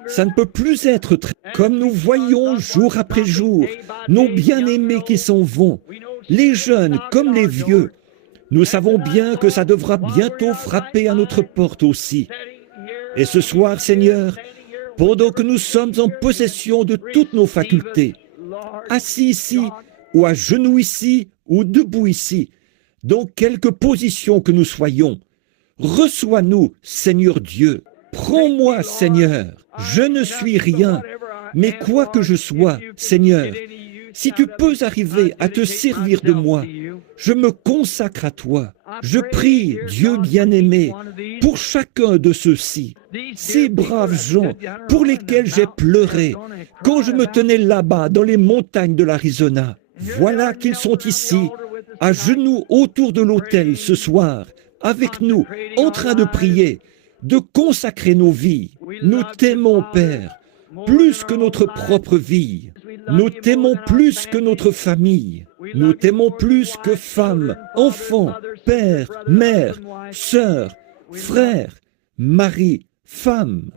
Ça ne peut plus être comme nous voyons jour après jour nos bien-aimés qui s'en vont, les jeunes comme les vieux. Nous savons bien que ça devra bientôt frapper à notre porte aussi. Et ce soir, Seigneur, pendant que nous sommes en possession de toutes nos facultés, assis ici, ou à genoux ici, ou debout ici, dans quelque position que nous soyons, reçois-nous, Seigneur Dieu. Prends-moi, Seigneur. Je ne suis rien, mais quoi que je sois, Seigneur, si tu peux arriver à te servir de moi, je me consacre à toi. Je prie, Dieu bien-aimé, pour chacun de ceux-ci, ces braves gens pour lesquels j'ai pleuré quand je me tenais là-bas dans les montagnes de l'Arizona. Voilà qu'ils sont ici, à genoux autour de l'autel ce soir, avec nous, en train de prier, de consacrer nos vies. Nous t'aimons, Père, plus que notre propre vie. Nous t'aimons plus que notre famille. Nous t'aimons plus que femmes, enfants, père, mère, sœurs, frères, mari, femme.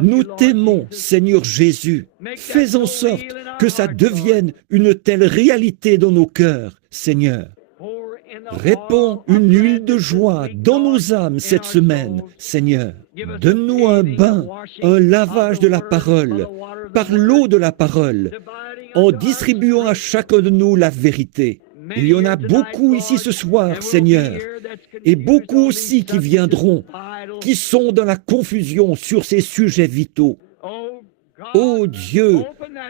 Nous t'aimons, Seigneur Jésus. Fais en sorte que ça devienne une telle réalité dans nos cœurs, Seigneur. Répands une huile de joie dans nos âmes cette semaine, Seigneur. Donne-nous un bain, un lavage de la parole, par l'eau de la parole, en distribuant à chacun de nous la vérité. Il y en a beaucoup ici ce soir, Seigneur, et beaucoup aussi qui viendront, qui sont dans la confusion sur ces sujets vitaux. Ô Dieu,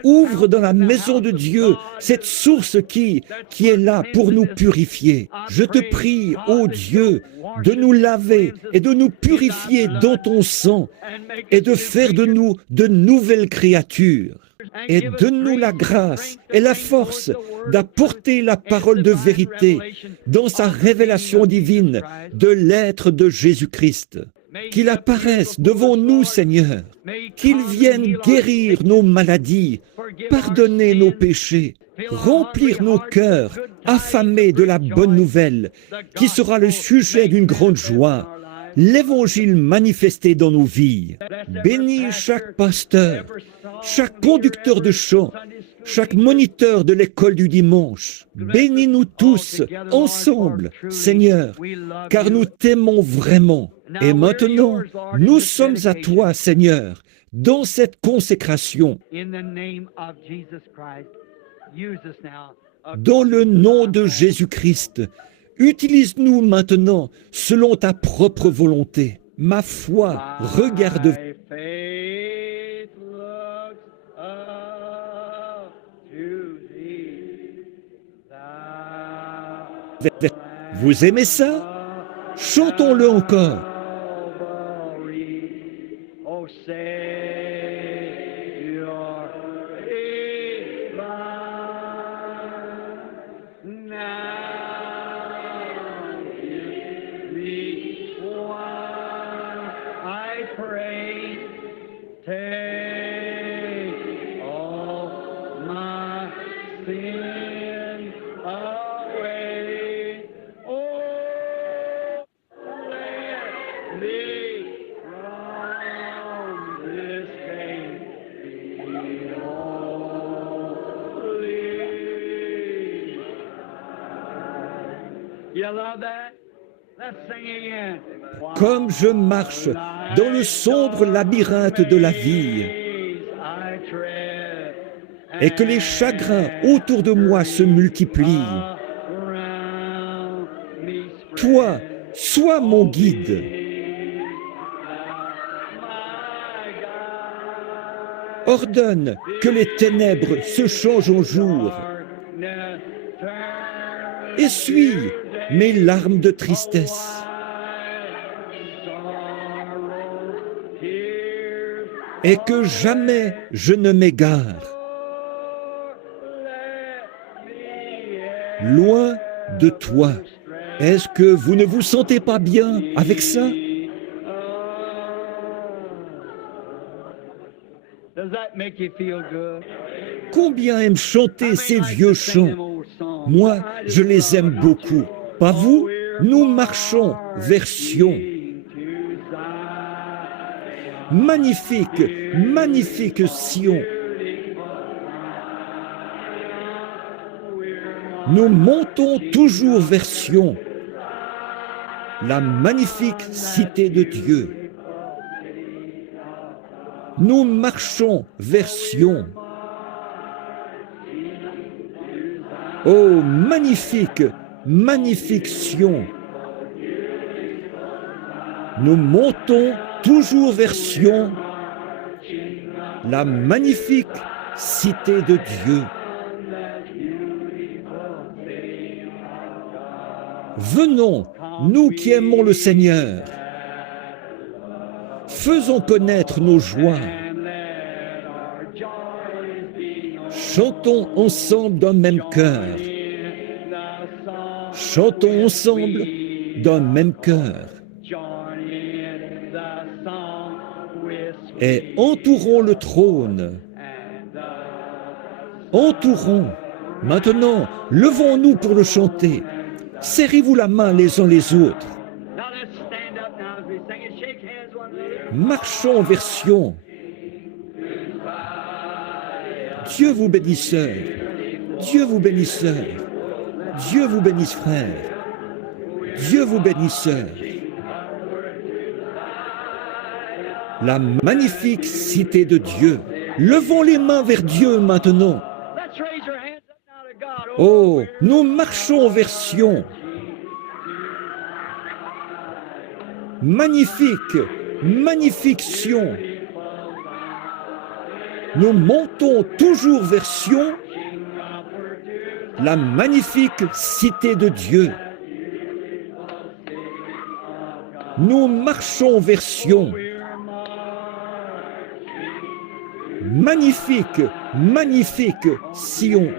ouvre dans la maison de Dieu cette source qui est là pour nous purifier. Je te prie, ô Dieu, de nous laver et de nous purifier dans ton sang et de faire de nous de nouvelles créatures. Et donne-nous la grâce et la force d'apporter la parole de vérité dans sa révélation divine de l'être de Jésus-Christ. Qu'il apparaisse devant nous, Seigneur, qu'il vienne guérir nos maladies, pardonner nos péchés, remplir nos cœurs affamés de la bonne nouvelle, qui sera le sujet d'une grande joie, l'évangile manifesté dans nos vies. Bénis chaque pasteur, chaque conducteur de chant, chaque moniteur de l'école du dimanche. Bénis-nous tous, ensemble, Seigneur, car nous t'aimons vraiment. Et maintenant, nous sommes à toi, Seigneur, dans cette consécration. Dans le nom de Jésus-Christ, utilise-nous maintenant selon ta propre volonté. Ma foi regarde. Vous aimez ça? Chantons-le encore. Oh, Savior, now give me one, I pray, take all my sin away. Oh, let me comme je marche dans le sombre labyrinthe de la vie et que les chagrins autour de moi se multiplient, toi, sois mon guide. Ordonne que les ténèbres se changent en jour. Essuie mes larmes de tristesse. Et que jamais je ne m'égare. Loin de toi. Est-ce que vous ne vous sentez pas bien avec ça? Combien aiment chanter ces vieux chants? Moi, je les aime beaucoup. Pas vous? Nous marchons vers Sion. Magnifique, magnifique Sion. Nous montons toujours vers Sion, la magnifique cité de Dieu. Nous marchons vers Sion. Oh, magnifique, magnifique Sion. Nous montons toujours vers Sion, la magnifique cité de Dieu. Venons, nous qui aimons le Seigneur, faisons connaître nos joies. Chantons ensemble d'un même cœur. Chantons ensemble d'un même cœur. Et entourons le trône. Entourons. Maintenant, levons-nous pour le chanter. Serrez-vous la main les uns les autres. Marchons vers Sion. Dieu vous bénisse, sœur. Dieu vous bénisse, sœur. Dieu vous bénisse, frère. Dieu vous bénisse, sœur. La magnifique cité de Dieu. Levons les mains vers Dieu maintenant. Oh, nous marchons vers Sion. Magnifique, magnifique Sion. Nous montons toujours vers Sion, la magnifique cité de Dieu. Nous marchons vers Sion. Magnifique, magnifique Sion.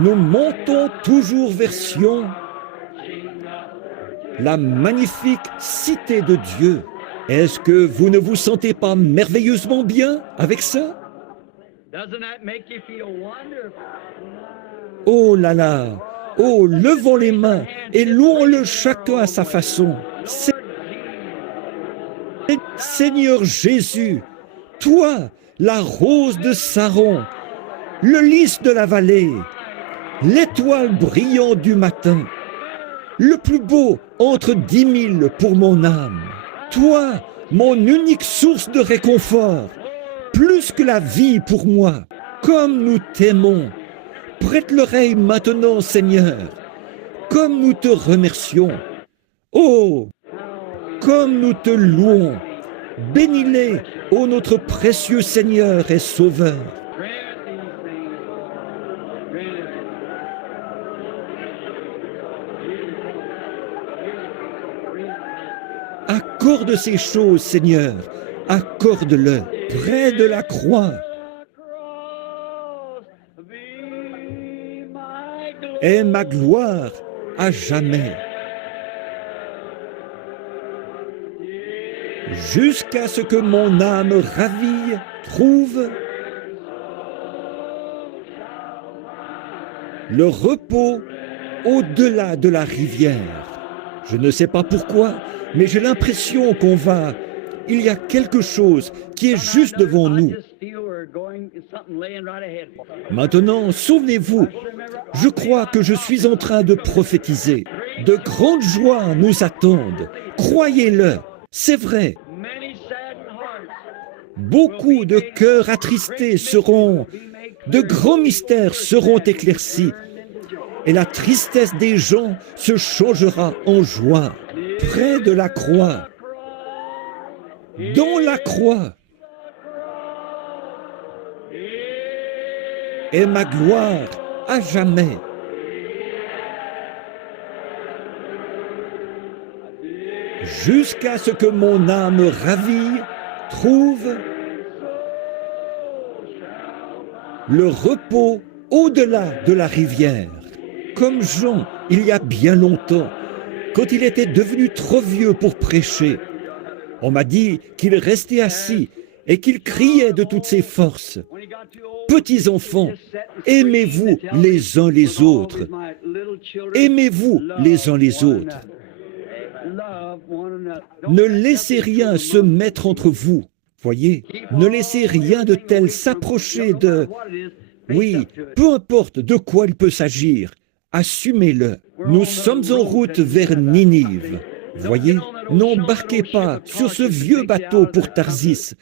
Nous montons toujours vers Sion, la magnifique cité de Dieu. Est-ce que vous ne vous sentez pas merveilleusement bien avec ça? Oh là là! Oh, levons les mains et louons-le chacun à sa façon. Seigneur Jésus, toi, la rose de Saron, le lys de la vallée, l'étoile brillante du matin, le plus beau entre 10 000 pour mon âme. Toi, mon unique source de réconfort, plus que la vie pour moi, comme nous t'aimons. Prête l'oreille maintenant, Seigneur, comme nous te remercions. Oh, comme nous te louons. Bénis-les, ô notre précieux Seigneur et Sauveur. Accorde ces choses, Seigneur, accorde-le près de la croix. Et ma gloire à jamais. Jusqu'à ce que mon âme ravie trouve le repos au-delà de la rivière. Je ne sais pas pourquoi, mais j'ai l'impression il y a quelque chose qui est juste devant nous. Maintenant, souvenez-vous, je crois que je suis en train de prophétiser. De grandes joies nous attendent. Croyez-le, c'est vrai. Beaucoup de cœurs attristés de grands mystères seront éclaircis. Et la tristesse des gens se changera en joie. Près de la croix. Dans la croix. Et ma gloire à jamais. Jusqu'à ce que mon âme ravie trouve le repos au-delà de la rivière. Comme Jean, il y a bien longtemps, quand il était devenu trop vieux pour prêcher. On m'a dit qu'il restait assis et qu'il criait de toutes ses forces. Petits enfants, aimez-vous les uns les autres. Aimez-vous les uns les autres. Ne laissez rien se mettre entre vous. Voyez, ne laissez rien de tel s'approcher de... Oui, peu importe de quoi il peut s'agir, assumez-le. Nous sommes en route vers Ninive. Voyez, n'embarquez pas sur ce vieux bateau pour Tarsis,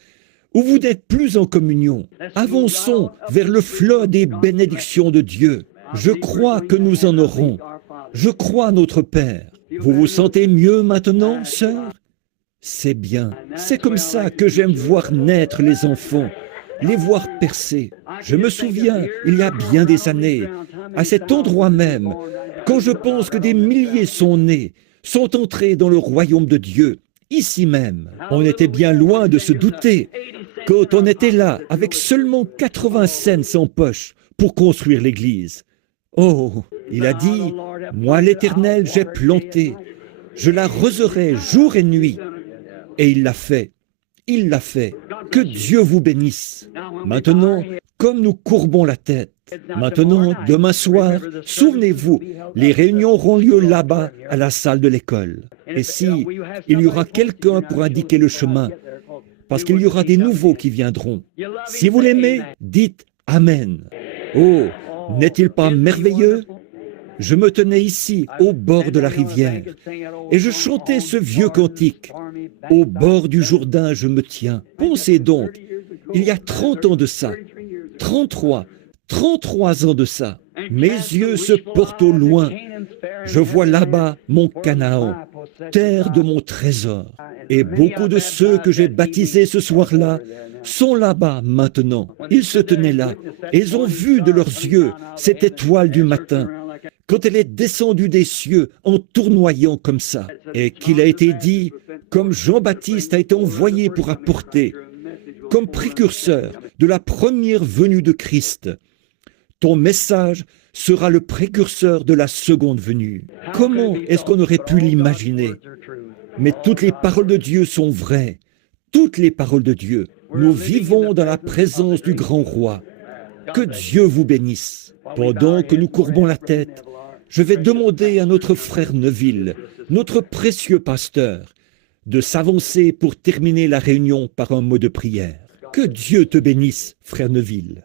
où vous n'êtes plus en communion. Avançons vers le flot des bénédictions de Dieu. Je crois que nous en aurons. Je crois notre Père. Vous vous sentez mieux maintenant, sœur? C'est bien. C'est comme ça que j'aime voir naître les enfants, les voir percer. Je me souviens, il y a bien des années, à cet endroit même, Quand je pense que des milliers sont nés, sont entrés dans le royaume de Dieu, ici même, on était bien loin de se douter quand on était là avec seulement 80 cents en poche pour construire l'église. Oh, il a dit, moi l'Éternel j'ai planté, je l'arroserai jour et nuit. Et il l'a fait. Il l'a fait. Que Dieu vous bénisse. Maintenant, comme nous courbons la tête, maintenant, demain soir, souvenez-vous, les réunions auront lieu là-bas, à la salle de l'école. Et si il y aura quelqu'un pour indiquer le chemin, parce qu'il y aura des nouveaux qui viendront. Si vous l'aimez, dites Amen. Oh, n'est-il pas merveilleux? Je me tenais ici, au bord de la rivière, et je chantais ce vieux cantique. Au bord du Jourdain, je me tiens. Pensez donc, il y a 30 ans de ça, 33 ans de ça. Mes yeux se portent au loin. Je vois là-bas mon Canaan, terre de mon trésor. Et beaucoup de ceux que j'ai baptisés ce soir-là sont là-bas maintenant. Ils se tenaient là, et ils ont vu de leurs yeux cette étoile du matin, quand elle est descendue des cieux en tournoyant comme ça, et qu'il a été dit, comme Jean-Baptiste a été envoyé pour apporter, comme précurseur de la première venue de Christ, ton message sera le précurseur de la seconde venue. Comment est-ce qu'on aurait pu l'imaginer? Mais toutes les paroles de Dieu sont vraies. Toutes les paroles de Dieu. Nous vivons dans la présence du grand roi. Que Dieu vous bénisse. Pendant que nous courbons la tête, je vais demander à notre frère Neville, notre précieux pasteur, de s'avancer pour terminer la réunion par un mot de prière. Que Dieu te bénisse, frère Neville.